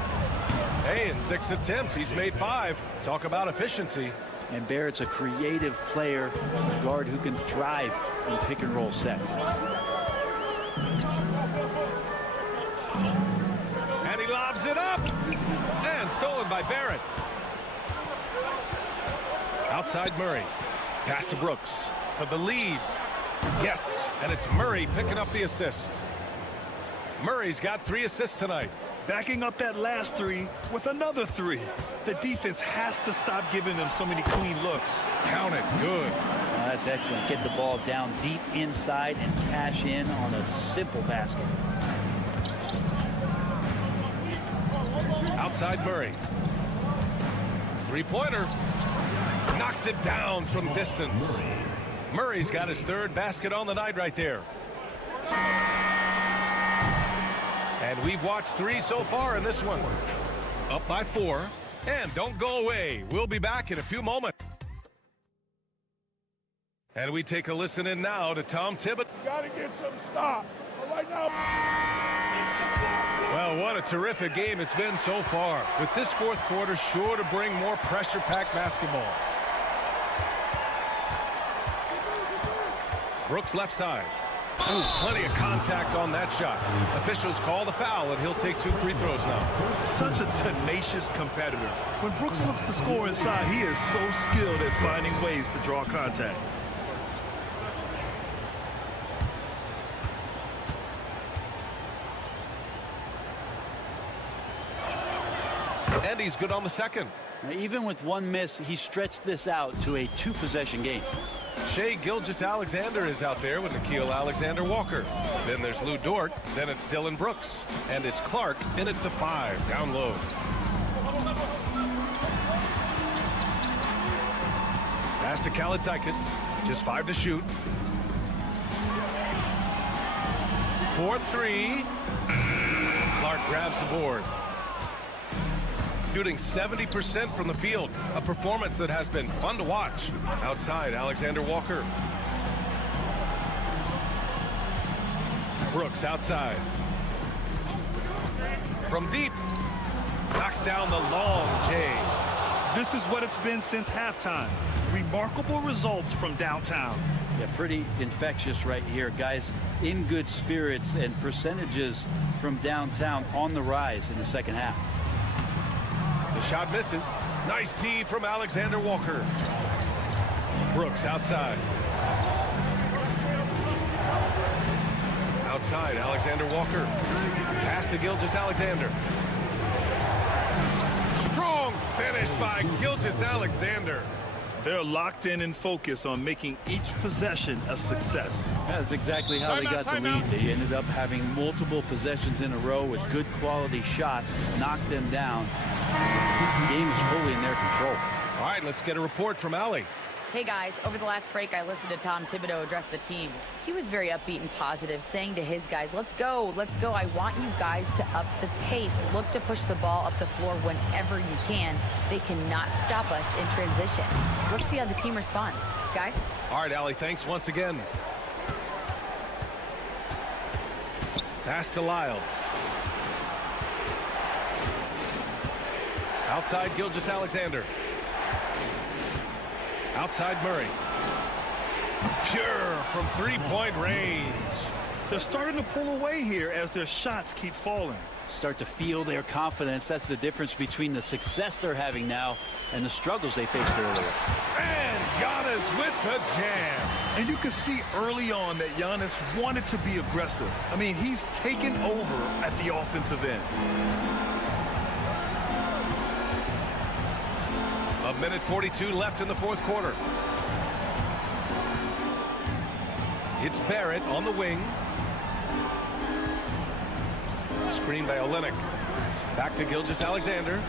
Hey, in 6 attempts, he's made 5. Talk about efficiency. And Barrett's a creative player, a guard who can thrive in pick and roll sets. And he lobs it up. And stolen by Barrett. Outside Murray. Pass to Brooks for the lead. Yes, and it's Murray picking up the assist. Murray's got 3 assists tonight. Backing up that last 3 with another 3. The defense has to stop giving them so many clean looks. Count it. Good. That's excellent. Get the ball down deep inside and cash in on a simple basket. Outside Murray. 3-pointer. Knocks it down from distance. Murray's got his 3rd basket on the night right there. And we've watched 3 so far in this one. Up by 4. And don't go away. We'll be back in a few moments. And we take a listen in now to Tom Thibodeau. Got to get some stop. But right now. Well, what a terrific game it's been so far. With this fourth quarter sure to bring more pressure-packed basketball. Brooks left side. Ooh, plenty of contact on that shot. Officials call the foul, and he'll take 2 free throws now. Such a tenacious competitor. When Brooks looks to score inside, he is so skilled at finding ways to draw contact. And he's good on the second. Now, even with 1 miss, he stretched this out to a 2-possession game. Shai Gilgeous-Alexander is out there with Nickeil Alexander-Walker. Then there's Lou Dort. Then it's Dylan Brooks. And it's Clark in at the 5, down low. Pass to Kalatakis. Just 5 to shoot. 4-3. Clark grabs the board. Shooting 70% from the field. A performance that has been fun to watch. Outside, Alexander Walker. Brooks outside. From deep. Knocks down the long J. This is what it's been since halftime. Remarkable results from downtown. Yeah, pretty infectious right here. Guys in good spirits, and percentages from downtown on the rise in the second half. The shot misses. Nice D from Alexander Walker. Brooks outside. Outside, Alexander Walker. Pass to Gilgeous-Alexander. Strong finish by Gilgeous-Alexander. They're locked in and focused on making each possession a success. That's exactly how they got the lead. They ended up having multiple possessions in a row with good quality shots, knocked them down. The game is fully in their control. All right, let's get a report from Allie. Hey guys, over the last break, I listened to Tom Thibodeau address the team. He was very upbeat and positive, saying to his guys, let's go. I want you guys to up the pace. Look to push the ball up the floor whenever you can. They cannot stop us in transition. Let's see how the team responds. Guys? All right, Allie, thanks once again. Pass to Lyles. Outside, Gilgeous-Alexander. Outside Murray. Pure from three-point range. They're starting to pull away here as their shots keep falling. Start to feel their confidence. That's the difference between the success they're having now and the struggles they faced earlier. And Giannis with the jam. And you can see early on that Giannis wanted to be aggressive. I mean, he's taken over at the offensive end. A minute 42 left in the fourth quarter. It's Barrett on the wing. Screen by Olynyk. Back to Gilgeous-Alexander.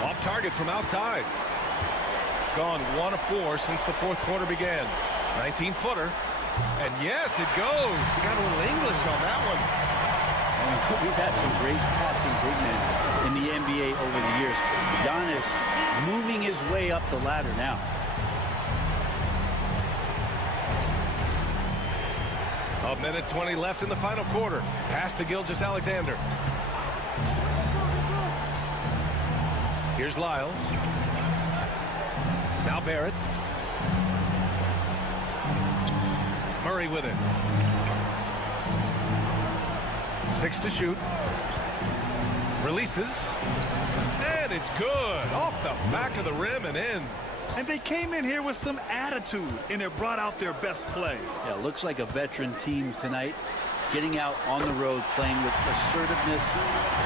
Off target from outside. Gone 1 of 4 since the fourth quarter began. 19-footer. And yes, it goes. Got a little English on that one. We've had some great passing big men in the NBA over the years. Giannis moving his way up the ladder now. A minute 20 left in the final quarter. Pass to Gilgeous-Alexander. Here's Lyles. Now Barrett. Murray with it. 6 to shoot. Releases. And it's good. Off the back of the rim and in. And they came in here with some attitude, and it brought out their best play. Yeah, looks like a veteran team tonight, getting out on the road, playing with assertiveness,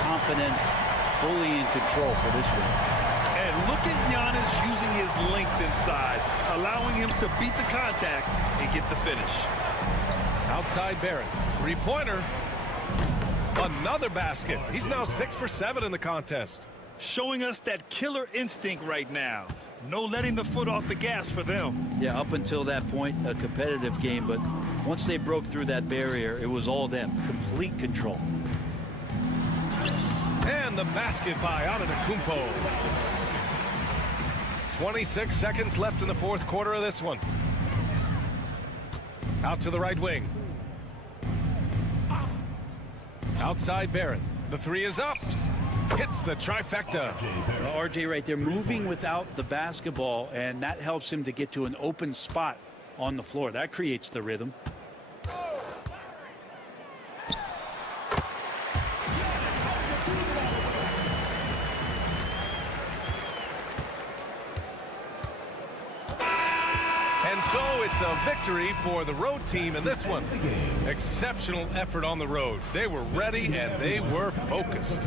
confidence, fully in control for this one. And look at Giannis using his length inside, allowing him to beat the contact and get the finish. Outside Barrett. Three-pointer. Another basket. He's now 6 for 7 in the contest. Showing us that killer instinct right now. No letting the foot off the gas for them. Yeah, up until that point, a competitive game, but once they broke through that barrier, it was all them. Complete control. And the basket by Antetokounmpo. 26 seconds left in the fourth quarter of this one. Out to the right wing. Outside Barrett. The three is up. Hits the trifecta. RJ right there, moving without the basketball, and that helps him to get to an open spot on the floor. That creates the rhythm. And so it's a victory for the road team in this one. Exceptional effort on the road. They were ready and they were focused.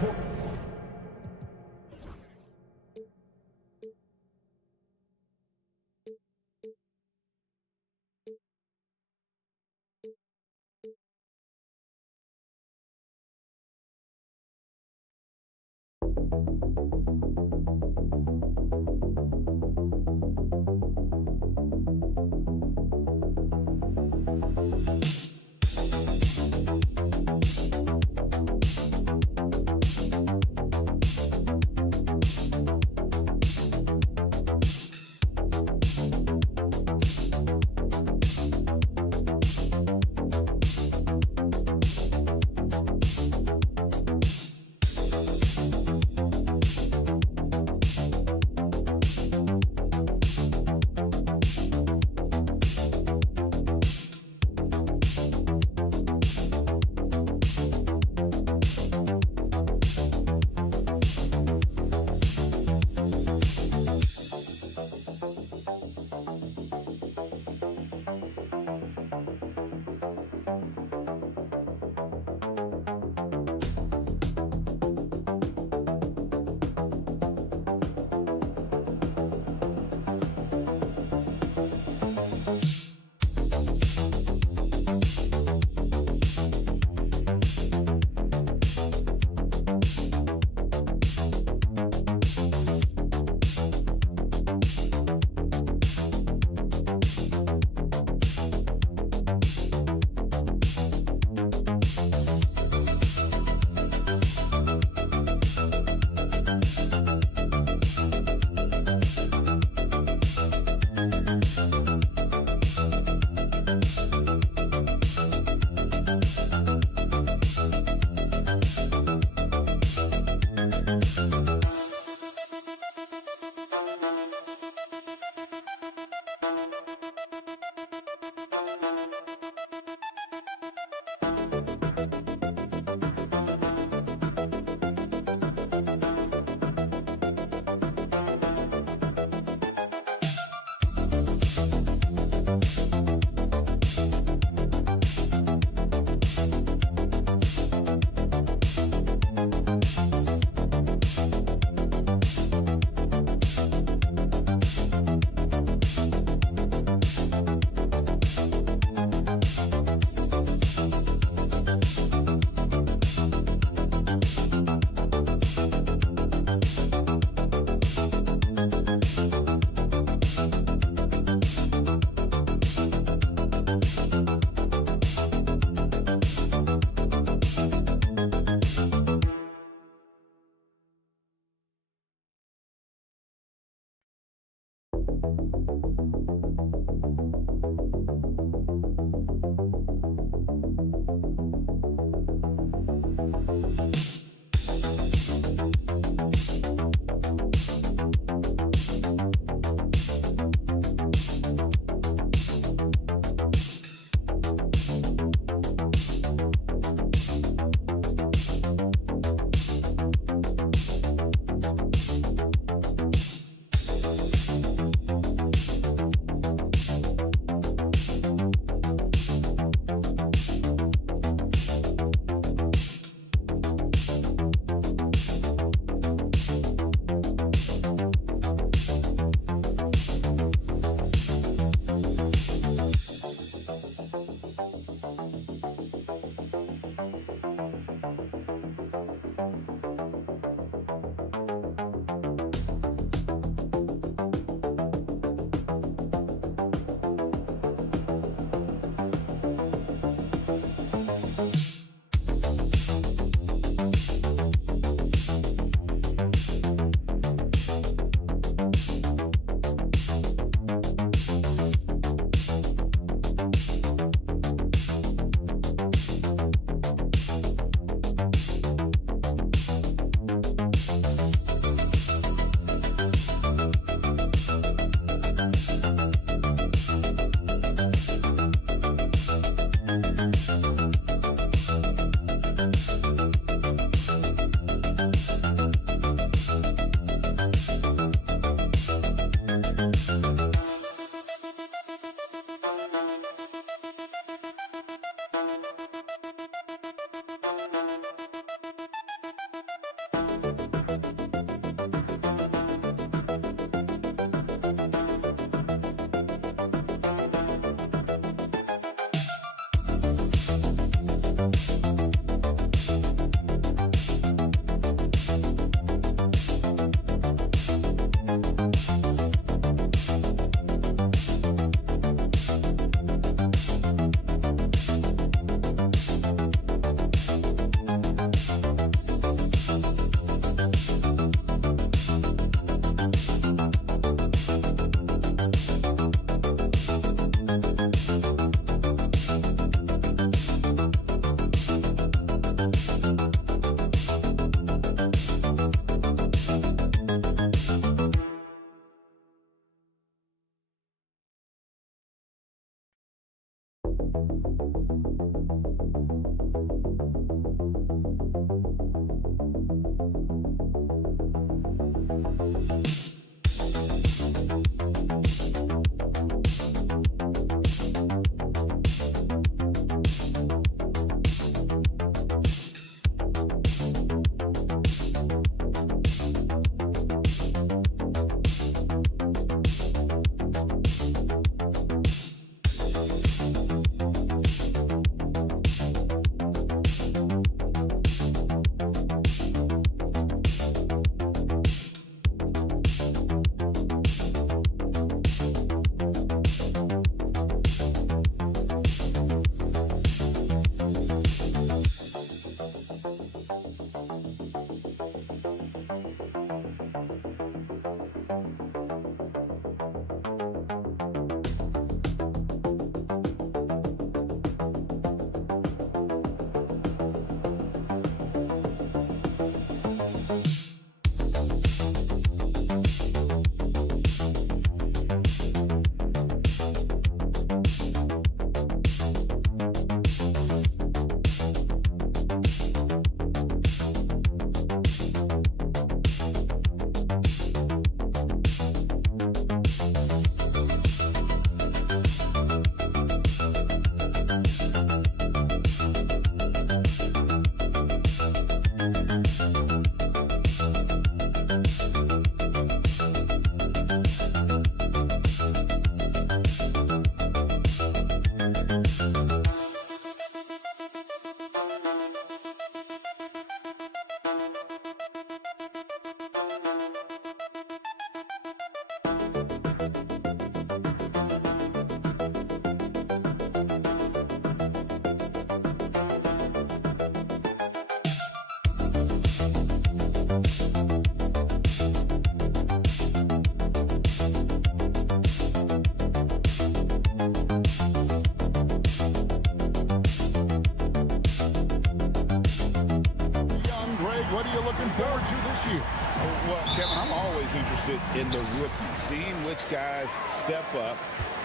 Kevin, I'm always interested in the rookies, seeing which guys step up.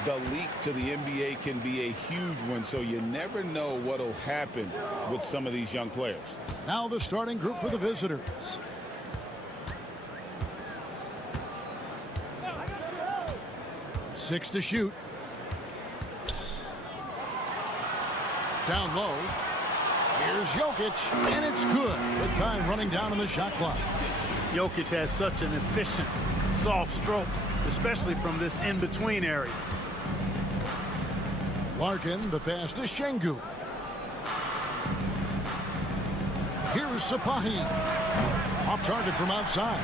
The leap to the NBA can be a huge one, so you never know what will happen with some of these young players. Now the starting group for the visitors. Six to shoot. Down low. Here's Jokic, and it's good with time running down on the shot clock. Jokic has such an efficient, soft stroke, especially from this in-between area. Larkin, the pass to Şengün. Here's Sapahi. Off target from outside.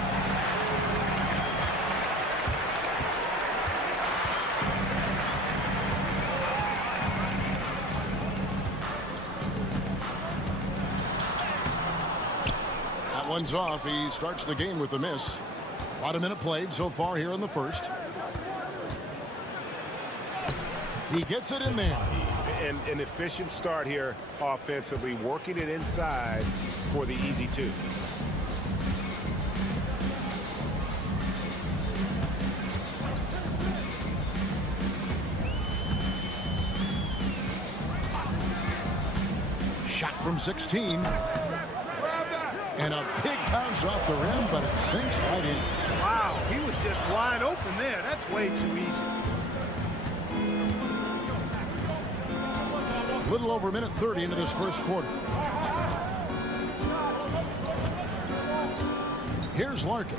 That one's off. He starts the game with a miss. About a minute played so far here in the first. He gets it in there. And an efficient start here offensively, working it inside for the easy two. Shot from 16. And a big bounce off the rim, but it sinks right in. Wow, he was just wide open there. That's way too easy. A little over a minute 30 into this first quarter. Here's Larkin.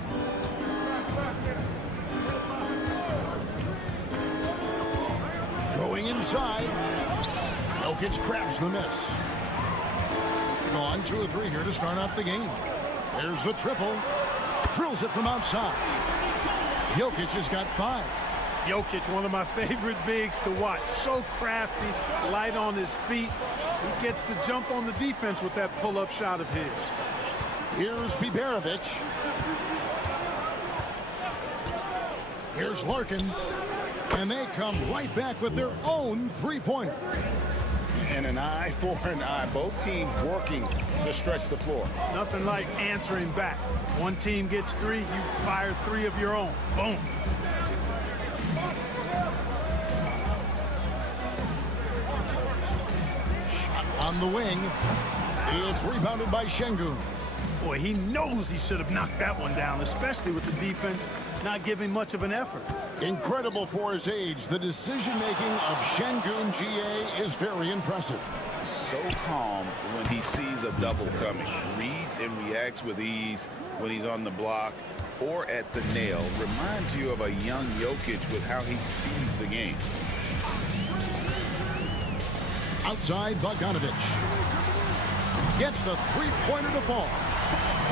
Going inside. Jokic grabs the miss. On 2 or 3 here to start out the game. There's the triple. Drills it from outside. Jokic has got 5. Jokic, one of my favorite bigs to watch. So crafty, light on his feet. He gets the jump on the defense with that pull-up shot of his. Here's Biberovic. Here's Larkin. And they come right back with their own three-pointer. And an eye for an eye. Both teams working to stretch the floor. Nothing like answering back. One team gets 3, you fire 3 of your own. Boom. Shot on the wing. It's rebounded by Şengün. Boy, he knows he should have knocked that one down, especially with the defense not giving much of an effort. Incredible for his age. The decision-making of Şengün GA is very impressive. So calm when he sees a double coming. Reads and reacts with ease when he's on the block or at the nail. Reminds you of a young Jokic with how he sees the game. Outside, Bogdanovic. Gets the three-pointer to fall.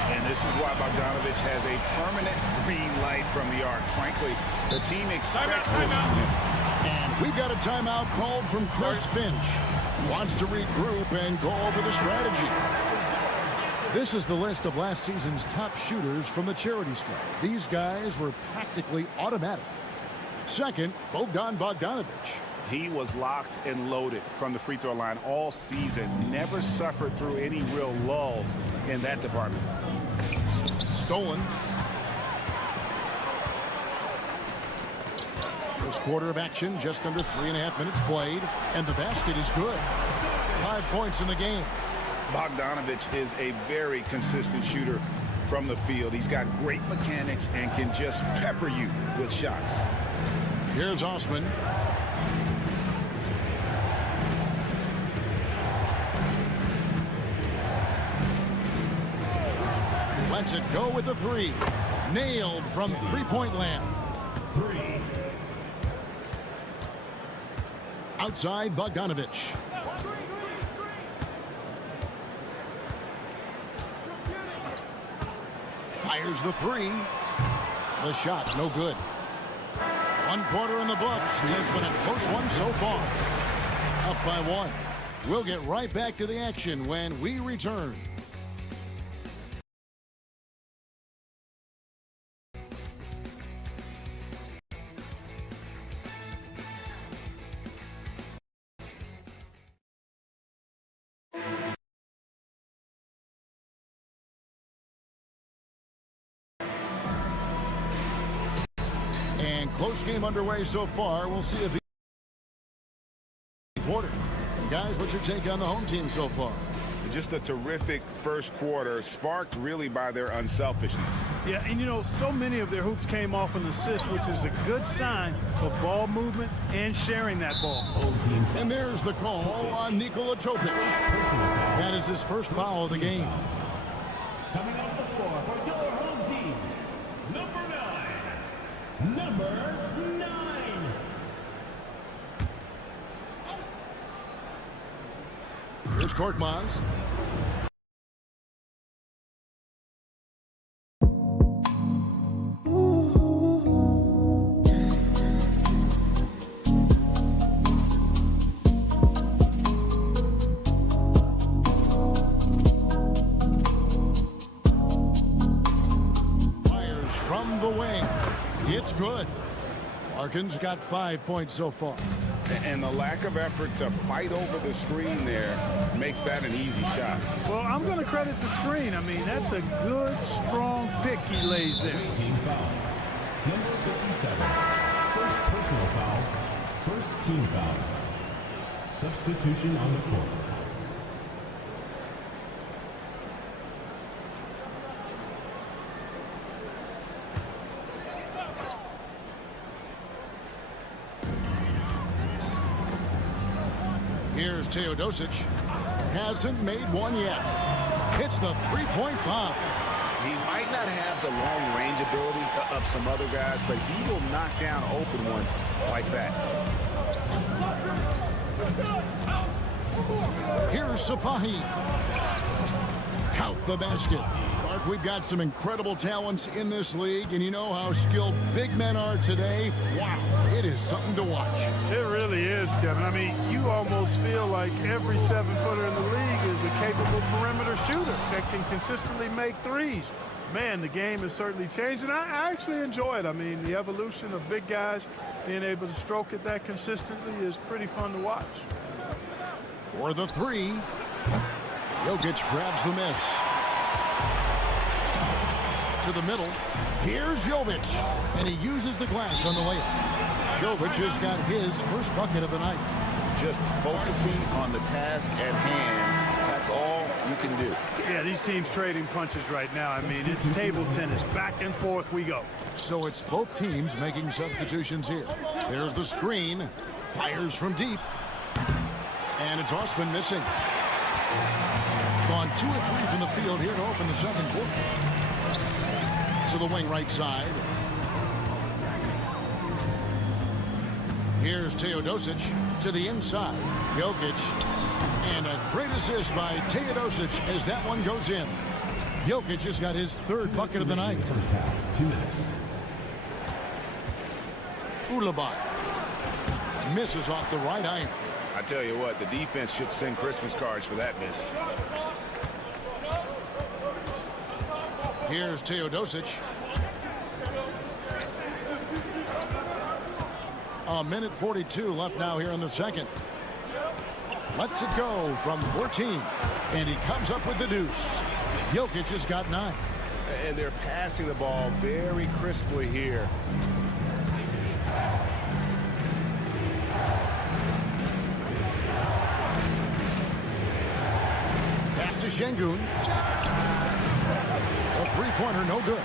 And this is why Bogdanovic has a permanent green light from the arc. Frankly, the team expects this from him. And we've got a timeout called from Chris Finch. He wants to regroup and go over the strategy. This is the list of last season's top shooters from the charity stripe. These guys were practically automatic. Second, Bogdanovic. He was locked and loaded from the free throw line all season. Never suffered through any real lulls in that department. Stolen. First quarter of action, just under 3.5 minutes played, and the basket is good. 5 points in the game. Bogdanovic is a very consistent shooter from the field. He's got great mechanics and can just pepper you with shots. Here's Osman. Lets it go with the 3. Nailed from three-point land. 3. Outside, Bogdanovic. Fires the 3. The shot, no good. 1 quarter in the books. It's been a close one so far. Up by 1. We'll get right back to the action when we return. Close game underway so far. We'll see if quarter. Guys, what's your take on the home team so far? Just a terrific first quarter, sparked really by their unselfishness. Yeah, and you know, so many of their hoops came off an assist, which is a good sign of ball movement and sharing that ball. And there's the call on Nikola Topic. That is his first foul of the game. Coming off the floor for your home team, number 9. Number 9. Here's Korkmaz. Fires from the wing. It's good. Larkin's got 5 points so far. And the lack of effort to fight over the screen there makes that an easy shot. Well, I'm going to credit the screen. I mean, that's a good, strong pick he lays there. Team foul. Number 57. First personal foul. First team foul. Substitution on the court. Here's Teodosic. Hasn't made one yet. Hits the three-point bomb. He might not have the long range ability of some other guys, but he will knock down open ones like that. Here's Sapahi. Count the basket. Clark, we've got some incredible talents in this league, and you know how skilled big men are today. Wow, it is something to watch. It really is, Kevin. I mean, you almost feel like every 7-footer in the league is a capable perimeter shooter that can consistently make threes. Man, the game has certainly changed, and I actually enjoy it. I mean, the evolution of big guys being able to stroke it that consistently is pretty fun to watch. For the three, Jokic grabs the miss. To the middle. Here's Jovic, and he uses the glass on the layup. Jovic has got his first bucket of the night. Just focusing on the task at hand. That's all you can do. Yeah, these teams trading punches right now. I mean, it's table tennis. Back and forth we go. So it's both teams making substitutions here. There's the screen. Fires from deep. And it's Osman missing. Gone 2 of 3 from the field here to open the second quarter. To the wing right side. Here's Teodosic to the inside. Jokic. And a great assist by Teodosic as that one goes in. Jokic has got his third bucket of the night. First half, 2 minutes. Ulabai misses off the right iron. I tell you what, the defense should send Christmas cards for that miss. Here's Teodosic. A minute 42 left now here in the second. Lets it go from 14. And he comes up with the deuce. Jokic has got 9. And they're passing the ball very crisply here. Pass to Şengün. A three-pointer, no good.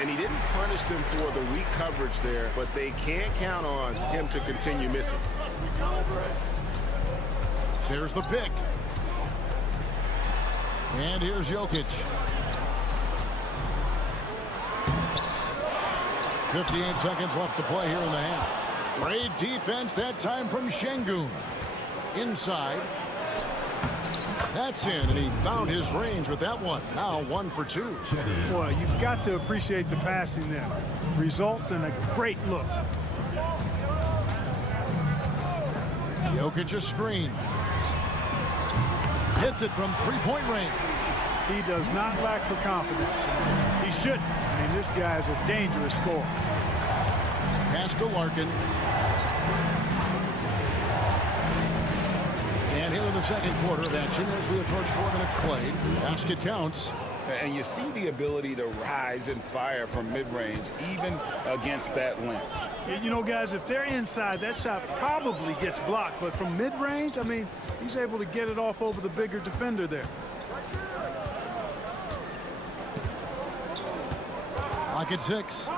And he didn't punish them for the weak coverage there, but they can't count on him to continue missing. There's the pick. And here's Jokic. 58 seconds left to play here in the half. Great defense that time from Şengün. Inside. That's in, and he found his range with that one. Now 1 for 2. Boy, you've got to appreciate the passing there. Results in a great look. Jokic a screen. Hits it from three-point range. He does not lack for confidence. He shouldn't. I mean, this guy is a dangerous scorer. Pass to Larkin. And here in the second quarter of action as we approach 4 minutes played. Basket counts. And you see the ability to rise and fire from mid-range, even against that length. You know, guys, if they're inside, that shot probably gets blocked. But from mid-range, I mean, he's able to get it off over the bigger defender there. Lock at 6.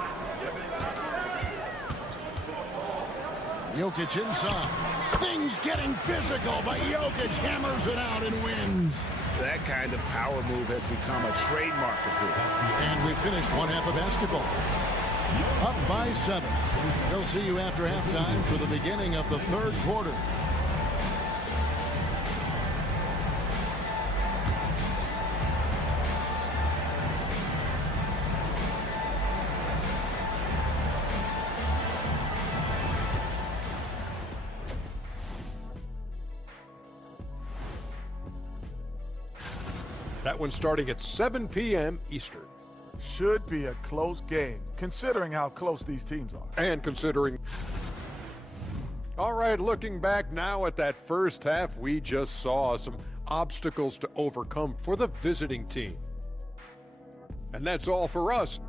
Jokic inside. Things getting physical, but Jokic hammers it out and wins. That kind of power move has become a trademark of his. And we finished one half of basketball. Up by 7. We'll see you after halftime for the beginning of the third quarter. That one's starting at 7 p.m. Eastern. Should be a close game, considering how close these teams are. And considering... All right, looking back now at that first half, we just saw some obstacles to overcome for the visiting team. And that's all for us.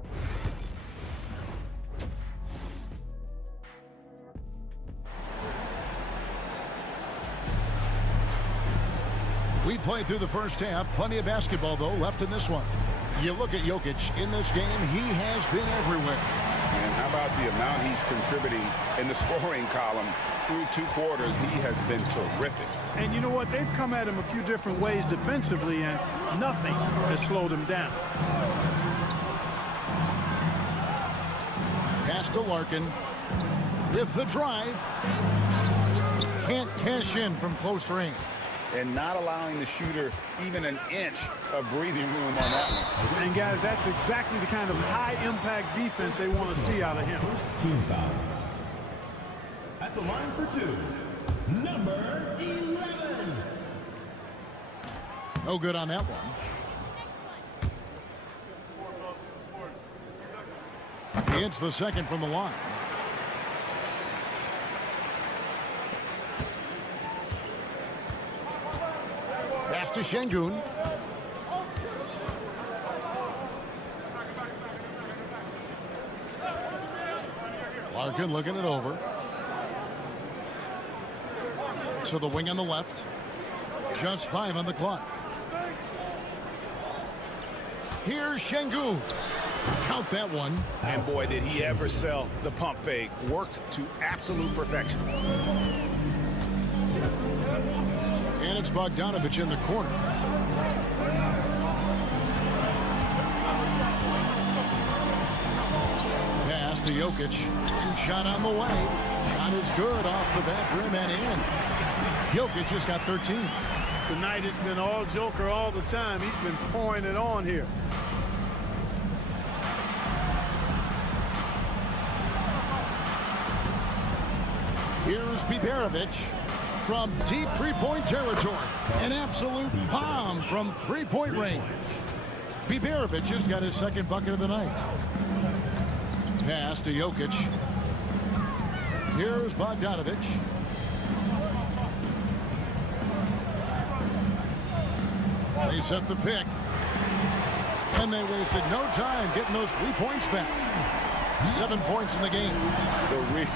We played through the first half. Plenty of basketball, though, left in this one. You look at Jokic in this game, he has been everywhere. And how about the amount he's contributing in the scoring column through 2 quarters? He has been terrific. And you know what? They've come at him a few different ways defensively, and nothing has slowed him down. Pass to Larkin with the drive. Can't cash in from close range. And not allowing the shooter even an inch of breathing room on that one. And guys, that's exactly the kind of high-impact defense they want to see out of him. Team foul. At the line for 2, number 11. No good on that one. He hits the second from the line. Pass to Şengün. Larkin looking it over. To the wing on the left. Just 5 on the clock. Here's Şengün. Count that one. And boy, did he ever sell the pump fake. Worked to absolute perfection. And it's Bogdanović in the corner. Pass to Jokic. And shot on the way. Shot is good off the back rim and in. Jokic just got 13. Tonight it's been all Joker all the time. He's been pouring it on here. Here's Biberovic from deep three-point territory. An absolute bomb from three-point range. Biberovic has got his second bucket of the night. Pass to Jokic. Here's Bogdanović. They set the pick. And they wasted no time getting those 3 points back. 7 points in the game. The real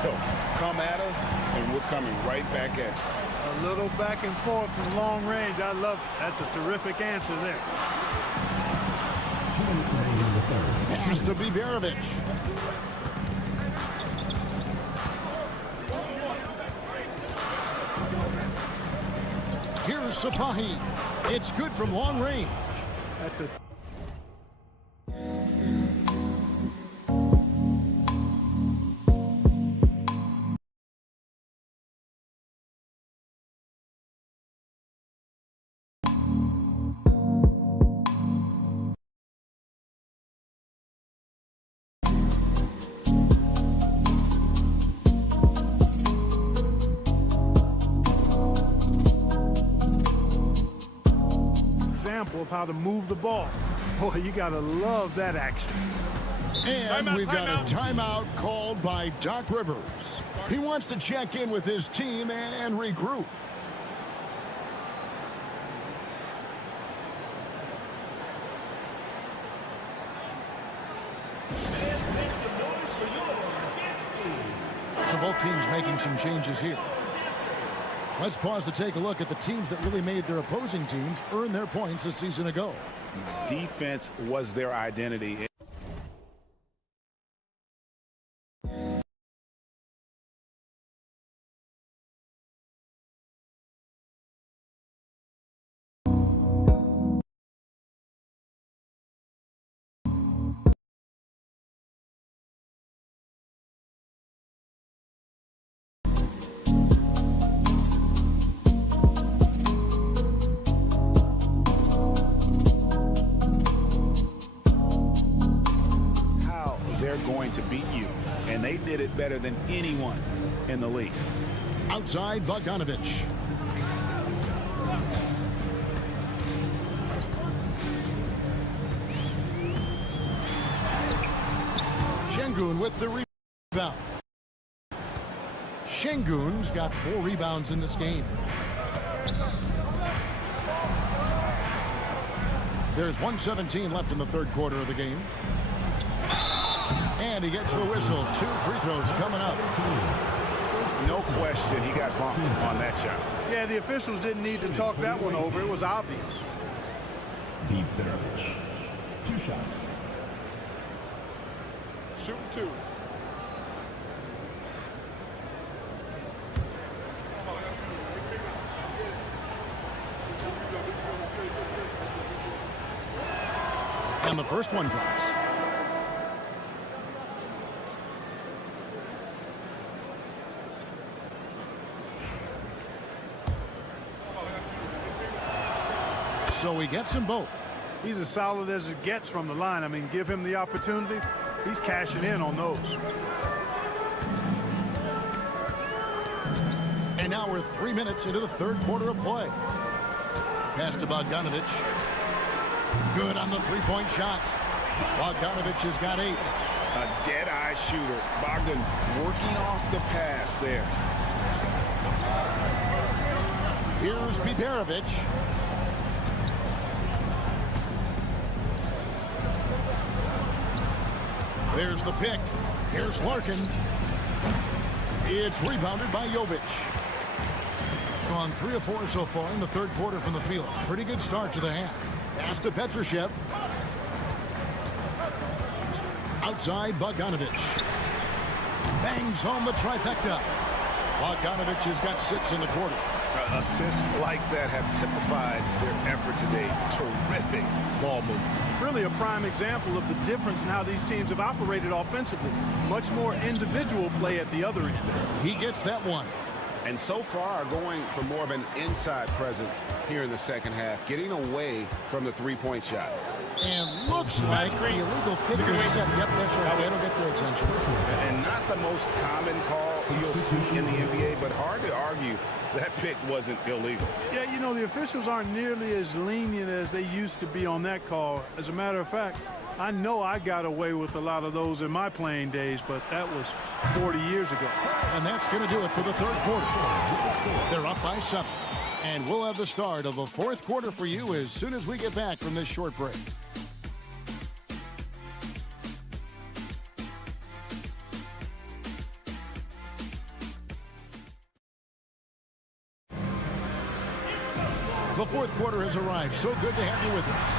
come at us, and we're coming right back at you. A little back and forth from long range. I love it. That's a terrific answer there. Pass to Biberovic. Here's Sapahi. It's good from long range. That's a example of how to move the ball. Boy, you gotta love that action. And we've got a timeout called by Doc Rivers. He wants to check in with his team and regroup. So both teams making some changes here. Let's pause to take a look at the teams that really made their opposing teams earn their points a season ago. Defense was their identity. Going to beat you, and they did it better than anyone in the league. Outside, Bogdanovich. Şengün with the rebound. Şengün's got 4 rebounds in this game. There's 1:17 left in the third quarter of the game. And he gets the whistle. 2 free throws coming up. No question he got bumped on that shot. Yeah, the officials didn't need to talk that one over. It was obvious. 2 shots. Shoot 2. And the first one drops. So he gets them both. He's as solid as it gets from the line. I mean, give him the opportunity. He's cashing in on those. And now we're 3 minutes into the third quarter of play. Pass to Bogdanovich. Good on the three-point shot. Bogdanovich has got 8. A dead-eye shooter. Bogdan working off the pass there. Here's Biberovic. There's the pick. Here's Larkin. It's rebounded by Jovic. Gone 3 of 4 so far in the third quarter from the field. Pretty good start to the half. Pass to Petrushev. Outside, Bogdanovich. Bangs home the trifecta. Bogdanovich has got 6 in the quarter. Assists like that have typified their effort today. Terrific ball movement. Really a prime example of the difference in how these teams have operated offensively. Much more individual play at the other end. He gets that one. And so far going for more of an inside presence here in the second half, getting away from the three-point shot. And looks like the illegal kick is set. Yep, that's right. That'll get their attention. And not the most common call you'll see in the NBA, but hard to argue that pick wasn't illegal. Yeah, you know, the officials aren't nearly as lenient as they used to be on that call. As a matter of fact, I know I got away with a lot of those in my playing days, but that was 40 years ago. And that's going to do it for the third quarter. They're up by 7. And we'll have the start of the fourth quarter for you as soon as we get back from this short break. The fourth quarter has arrived. So good to have you with us.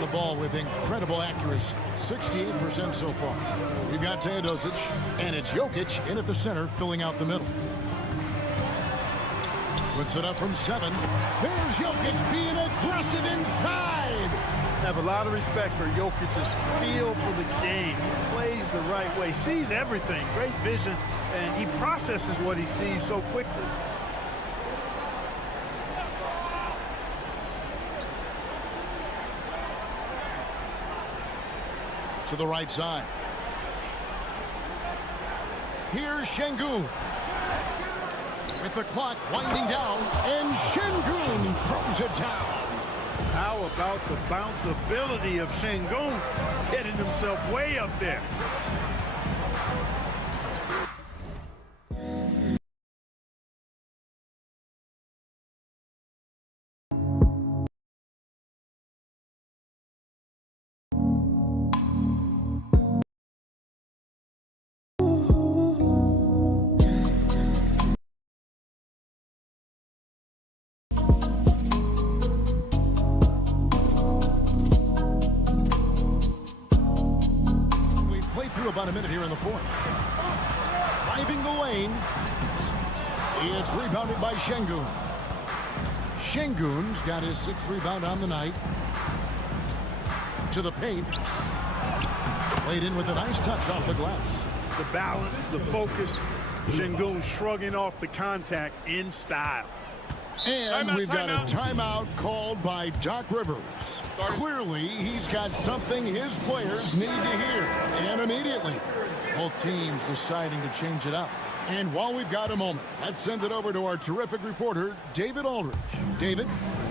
The ball with incredible accuracy. 68% so far. We've got Teodosic, and it's Jokic in at the center, filling out the middle. Puts it up from 7. There's Jokic being aggressive inside. I have a lot of respect for Jokic's feel for the game. He plays the right way, sees everything, great vision, and he processes what he sees so quickly. To the right side. Here's Şengün. With the clock winding down, and Şengün throws it down. How about the bounce ability of Şengün getting himself way up there? through about a minute here in the fourth. Driving the lane. It's rebounded by Şengün. Şengün's got his 6th rebound on the night. To the paint. Played in with a nice touch off the glass. The balance, the focus. Şengün shrugging off the contact in style. And we've got a timeout called by Doc Rivers. Clearly, he's got something his players need to hear. And immediately, both teams deciding to change it up. And while we've got a moment, let's send it over to our terrific reporter, David Aldridge. David?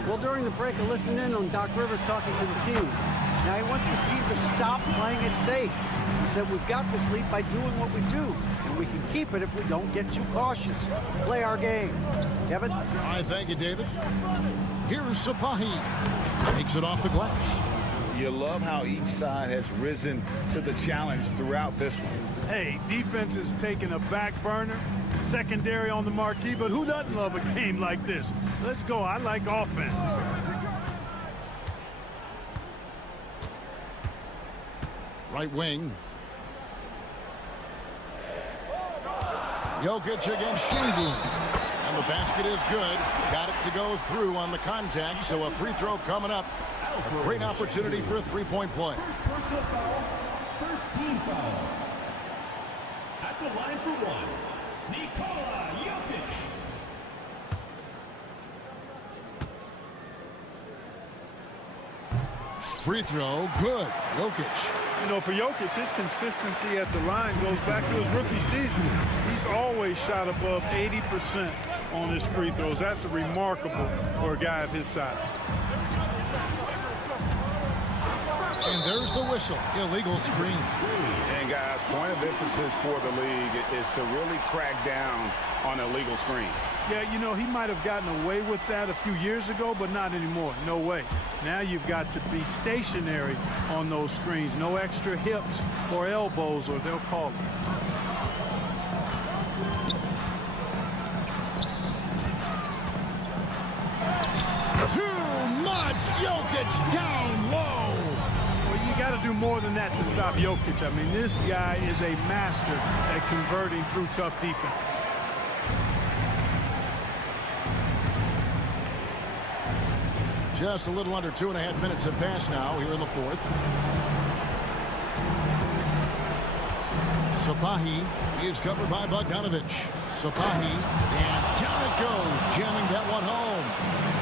Well, during the break, I listened in on Doc Rivers talking to the team. Now, he wants his team to stop playing it safe. He said, we've got this lead by doing what we do, and we can keep it if we don't get too cautious. Play our game. Kevin? I thank you, David. Here's Sapahi. Takes it off the glass. You love how each side has risen to the challenge throughout this one. Hey, defense is taking a back burner, secondary on the marquee, but who doesn't love a game like this? Let's go. I like offense. Right wing. Jokic against Şengün. And the basket is good. Got it to go through on the contact, so a free throw coming up. A great opportunity for a three-point play. Personal foul. First team foul. At the line for one, Nikola Jokic. Free throw, good. Jokic. You know, for Jokic, his consistency at the line goes back to his rookie season. He's always shot above 80% on his free throws. That's remarkable for a guy of his size. And there's the whistle. Illegal screen. And guys, point of emphasis for the league is to really crack down on illegal screens. Yeah, you know, he might have gotten away with that a few years ago, but not anymore. No way. Now you've got to be stationary on those screens. No extra hips or elbows, or they'll call it. Too much. Jokic down low. Well, you got to do more than that to stop Jokic. I mean, this guy is a master at converting through tough defense. Just a little under 2.5 minutes have passed now here in the fourth. Sapahi is covered by Bogdanovic. Sapahi, and down it goes, jamming that one home.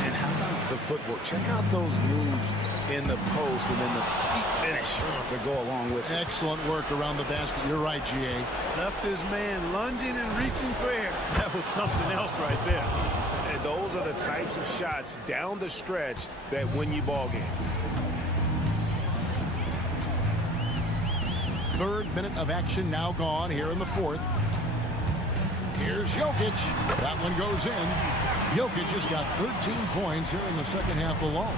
And how about the footwork? Check out those moves in the post and then the sweet finish to go along with it. Excellent work around the basket. You're right, G.A. Left his man lunging and reaching for air. That was something else right there. And those are the types of shots down the stretch that win you ball game. Third minute of action now gone here in the fourth. Here's Jokic. That one goes in. Jokic has got 13 points here in the second half alone.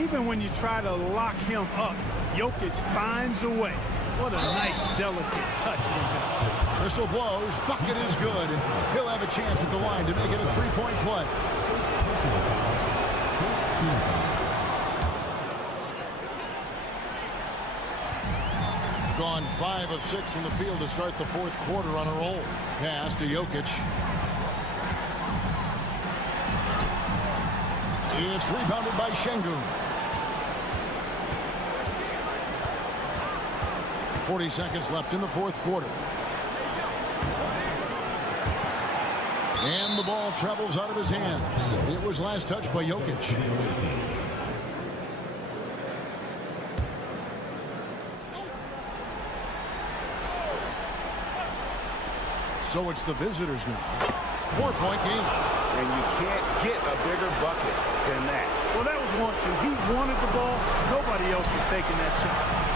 Even when you try to lock him up, Jokic finds a way. What a nice, delicate touch from him. Whistle blows. Bucket is good. He'll have a chance at the line to make it a three-point play. Gone 5 of 6 from the field to start the fourth quarter on a roll. Pass to Jokic. It's rebounded by Şengün. 40 seconds left in the fourth quarter. And the ball travels out of his hands. It was last touched by Jokic. So it's the visitors now. 4-point game. And you can't get a bigger bucket than that. Well, that was 1-2. He wanted the ball. Nobody else was taking that shot.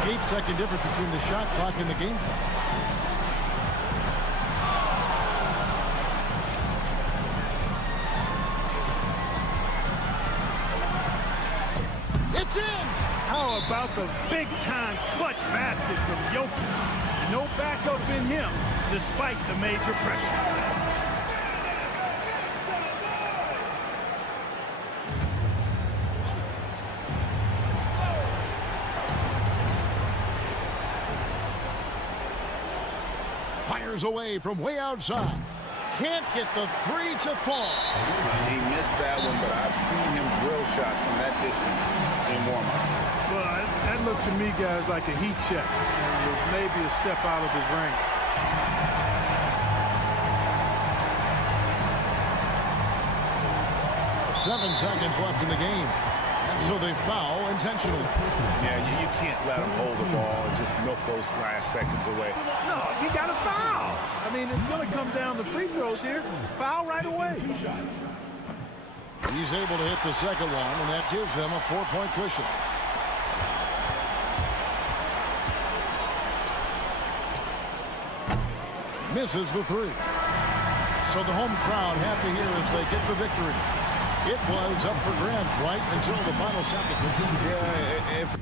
8-second difference between the shot clock and the game clock. It's in! How about the big-time clutch basket from Jokic? No backup in him, despite the major pressure. Fires away from way outside. Can't get the three to fall. He missed that one, but I've seen him drill shots from that distance in warm-up. Well, that looked to me, guys, like a heat check. And with maybe a step out of his range. 7 seconds left in the game. So they foul intentionally. Yeah, you can't let him hold the ball and just milk those last seconds away. No, you got to foul. I mean, it's going to come down to free throws here. Foul right away. He's able to hit the second one, and that gives them a 4-point cushion. Misses the three. So the home crowd happy here as they get the victory. It was up for grabs right until the final second. Yeah,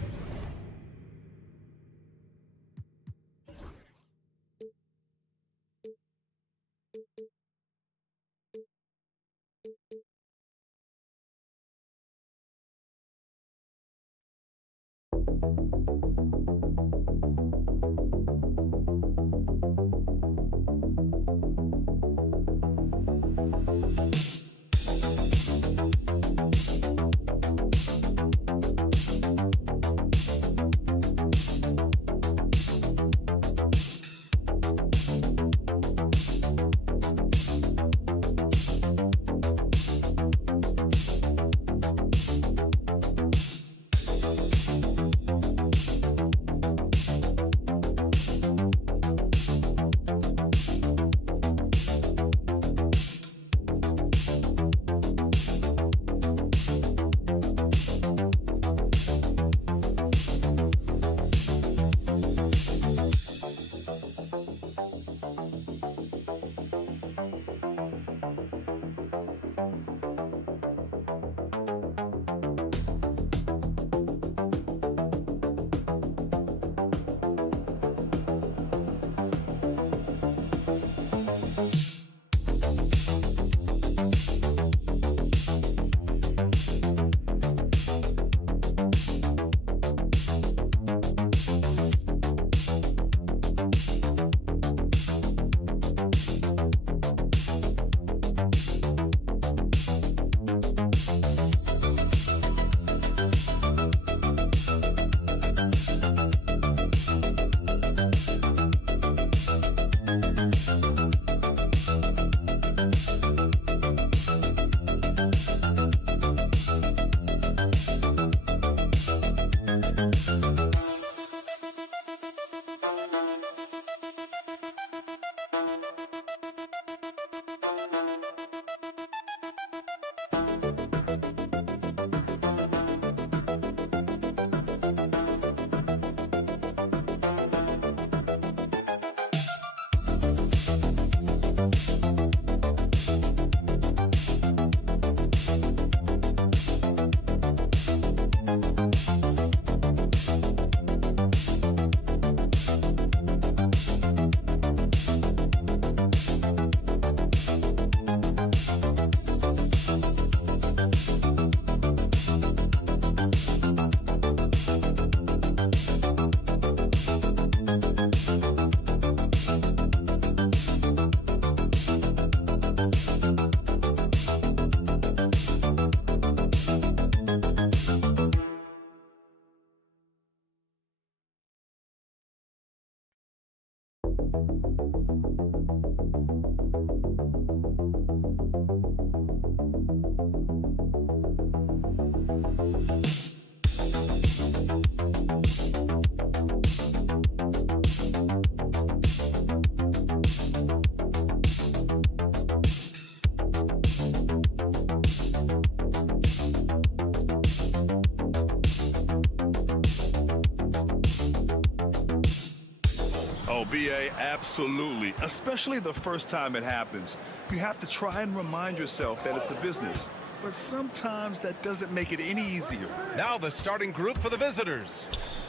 Oh, BA, absolutely. Especially the first time it happens. You have to try and remind yourself that it's a business. But sometimes that doesn't make it any easier. Now the starting group for the visitors.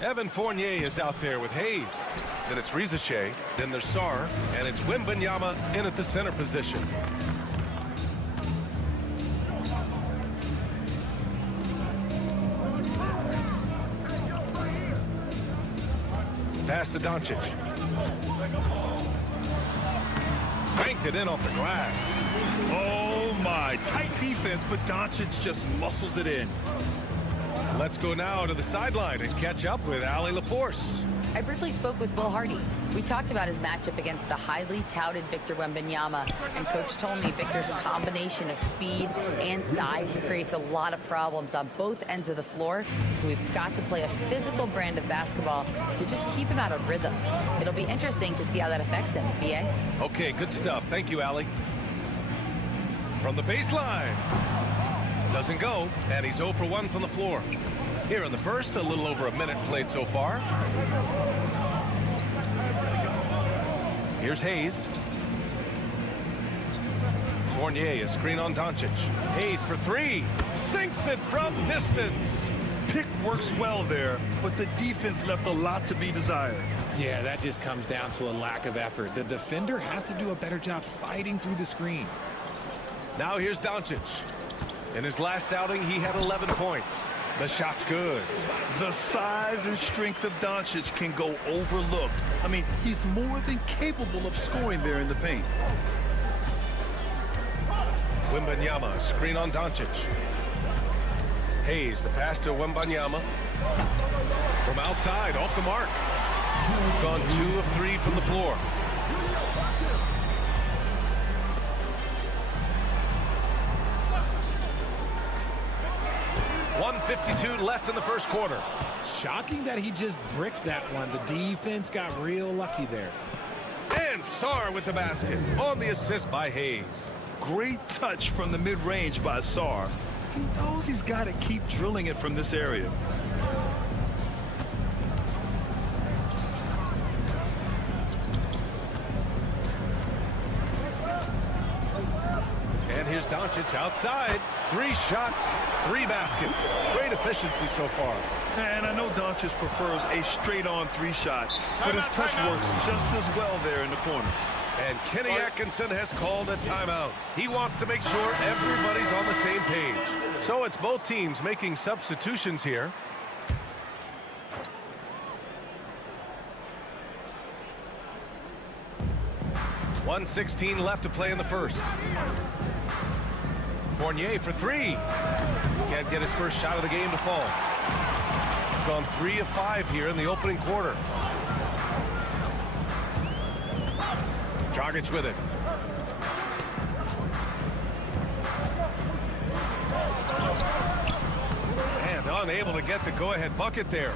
Evan Fournier is out there with Hayes. Then it's Rizache, then there's Sarr, and it's Wembanyama in at the center position. Pass to Doncic. Banked it in off the glass. Oh, my. Tight defense, but Doncic just muscles it in. Let's go now to the sideline and catch up with Allie LaForce. I briefly spoke with Will Hardy. We talked about his matchup against the highly touted Victor Wembanyama, and Coach told me Victor's combination of speed and size creates a lot of problems on both ends of the floor, so we've got to play a physical brand of basketball to just keep him out of rhythm. It'll be interesting to see how that affects him, B.A. Okay, good stuff. Thank you, Allie. From the baseline. Doesn't go, and he's 0 for 1 from the floor. Here in the first, a little over a minute played so far. Here's Hayes. Fournier, a screen on Doncic. Hayes for 3. Sinks it from distance. Pick works well there, but the defense left a lot to be desired. Yeah, that just comes down to a lack of effort. The defender has to do a better job fighting through the screen. Now here's Doncic. In his last outing, he had 11 points. The shot's good. The size and strength of Doncic can go overlooked. I mean, he's more than capable of scoring there in the paint. Wembanyama, screen on Doncic. Hayes, the pass to Wembanyama. From outside, off the mark. Gone 2 of 3 from the floor. .152 left in the first quarter. Shocking that he just bricked that one. The defense got real lucky there. And Sarr with the basket on the assist by Hayes. Great touch from the mid-range by Sarr. He knows he's got to keep drilling it from this area. And here's Doncic outside. 3 shots, 3 baskets. Great efficiency so far. And I know Doncic prefers a straight-on 3-shot, but his touch works just as well there in the corners. And Kenny Atkinson has called a timeout. He wants to make sure everybody's on the same page. So it's both teams making substitutions here. .116 left to play in the first. Fournier for 3. Can't get his first shot of the game to fall. He's gone 3 of 5 here in the opening quarter. Dragic with it. And unable to get the go-ahead bucket there.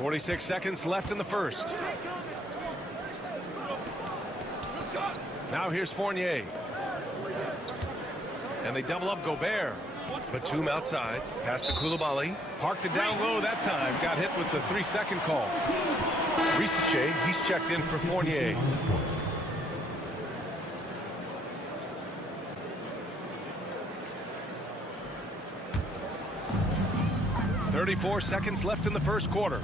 .46 seconds left in the first. Now here's Fournier. And they double up Gobert. Batum outside. Pass to Coulibaly. Parked it down low that time. Got hit with the 3-second call. Risache, he's checked in for Fournier. .34 seconds left in the first quarter.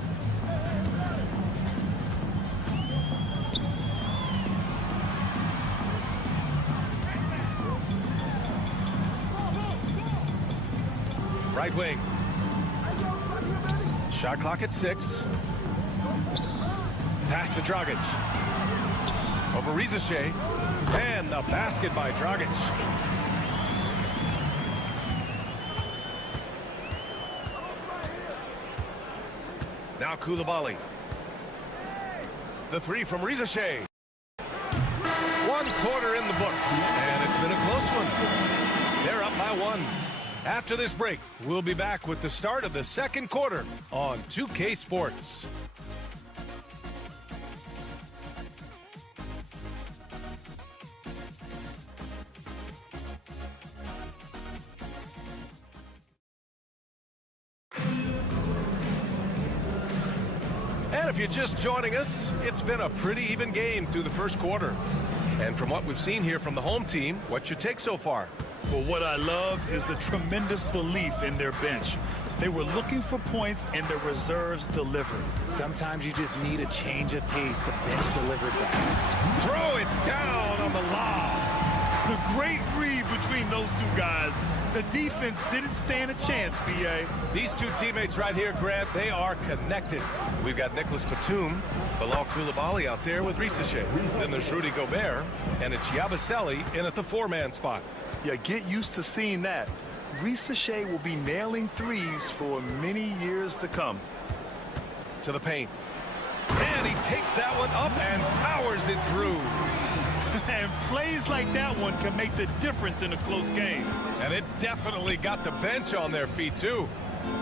Right wing. Shot clock at 6. Pass to Dragic. Over Risache. And the basket by Dragic. Now Coulibaly. The 3 from Risache. 1 quarter in the books. And it's been a close one. They're up by 1. After this break, we'll be back with the start of the second quarter on 2K Sports. And if you're just joining us, it's been a pretty even game through the first quarter. And from what we've seen here from the home team, what's your take so far? Well, what I love is the tremendous belief in their bench. They were looking for points, and their reserves delivered. Sometimes you just need a change of pace. The bench delivered that. Throw it down on the lob. The great read between those two guys. The defense didn't stand a chance, B.A. These two teammates right here, Grant, they are connected. We've got Nicholas Batum, Bilal Coulibaly out there with Risache. Then there's Rudy Gobert, and it's Yabusele in at the four-man spot. Yeah, get used to seeing that. Risache will be nailing threes for many years to come. To the paint. And he takes that one up and powers it through. And plays like that one can make the difference in a close game. And it definitely got the bench on their feet, too.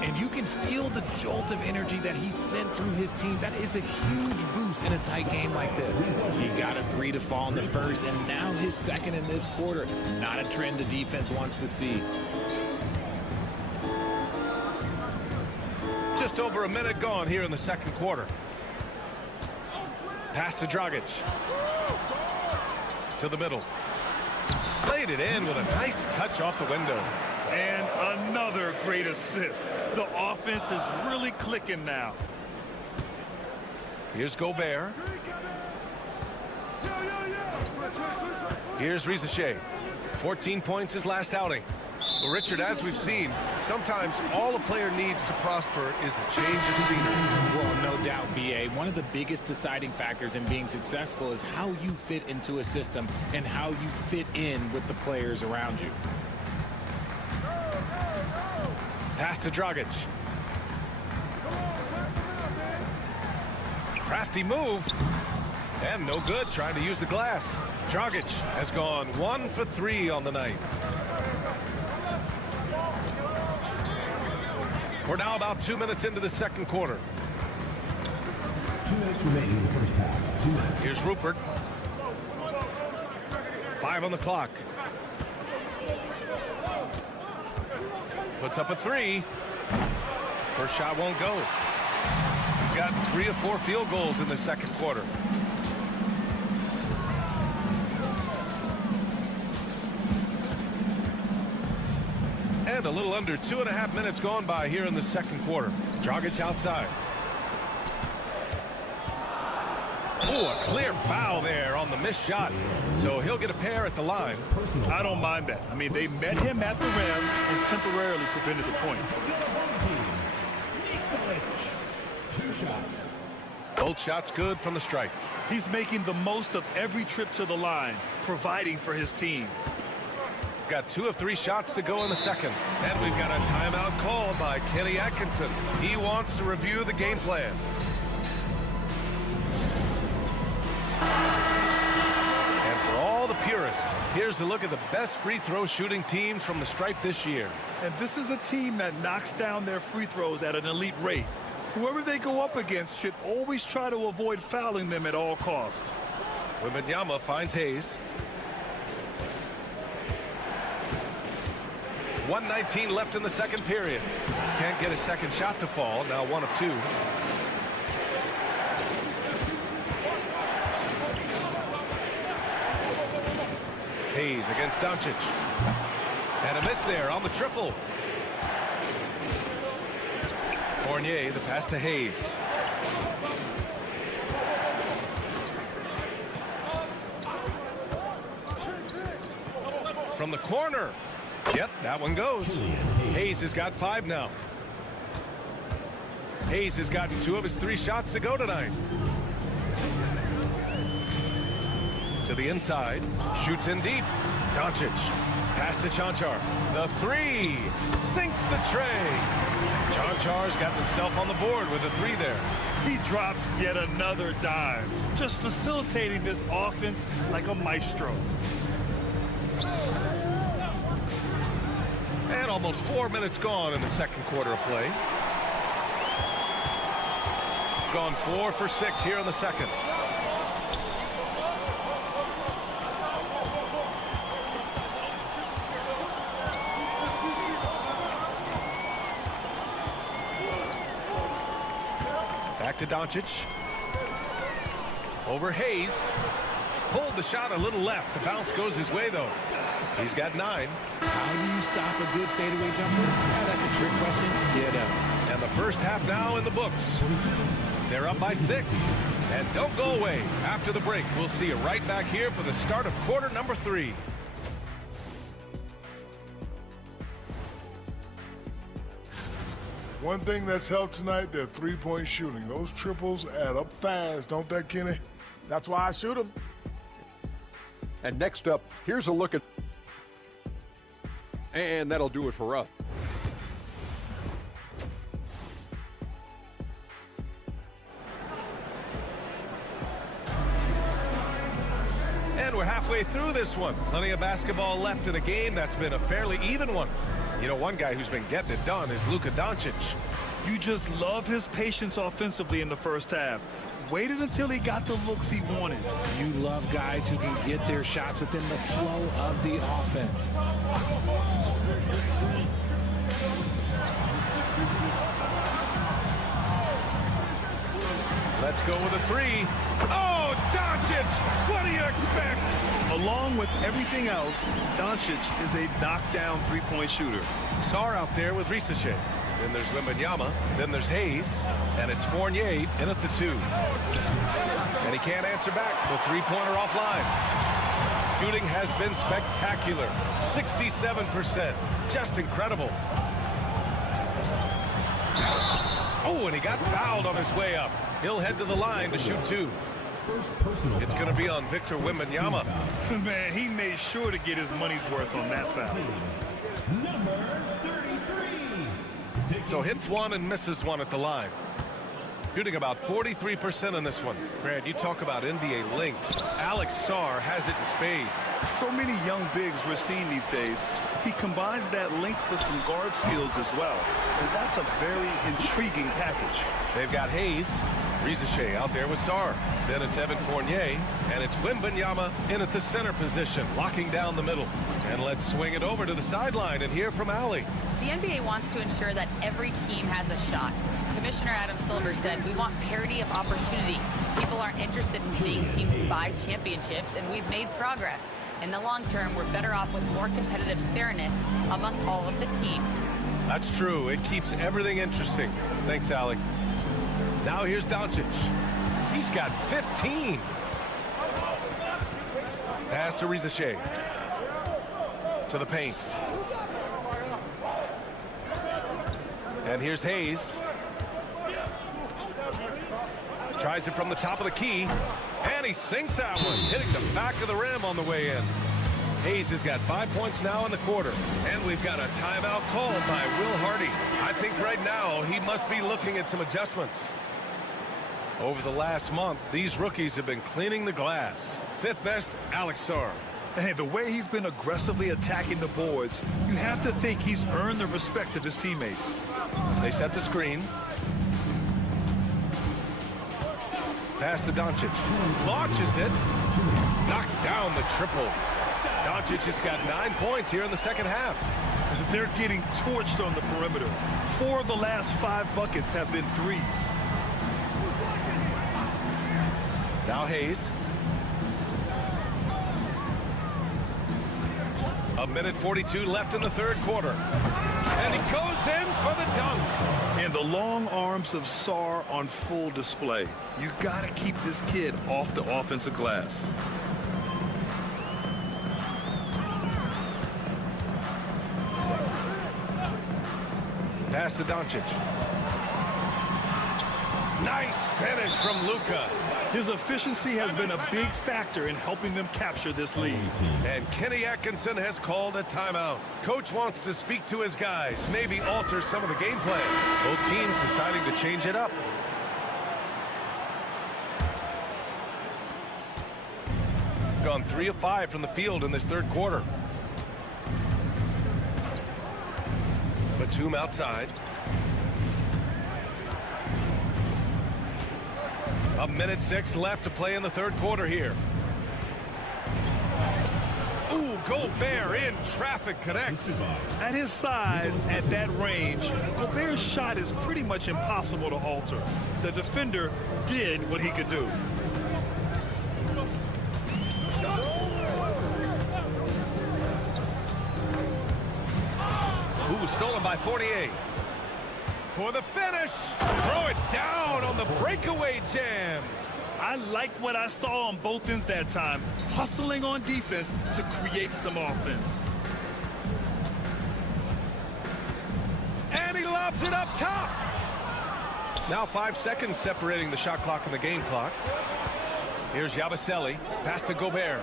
And you can feel the jolt of energy that he sent through his team. That is a huge boost in a tight game like this. He got a 3 to fall in the first, and now his second in this quarter. Not a trend the defense wants to see. Just over a minute gone here in the second quarter. Pass to Dragic. To the middle. Played it in with a nice touch off the window. And another great assist. The offense is really clicking now. Here's Gobert. Here's Risache. 14 points his last outing. Well, Richard, as we've seen, sometimes all a player needs to prosper is a change of scenery. Well, no doubt, B.A. One of the biggest deciding factors in being successful is how you fit into a system and how you fit in with the players around you. Pass to Dragic. Crafty move. And no good, trying to use the glass. Dragic has gone 1 for 3 on the night. We're now about 2 minutes into the second quarter. 2 minutes remaining in the first half. 2 minutes. Here's Rupert. 5 on the clock. Puts up a 3. First shot won't go. Got 3 of 4 field goals in the second quarter. And a little under 2.5 minutes gone by here in the second quarter. Dragic outside. Oh, a clear foul there on the missed shot. So he'll get a pair at the line. I don't mind that. I mean, they met him at the rim and temporarily prevented the points. 2 shots. Both shots good from the stripe. He's making the most of every trip to the line, providing for his team. Got 2 of 3 shots to go in the second. And we've got a timeout called by Kenny Atkinson. He wants to review the game plan. And for all the purists, here's a look at the best free throw shooting teams from the stripe this year. And this is a team that knocks down their free throws at an elite rate. Whoever they go up against should always try to avoid fouling them at all costs. Wembanyama finds Hayes. 1:19 left in the second period. Can't get a second shot to fall. Now 1 of 2. Hayes against Doncic. And a miss there on the triple. Fournier, the pass to Hayes. From the corner. Yep, that one goes. Hayes has got 5 now. Hayes has gotten 2 of his 3 shots to go tonight. To the inside. Shoots in deep. Doncic. Pass to Chanchar. The 3. Sinks the tray. Chanchar's got himself on the board with a 3 there. He drops yet another dime, just facilitating this offense like a maestro. And almost 4 minutes gone in the second quarter of play. Gone 4 for 6 here in the second. Back to Doncic. Over Hayes. Pulled the shot a little left. The bounce goes his way, though. He's got 9. How do you stop a good fadeaway jumper? That's a trick question. Yeah, no. And the first half now in the books. They're up by 6. And don't go away. After the break, we'll see you right back here for the start of quarter number 3. One thing that's helped tonight, their three-point shooting. Those triples add up fast, don't that, Kenny? That's why I shoot them. And next up, here's a look at... And that'll do it for us. And we're halfway through this one. Plenty of basketball left in a game that's been a fairly even one. You know, one guy who's been getting it done is Luka Doncic. You just love his patience offensively in the first half. Waited until he got the looks he wanted. You love guys who can get their shots within the flow of the offense. Let's go with a 3. Oh, Doncic! What do you expect? Along with everything else, Doncic is a knockdown three-point shooter. Sarr out there with Risachet. Then there's Wembanyama. Then there's Hayes. And it's Fournier in at the 2. And he can't answer back. The three-pointer offline. Shooting has been spectacular. 67%. Just incredible. Oh, and he got fouled on his way up. He'll head to the line to shoot 2. It's going to be on Victor Wembanyama. Man, he made sure to get his money's worth on that foul. Number 33. So hits 1 and misses 1 at the line. Shooting about 43% in this one. Grant, you talk about NBA length. Alex Sarr has it in spades. So many young bigs we're seeing these days. He combines that length with some guard skills as well. And that's a very intriguing package. They've got Hayes, Risachet out there with Sarr. Then it's Evan Fournier, and it's Wembanyama in at the center position, locking down the middle. And let's swing it over to the sideline and hear from Allie. The NBA wants to ensure that every team has a shot. Commissioner Adam Silver said, we want parity of opportunity. People aren't interested in seeing teams buy championships, and we've made progress. In the long term, we're better off with more competitive fairness among all of the teams. That's true. It keeps everything interesting. Thanks, Allie. Now here's Doncic. He's got 15. Pass to Risachet. To the paint. And here's Hayes. Tries it from the top of the key. And he sinks that one, hitting the back of the rim on the way in. Hayes has got 5 points now in the quarter. And we've got a timeout called by Will Hardy. I think right now he must be looking at some adjustments. Over the last month, these rookies have been cleaning the glass. 5th best, Alex Sarr. Hey, the way he's been aggressively attacking the boards, you have to think he's earned the respect of his teammates. They set the screen. Pass to Doncic. Launches it. Knocks down the triple. Doncic has got 9 points here in the second half. They're getting torched on the perimeter. 4 of the last 5 buckets have been threes. Now Hayes. A minute 42 left in the third quarter. And he goes in for the dunk. And the long arms of Sarr on full display. You got to keep this kid off the offensive glass. Pass to Doncic. Nice finish from Luka. His efficiency has been a big factor in helping them capture this lead. And Kenny Atkinson has called a timeout. Coach wants to speak to his guys, maybe alter some of the game plan. Both teams deciding to change it up. Gone 3 of 5 from the field in this third quarter. Batum outside. A minute 6 left to play in the third quarter here. Ooh, Gobert in traffic connects. At his size, at that range, Gobert's shot is pretty much impossible to alter. The defender did what he could do. Ooh, stolen by Fournier. For the finish. Throw it down on the breakaway jam. I liked what I saw on both ends that time, hustling on defense to create some offense. And he lobs it up top. Now 5 seconds separating the shot clock and the game clock. Here's Yabusele. Pass to Gobert.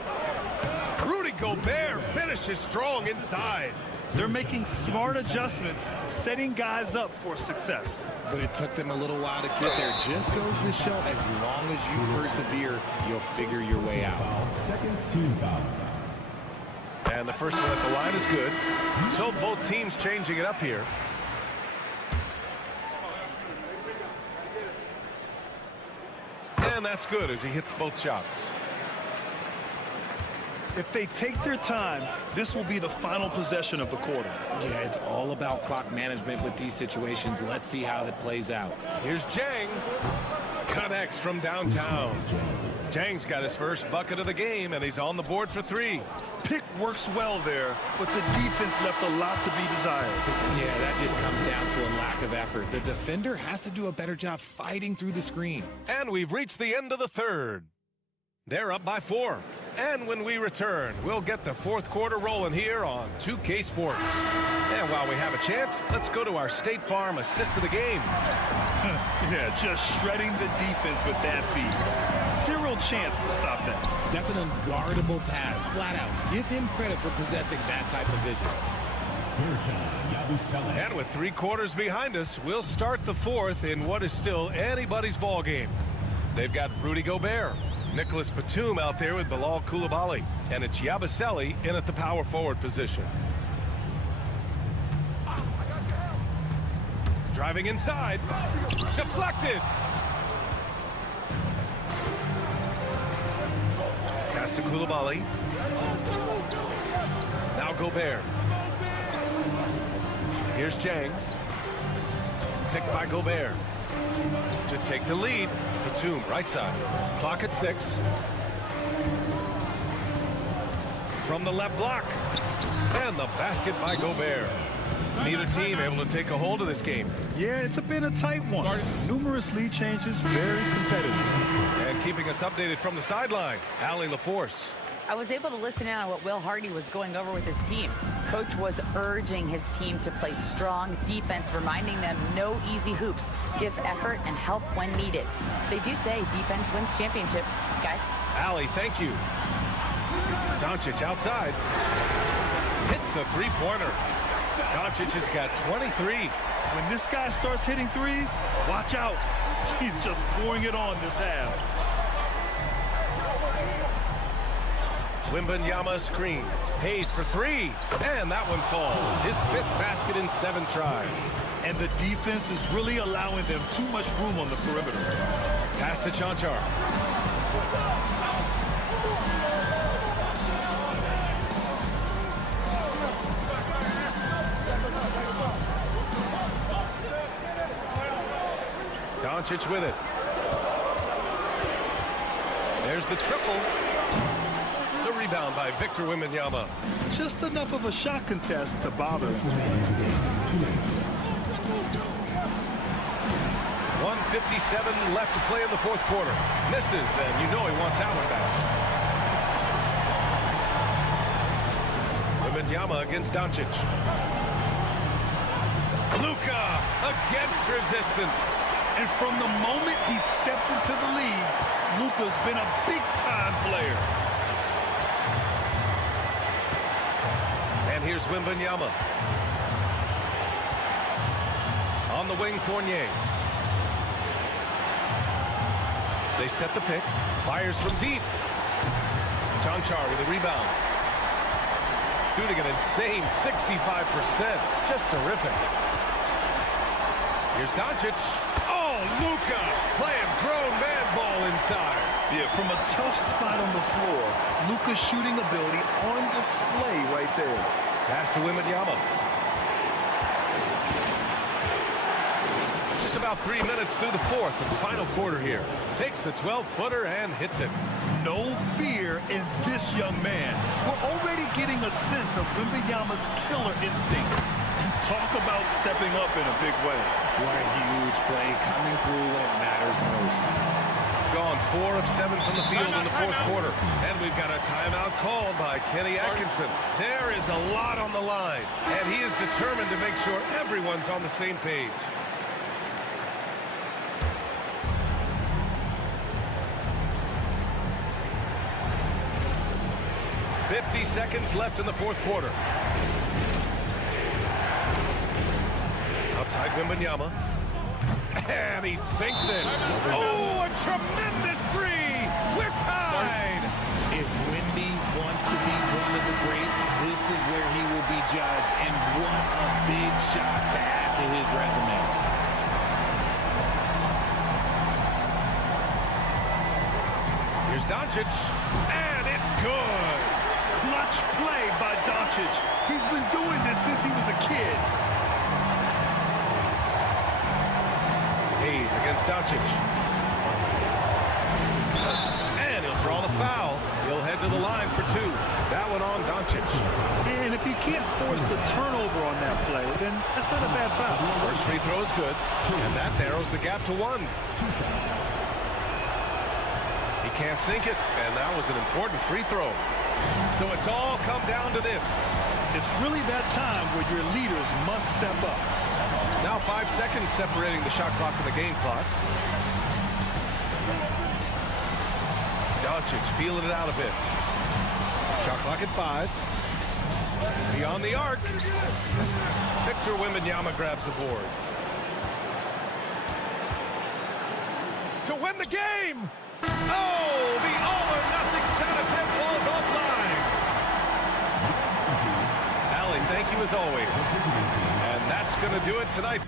Rudy Gobert finishes strong inside. They're making smart adjustments, setting guys up for success. But it took them a little while to get there. Just goes to show, as long as you persevere, you'll figure your way out. Second team foul. And the first one at the line is good. So both teams changing it up here. And that's good as he hits both shots. If they take their time, this will be the final possession of the quarter. Yeah, it's all about clock management with these situations. Let's see how that plays out. Here's Jang. Connects from downtown. Jang's got his first bucket of the game, and he's on the board for 3. Pick works well there, but the defense left a lot to be desired. Yeah, that just comes down to a lack of effort. The defender has to do a better job fighting through the screen. And we've reached the end of the third. They're up by 4. And when we return, we'll get the fourth quarter rolling here on 2K Sports. And while we have a chance, let's go to our State Farm assist of the game. Yeah, just shredding the defense with that feed. Zero chance to stop that. That's an unguardable pass, flat out. Give him credit for possessing that type of vision. And with 3 quarters behind us, we'll start the fourth in what is still anybody's ball game. They've got Rudy Gobert, Nicholas Batum out there with Bilal Coulibaly, and it's Yabusele in at the power forward position. Driving inside, deflected. Pass to Coulibaly. Now Gobert. Here's Jang. Picked by Gobert. To take the lead, Batum, right side. Clock at 6. From the left block. And the basket by Gobert. Neither team able to take a hold of this game. Yeah, it's been a tight one. Numerous lead changes, very competitive. And keeping us updated from the sideline, Allie LaForce. I was able to listen in on what Will Hardy was going over with his team. Coach was urging his team to play strong defense, reminding them no easy hoops, give effort, and help when needed. They do say defense wins championships, guys. Allie, thank you. Doncic outside. Hits the three-pointer. Doncic has got 23. When this guy starts hitting threes, watch out. He's just pouring it on this half. Wembanyama screen. Hayes for 3. And that one falls. His 5th basket in 7 tries. And the defense is really allowing them too much room on the perimeter. Pass to Chanchar. Doncic with it. There's the triple. The rebound by Victor Wembanyama. Just enough of a shot contest to bother him. 1:57 left to play in the fourth quarter. Misses, and you know he wants that one back. Wembanyama against Doncic. Luka against resistance. And from the moment he stepped into the league, Luka's been a big-time player. And here's Wembanyama. On the wing, Fournier. They set the pick. Fires from deep. Chanchar with a rebound. Shooting an insane 65%. Just terrific. Here's Doncic. Oh, Luka playing grown man ball inside. Yeah, from a tough spot on the floor, Luka's shooting ability on display right there. Pass to Wembanyama. Just about 3 minutes through the fourth and final quarter here. Takes the 12-footer and hits it. No fear in this young man. We're already getting a sense of Wembanyama's killer instinct. And Talk about stepping up in a big way. What a huge play coming through when it matters most. Gone 4 of 7 from the field in the fourth quarter. And we've got a timeout called by Kenny Atkinson. There is a lot on the line, and he is determined to make sure everyone's on the same page. Seconds left in the fourth quarter. Outside Wembanyama. And he sinks in. Oh, a tremendous three! We're tied! If Wemby wants to be one of the greats, this is where he will be judged. And what a big shot to add to his resume. Here's Doncic. And it's good! Clutch play by Doncic. He's been doing this since he was a kid. Hayes against Doncic. And he'll draw the foul. He'll head to the line for 2. That one on Doncic. And if you can't force the turnover on that play, then that's not a bad foul. First free throw is good. And that narrows the gap to 1. He can't sink it. And that was an important free throw. So it's all come down to this. It's really that time where your leaders must step up. Now 5 seconds separating the shot clock and the game clock. Doncic feeling it out a bit. Shot clock at 5. Beyond the arc. Victor Wembanyama grabs the board. To win the game! Oh, the all-or-nothing shot attempt falls offline. Allie, thank you as always. And that's going to do it tonight.